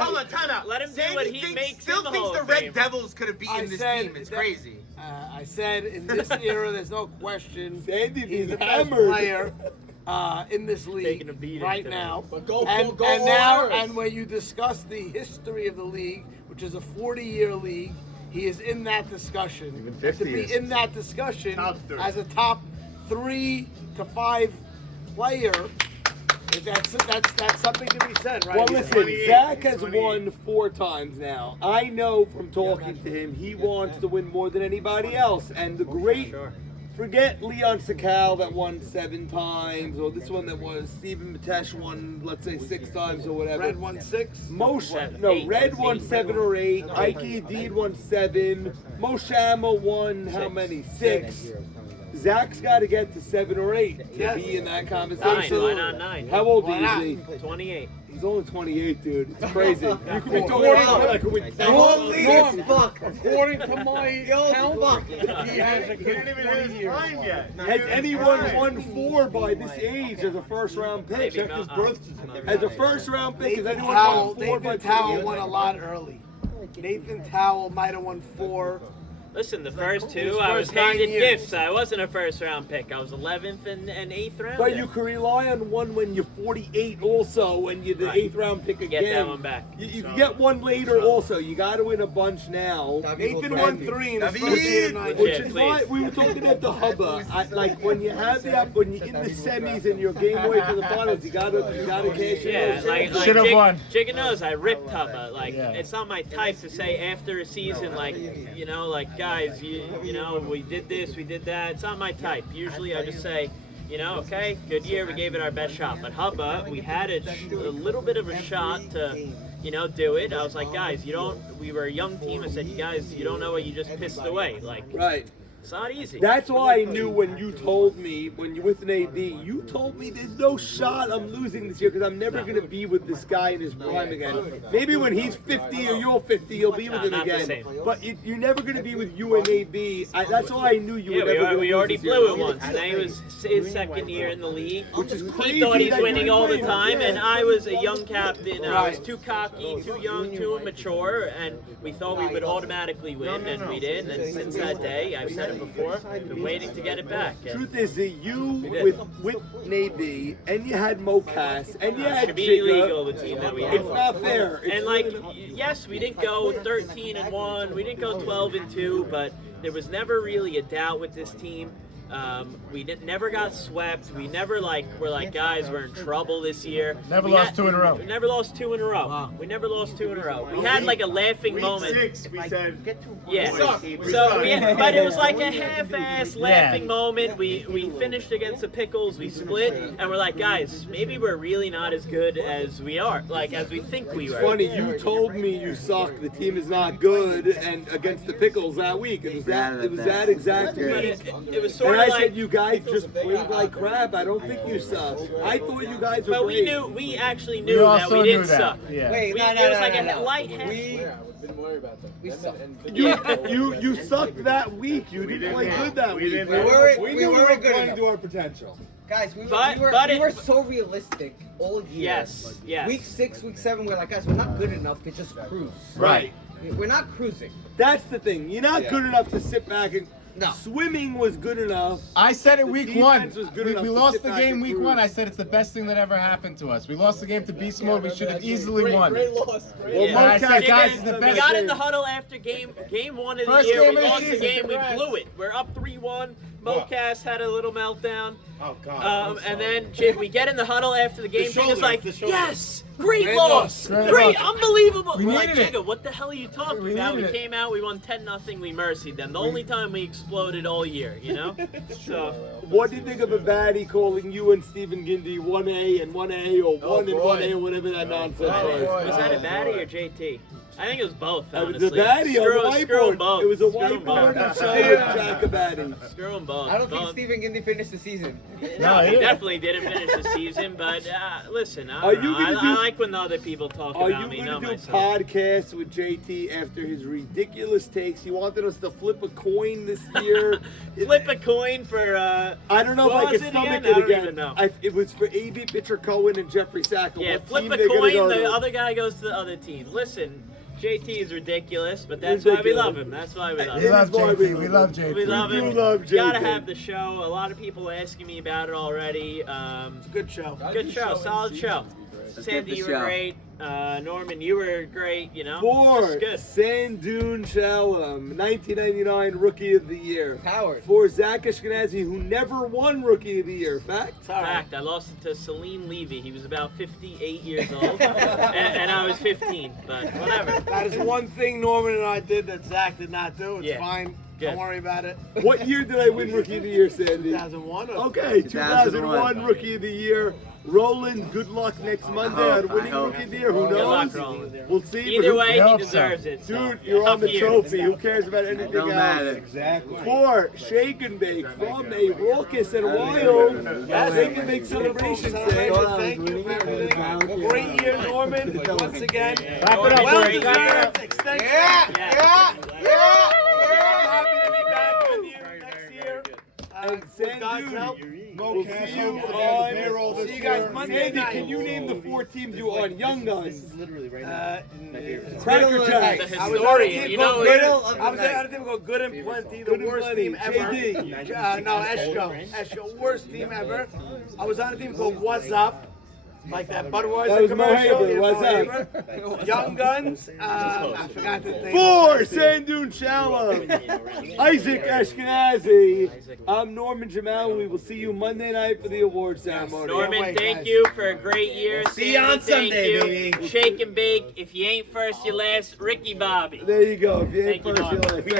Hold on, time out. Let him do what he makes still in the thinks Hall the of Red Fame. Devils could have beaten this team. It's crazy. I said in this era, there's no question. Sandy He's the best hammered. player in this Taking a league beating right today. now. But go And Oilers. when you discuss the history of the league, which is a 40-year league, he is in that discussion. Even And 50 to be is. in that discussion Top 3. as a top 3 to 5 player, that's something to be said, right? Well, He's listen, 28, Zach has 28. won 4 times now. I know from talking to him, he wants to win more than anybody else. And the great, forget Leon Sakal that won 7 times, or this one that was Stephen Matesh won, let's say 6 times or whatever. Red won 6. Red won 7 or 8. Ike Deed won 7. Moshama won how many? 6. Zach's got to get to 7 or 8 to be in that conversation. 9, why not 9? How old Why is he? 28. He's only 28, dude. It's crazy. You could be talking According about like with Norm, according to my count, he has a He good didn't even 20 hit his years. prime yet. Has anyone won 4 by this age as a first round pick? Maybe not. As a first round pick, has Nathan anyone Towell, won 4 by Nathan Towell 2 won a lot early. Nathan Towell might have won 4. Listen, the first 2, His I was first 9 handed years. gifts. I wasn't a first round pick. I was 11th and 8th round. But you can rely on one when you're 48 also, when you're the Right. 8th round pick again. Get that one back. You can get one later also. You got to win a bunch now. Nathan won 3 in his David. first 8 or 9 Which years. is why we were talking at the Hubba. Like when you have when you're in the semis and you're game away for the finals, you gotta cash in. Yeah, those like chips. Should've won. Jigga knows I ripped Hubba. Like Yeah. it's not my type to say after a season, like like guys, you know, we did this, we did that. It's not my type. Usually I just say, okay, good year, we gave it our best shot. But Hubba, we had a little bit of a shot to, do it. I was like, guys, we were a young team. I said, you guys, you don't know what you just pissed away. Like, Right. it's not easy. That's why I knew when you told me, when you're with an AB, you told me there's no shot I'm losing this year because I'm never going to be with this guy in his prime again. Maybe when he's 50 or you're 50, you'll be with him not the again. same. But you're never going to be with you and AB. That's why I knew you were never going to we lose already this year. blew it once. Now he was his second year in the league. Which is crazy. He thought he's that winning you all the win. time, and Yeah. I was a young captain. I was Right. too cocky, too young, too immature, and we thought we would automatically win, and we did. And since that day, I've said it before, been waiting to get it back. And Truth is that you did. with Navy and you had Mocas and you had should be Jigga. illegal, the team that we had. It's not fair. It's And like, really yes, we didn't go 13-1, we didn't go 12-2, but there was never really a doubt with this team. We never got swept. We never were like, guys, we're in trouble this year. Never We lost 2 in a row. We never lost 2 in a row. Wow. We never lost 2 in a row. We had like a laughing Week moment. 6, we said. Yeah. suck. But it was like a half-ass laughing moment. We finished against the Pickles. We split, and we're like, guys, maybe we're really not as good as we are, like as we think we were. funny. You told me you suck. The team is not good, and against the Pickles that week, it was that exact But week. it was sort And of I like. said you guys just played like crap. I don't think you suck. I thought you guys were But great. we actually We knew that also we knew didn't that. suck. Yeah. Wait, We- no, it no, was no, like no, a no. light half. We suck. You sucked that week. You didn't play good that we week. didn't- We knew we were were good playing enough. to our potential. Guys, we But were it- so realistic all year. Yes, yes. Week 6, week 7, we're like, guys, we're not good enough to just cruise. Right. We're not cruising. That's the thing. You're not good enough to sit back and. No. Swimming was good enough. I said it The week 1. defense was good We enough to lost sit the back game and week cruise. 1. I said it's the best thing that ever happened to us. We lost the game to beast mode. We should have easily won. Well, And I Mocas said, guys, did it's the We best got in game. the huddle after game 1 of the First year. game We of the lost the season, game. We congrats. blew it. We're up 3-1. Mocas had a little meltdown. Oh, God. And then we get in the huddle after the game. Jigga's like, yes, great Great loss. Great Great, loss. unbelievable. We We're like, needed it. Jigga, what the hell are you talking We about? We needed it. came out, we won 10-0. We mercied them. The only time we exploded all year, So, What do you think of a baddie calling you and Stephen Gindy 1A and 1A or 1 and 1A or whatever that nonsense was? was that a baddie or JT? I think it was both, It was honestly. a baddie Screw on the screw 'em whiteboard. both. It was a Screw 'em whiteboard both. that showed Jack a baddie. Screw them both. I don't think Both. Stephen Gindy finished the season. No, he didn't. definitely didn't finish the season, but listen, I Are don't you know. gonna I do- like when the other people talk Are about you me, going not to do myself. podcasts with JT after his ridiculous takes? He wanted us to flip a coin this year. Flip a coin for, I don't know what if I was can it stomach again? it I don't again. even know. It was for AB pitcher Cohen and Jeffrey Sackle. Yeah, What flip team a they're gonna coin, go the to. other guy goes to the other team. Listen, JT is ridiculous, but that's why we Ridiculous. love him. That's why we love It We him. love is why JT. We love JT. We love do him. love JT. Gotta have the show. A lot of people asking me about it already. Good show. Good show, solid show. Sandy, you were great. Norman, you were great. You know. 4, Just good. Sandoon Shalom, 1999 Rookie of the Year. Howard. 4, Zach Ashkenazi, who never won Rookie of the Year. Fact? Fact. I lost it to Salim Levy. He was about 58 years old, and I was 15. But whatever. That is one thing Norman and I did that Zach did not do. It's Yeah. fine. Good. Don't worry about it. What year did I win Rookie of the Year, Sandy? 2001. Okay, 2001 Rookie of the Year. Roland, good luck next Monday on winning Rookie of the Year. Who Good luck, knows? Roland. We'll see. Either but way, who- he deserves it. So. Dude, you're on the Tough year. trophy. Who cares about anything Don't else? matter. Exactly. 4, Shake and Bake from a Raucous and Wild Shake and Bake celebration. Thank you for everything. Great year, Norman. Once again. Wrap it up, Well Brady. deserved extension. Happy to be back with you next year. And With God's help. we'll see you on. See you guys Monday Sandy, night. can you name the 4 teams you were on? Young Guns, Cracker Cracker Jacks, The I was on a team historian, you called know. Good. Middle of I was the on a team called Good and Plenty, the Good and worst Plenty, team ever. JD. No, Eshko, worst team ever. I was on a team called What's Up, like that Budweiser That was Mo commercial. Haber, yeah, What's Mo Up? Haber. Young Guns. I forgot the name. 4, Sandoon Shalom, Isaac Ashkenazi. I'm Norman Jamal. We will see you Monday night for the award ceremony. Norman, wait, thank guys. you for a great year. See you on Sandy, thank Sunday, you. baby. Shake and bake. If you ain't first, you last. Ricky Bobby. There you go. If you ain't Thank you, first, you'll Norman. last.